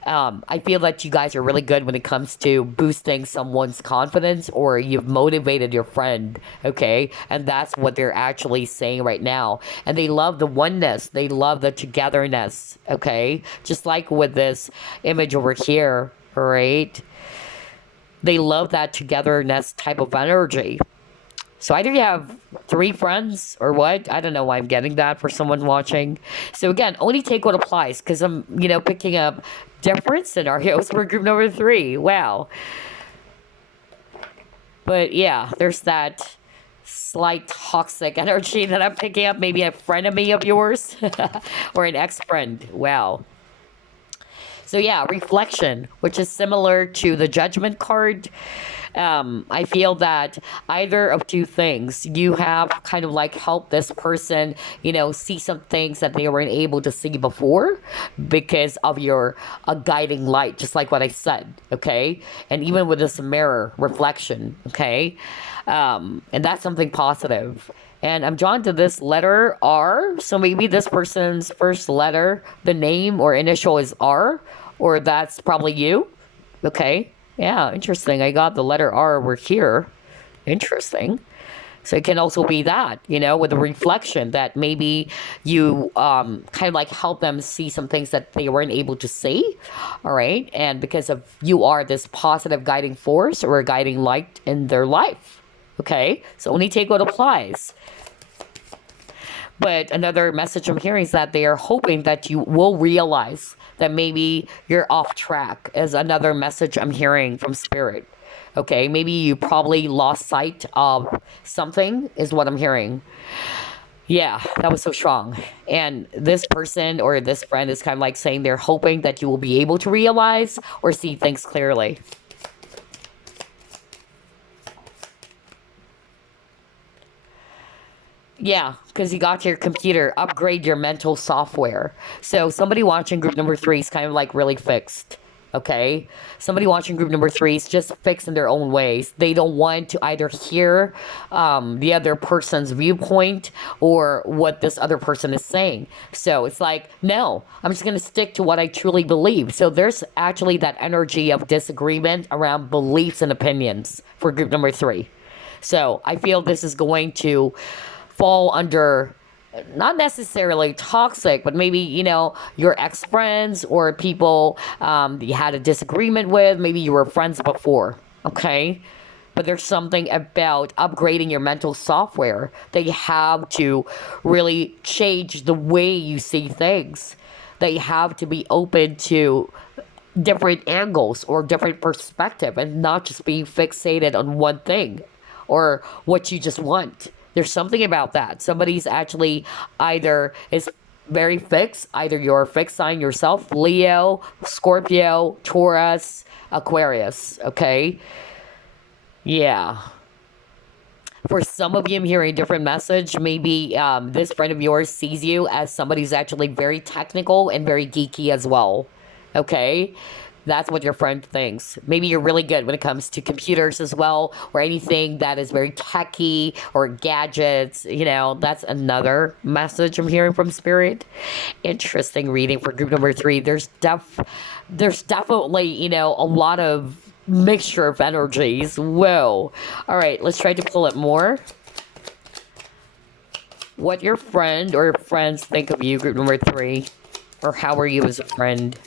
I feel that you guys are really good when it comes to boosting someone's confidence, or you've motivated your friend. Okay, and that's what they're actually saying right now. And they love the oneness, they love the togetherness. Okay, just like with this image over here. Right? They love that togetherness type of energy. So either you have 3 friends or what? I don't know why I'm getting that for someone watching. So again, only take what applies, because I'm, picking up different scenarios for group number 3. Wow. But yeah, there's that slight toxic energy that I'm picking up. Maybe a frenemy of yours or an ex-friend. Wow. So yeah, reflection, which is similar to the judgment card. I feel that either of 2 things, you have kind of like helped this person, see some things that they weren't able to see before because of your guiding light, just like what I said, okay? And even with this mirror reflection, okay? And that's something positive. And I'm drawn to this letter R. So maybe this person's first letter, the name or initial is R. Or that's probably you. Okay. Yeah, interesting. I got the letter R over here. Interesting. So it can also be that, with a reflection that maybe you kind of like help them see some things that they weren't able to see. All right. And because of you are this positive guiding force or a guiding light in their life. Okay, so only take what applies. But another message I'm hearing is that they are hoping that you will realize that maybe you're off track, is another message I'm hearing from Spirit. Okay, maybe you probably lost sight of something, is what I'm hearing. Yeah, that was so strong. And this person or this friend is kind of like saying they're hoping that you will be able to realize or see things clearly. Yeah, because you got your computer, upgrade your mental software. So somebody watching group number three is kind of like really fixed. Okay? Somebody watching group number three is just fixed in their own ways. They don't want to either hear the other person's viewpoint or what this other person is saying. So it's like, no, I'm just going to stick to what I truly believe. So there's actually that energy of disagreement around beliefs and opinions for group number three. So I feel this is going to fall under not necessarily toxic, but maybe, your ex friends or people you had a disagreement with. Maybe you were friends before, okay? But there's something about upgrading your mental software that you have to really change the way you see things, that you have to be open to different angles or different perspective and not just be fixated on one thing or what you just want. There's something about that. Somebody's actually either is very fixed, either you're a fixed sign yourself, Leo, Scorpio, Taurus, Aquarius, okay? Yeah. For some of you, I'm hearing a different message. Maybe this friend of yours sees you as somebody who's actually very technical and very geeky as well, okay? That's what your friend thinks. Maybe you're really good when it comes to computers as well, or anything that is very techy or gadgets. That's another message I'm hearing from Spirit. Interesting reading for group number three. There's definitely, a lot of mixture of energies. Whoa. All right, let's try to pull it more. What your friend or friends think of you, group number three, or how are you as a friend?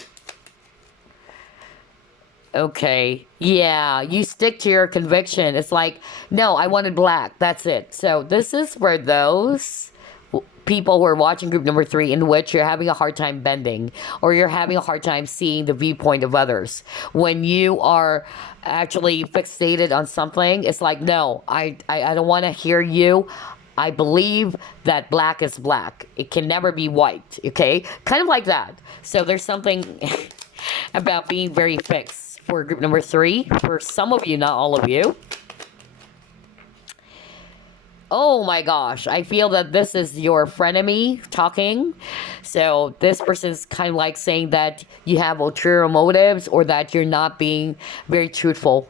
Okay. Yeah, you stick to your conviction. It's like, no, I wanted black. That's it. So this is for those people who are watching group number three in which you're having a hard time bending or you're having a hard time seeing the viewpoint of others. When you are actually fixated on something, it's like, no, I don't want to hear you. I believe that black is black. It can never be white. Okay? Kind of like that. So there's something about being very fixed for group number three. For some of you, not all of you. Oh my gosh, I feel that this is your frenemy talking. So this person's kind of like saying that you have ulterior motives or that you're not being very truthful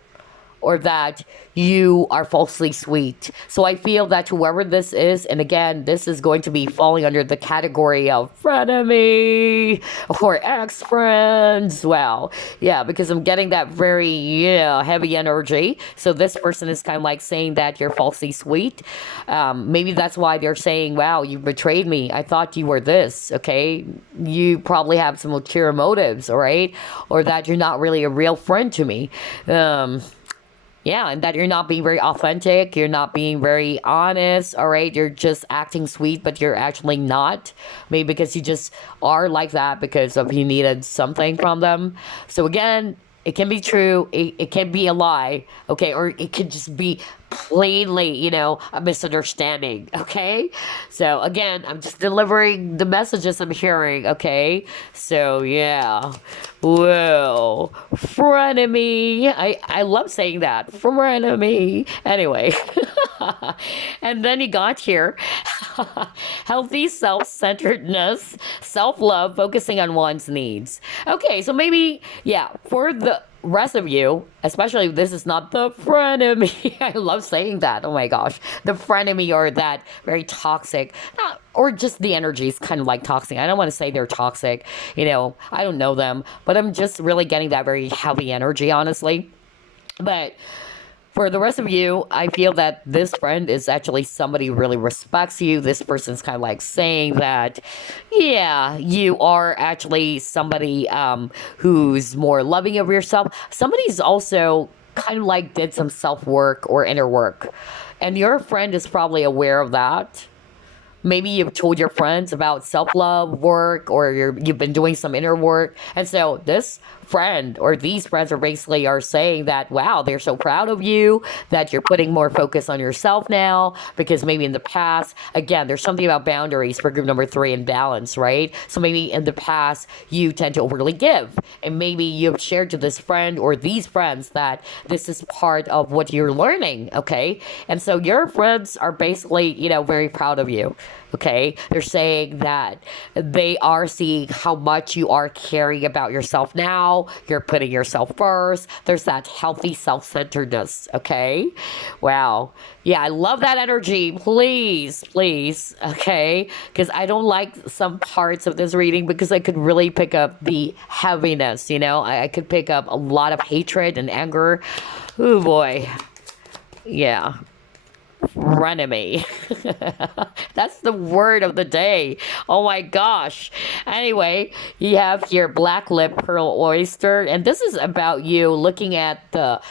or that you are falsely sweet. So I feel that whoever this is, and again, this is going to be falling under the category of frenemy or ex-friends. Well, yeah, because I'm getting that very, heavy energy. So this person is kind of like saying that you're falsely sweet. Maybe that's why they're saying, wow, you betrayed me. I thought you were this, okay? You probably have some ulterior motives, all right? Or that you're not really a real friend to me. Yeah, and that you're not being very authentic, you're not being very honest, all right? You're just acting sweet, but you're actually not. Maybe because you just are like that because of you needed something from them. So again, it can be true, it can be a lie, okay? Or it could just be plainly, a misunderstanding, okay? So again, I'm just delivering the messages I'm hearing, okay? So yeah, whoa, frenemy. I love saying that, frenemy. Anyway, and then he got here, healthy self-centeredness, self-love, focusing on one's needs. Okay, so maybe, yeah, for the rest of you, especially if this is not the frenemy, I love saying that, oh my gosh, the frenemy or that very toxic, or just the energy is kind of like toxic. I don't want to say they're toxic, I don't know them, but I'm just really getting that very heavy energy, honestly. But for the rest of you, I feel that this friend is actually somebody who really respects you. This person's kind of like saying that, yeah, you are actually somebody who's more loving of yourself. Somebody's also kind of like did some self-work or inner work. And your friend is probably aware of that. Maybe you've told your friends about self-love work, or you've been doing some inner work. And so this friend or these friends are basically are saying that, wow, they're so proud of you, that you're putting more focus on yourself now, because maybe in the past, again, there's something about boundaries for group number 3 and balance, right? So maybe in the past you tend to overly give, and maybe you've shared to this friend or these friends that this is part of what you're learning, okay? And so your friends are basically, very proud of you. Okay, they're saying that they are seeing how much you are caring about yourself now. You're putting yourself first. There's that healthy self-centeredness. Okay, wow, yeah, I love that energy. Please, please, okay, because I don't like some parts of this reading because I could really pick up the heaviness. I could pick up a lot of hatred and anger. Oh boy, yeah. Frenemy. That's the word of the day. Oh my gosh. Anyway, you have here black lip pearl oyster, and this is about you looking at the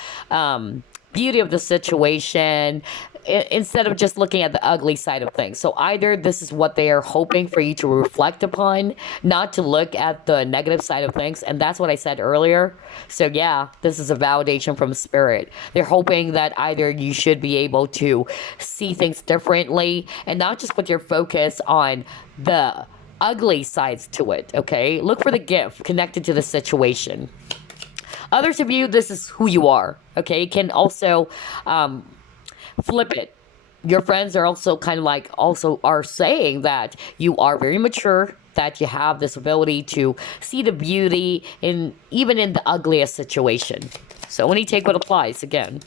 beauty of the situation instead of just looking at the ugly side of things. So either this is what they are hoping for you to reflect upon, not to look at the negative side of things, and that's what I said earlier. So yeah, this is a validation from spirit. They're hoping that either you should be able to see things differently and not just put your focus on the ugly sides to it, okay? Look for the gift connected to the situation. Others of you, this is who you are, okay? You can also flip it. Your friends are also kind of like also are saying that you are very mature, that you have this ability to see the beauty in even in the ugliest situation. So when you take what applies again.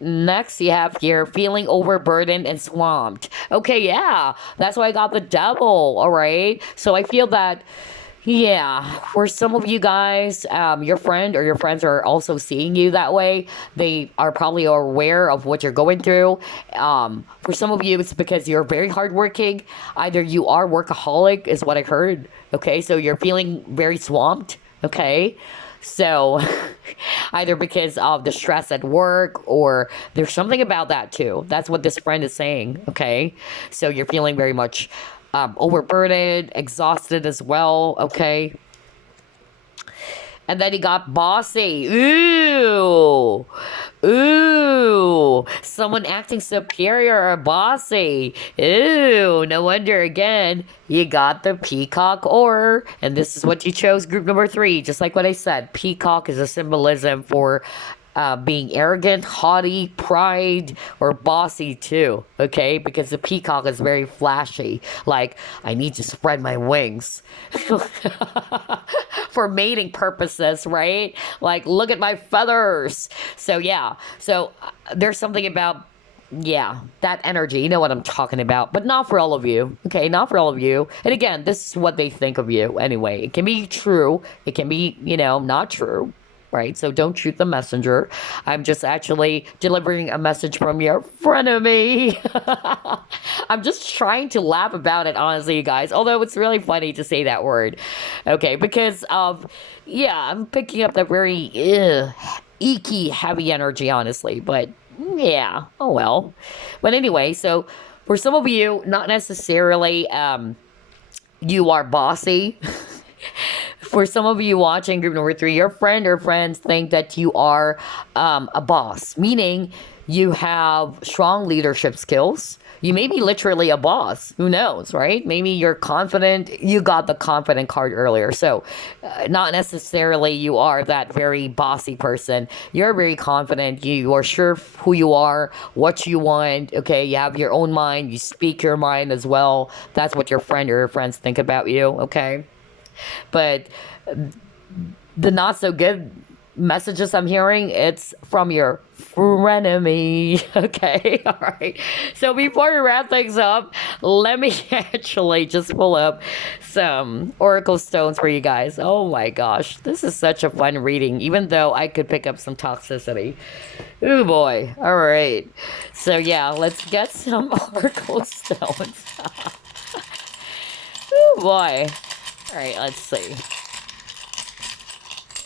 Next, you have here feeling overburdened and swamped. Okay, yeah, that's why I got the devil. All right, so I feel that, yeah, for some of you guys, your friend or your friends are also seeing you that way. They are probably aware of what you're going through. For some of you, it's because you're very hardworking. Either you are workaholic, is what I heard. Okay, so you're feeling very swamped. Okay. So, either because of the stress at work, or there's something about that too. That's what this friend is saying, okay? So, you're feeling very much overburdened, exhausted as well, okay? And then he got bossy. Ooh. Ooh. Someone acting superior or bossy. Ooh. No wonder again you got the Peacock Ore. And this is what you chose, group number 3. Just like what I said. Peacock is a symbolism for being arrogant, haughty, pride, or bossy too, okay? Because the peacock is very flashy. Like, I need to spread my wings. For mating purposes, right? Like, look at my feathers. So, yeah. So, there's something about, yeah, that energy. You know what I'm talking about. But not for all of you, okay? Not for all of you. And again, this is what they think of you anyway. It can be true. It can be, not true. Right, so don't shoot the messenger. I'm just actually delivering a message from your frenemy. I'm just trying to laugh about it, honestly, you guys. Although it's really funny to say that word. Okay, because of, yeah, I'm picking up that very icky, heavy energy, honestly. But, yeah, oh well. But anyway, so for some of you, not necessarily you are bossy. For some of you watching group number 3, your friend or friends think that you are a boss, meaning you have strong leadership skills. You may be literally a boss. Who knows, right? Maybe you're confident. You got the confident card earlier. So not necessarily you are that very bossy person. You're very confident. You are sure who you are, what you want. Okay, you have your own mind. You speak your mind as well. That's what your friend or your friends think about you, okay? But the not so good messages I'm hearing, it's from your frenemy. Okay, all right. So before we wrap things up, let me actually just pull up some oracle stones for you guys. Oh my gosh, this is such a fun reading, even though I could pick up some toxicity. Oh boy. All right. So yeah, let's get some oracle stones. Oh boy. All right, let's see.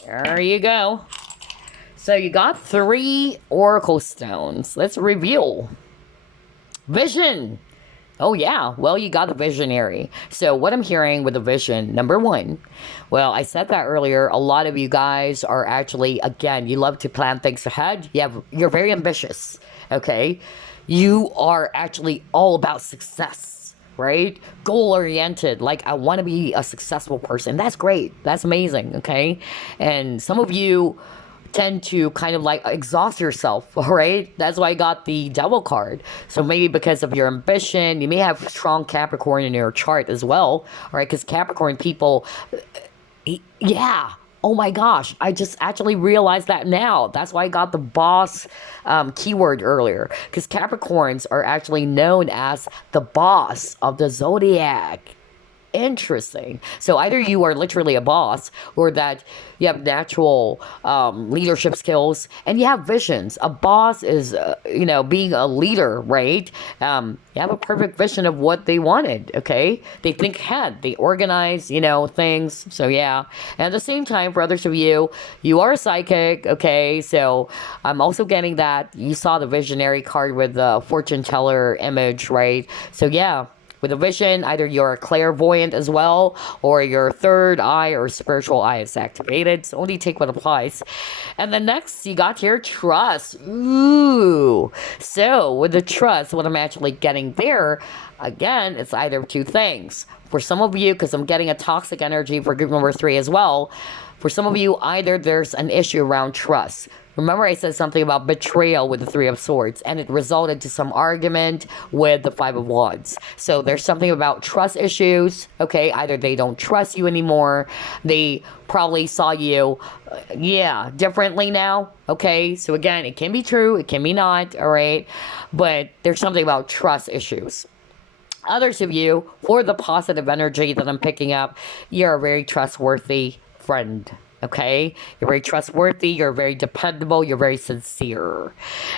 There you go. So you got 3 oracle stones. Let's reveal. Vision. Oh yeah, well, you got the visionary. So what I'm hearing with the vision, number 1, well, I said that earlier, a lot of you guys are actually, again, you love to plan things ahead. You're very ambitious, okay? You are actually all about success, right? Goal-oriented, like, I want to be a successful person. That's great. That's amazing, okay? And some of you tend to kind of like exhaust yourself, all right? That's why I got the devil card. So maybe because of your ambition, you may have strong Capricorn in your chart as well, all right? Because Capricorn people, yeah, oh my gosh, I just actually realized that now. That's why I got the boss keyword earlier, because Capricorns are actually known as the boss of the zodiac. Interesting. So either you are literally a boss, or that you have natural leadership skills and you have visions. A boss is, being a leader, right? You have a perfect vision of what they wanted, okay? They think ahead. They organize, things. So yeah. And at the same time, for others of you, you are a psychic, okay? So I'm also getting that. You saw the visionary card with the fortune teller image, right? So yeah. With a vision, either you're a clairvoyant as well, or your third eye or spiritual eye is activated. So only take what applies. And then next, you got here, trust. Ooh. So with the trust, what I'm actually getting there, again, it's either 2 things. For some of you, because I'm getting a toxic energy for group number 3 as well, for some of you, either there's an issue around trust. Remember I said something about betrayal with the 3 of Swords, and it resulted to some argument with the 5 of Wands. So there's something about trust issues, okay? Either they don't trust you anymore, they probably saw you, differently now, okay? So again, it can be true, it can be not, all right? But there's something about trust issues. Others of you, for the positive energy that I'm picking up, you're a very trustworthy friend. Okay, you're very trustworthy, you're very dependable, you're very sincere.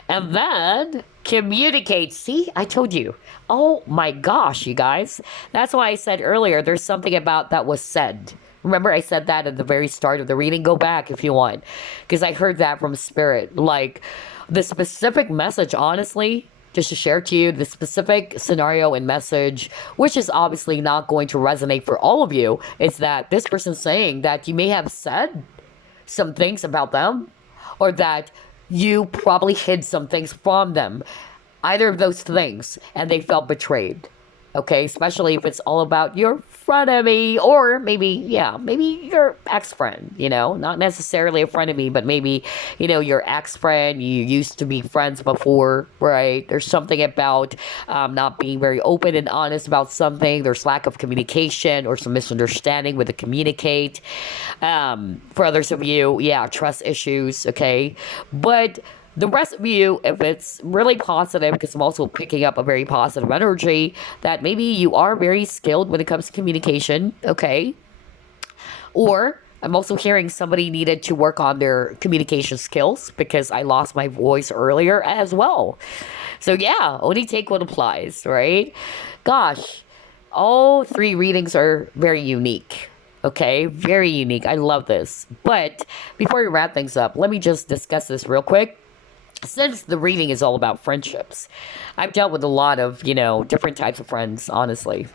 And then communicate. See, I told you. Oh my gosh, you guys. That's why I said earlier, there's something about that was said. Remember, I said that at the very start of the reading. Go back if you want, because I heard that from Spirit. Like, the specific message, honestly, just to share to you the specific scenario and message, which is obviously not going to resonate for all of you, is that this person's saying that you may have said some things about them, or that you probably hid some things from them. Either of those things, and they felt betrayed. Okay, especially if it's all about your frenemy, or maybe your ex-friend, not necessarily a frenemy, but maybe, your ex-friend, you used to be friends before, right? There's something about not being very open and honest about something. There's lack of communication or some misunderstanding with the communicate. For others of you, trust issues, okay? But the rest of you, if it's really positive, because I'm also picking up a very positive energy, that maybe you are very skilled when it comes to communication, okay? Or I'm also hearing somebody needed to work on their communication skills, because I lost my voice earlier as well. So yeah, only take what applies, right? Gosh, all 3 readings are very unique. Okay, very unique. I love this. But before we wrap things up, let me just discuss this real quick. Since the reading is all about friendships, I've dealt with a lot of, different types of friends, honestly.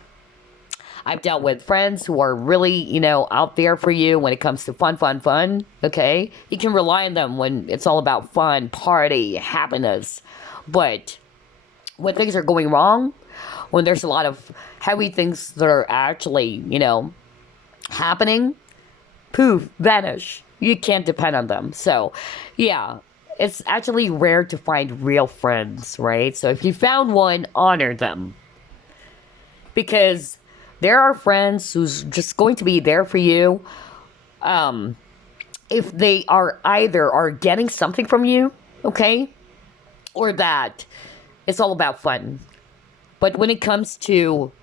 I've dealt with friends who are really, out there for you when it comes to fun, okay? You can rely on them when it's all about fun, party, happiness. But when things are going wrong, when there's a lot of heavy things that are actually, happening, poof, vanish. You can't depend on them. So, yeah. It's actually rare to find real friends, right? So if you found one, honor them. Because there are friends who's just going to be there for you. If they are either are getting something from you, okay? Or that it's all about fun. But when it comes to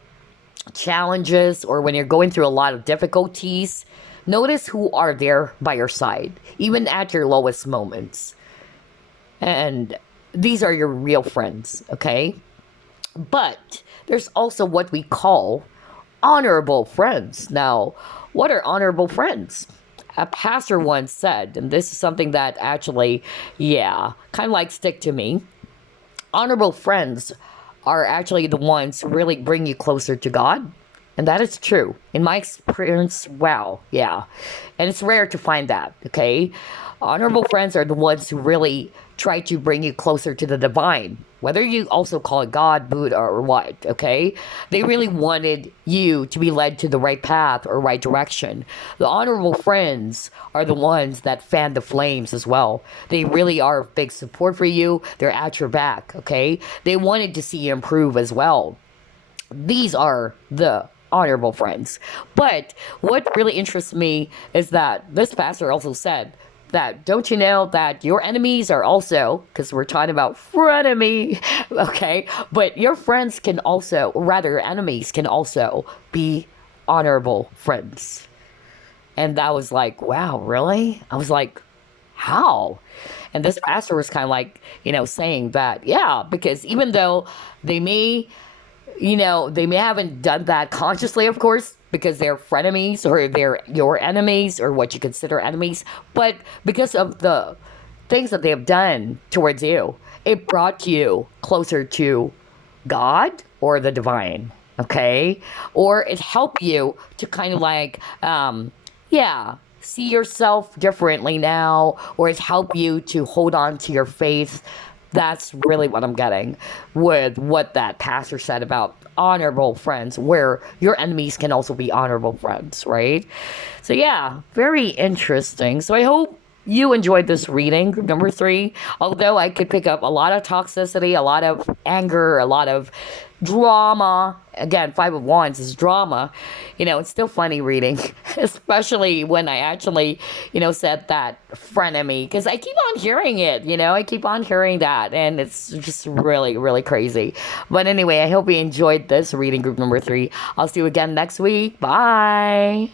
challenges, or when you're going through a lot of difficulties, notice who are there by your side, even at your lowest moments. And these are your real friends, okay? But there's also what we call honorable friends. Now, what are honorable friends? a pastor once said, and this is something that actually, yeah, kind of like stick to me. Honorable friends are actually the ones who really bring you closer to God. And that is true. In my experience, wow, yeah. And it's rare to find that, okay? Honorable friends are the ones who really try to bring you closer to the divine, whether you also call it God, Buddha, or what, okay? They really wanted you to be led to the right path or right direction. The honorable friends are the ones that fan the flames as well. They really are a big support for you. They're at your back, okay? They wanted to see you improve as well. These are the honorable friends. But what really interests me is that this pastor also said that, don't you know that your enemies are also, because we're talking about frenemy, okay, but your friends can also, rather enemies can also be honorable friends. And that was like, wow, really? I was like, how? And this pastor was kind of like, saying that, yeah, because even though they may, they may haven't done that consciously, of course, because they're frenemies or they're your enemies or what you consider enemies, but because of the things that they have done towards you, it brought you closer to God or the divine, okay? Or it helped you to kind of like, see yourself differently now, or it helped you to hold on to your faith. That's really what I'm getting with what that pastor said about honorable friends, where your enemies can also be honorable friends, right? So yeah, very interesting. So I hope you enjoyed this reading, group number 3. Although I could pick up a lot of toxicity, a lot of anger, a lot of drama. Again, 5 of Wands is drama. It's still funny reading, especially when I actually, said that frenemy, because I keep on hearing it, I keep on hearing that, and it's just really, really crazy. But anyway, I hope you enjoyed this reading, group number 3. I'll see you again next week. Bye.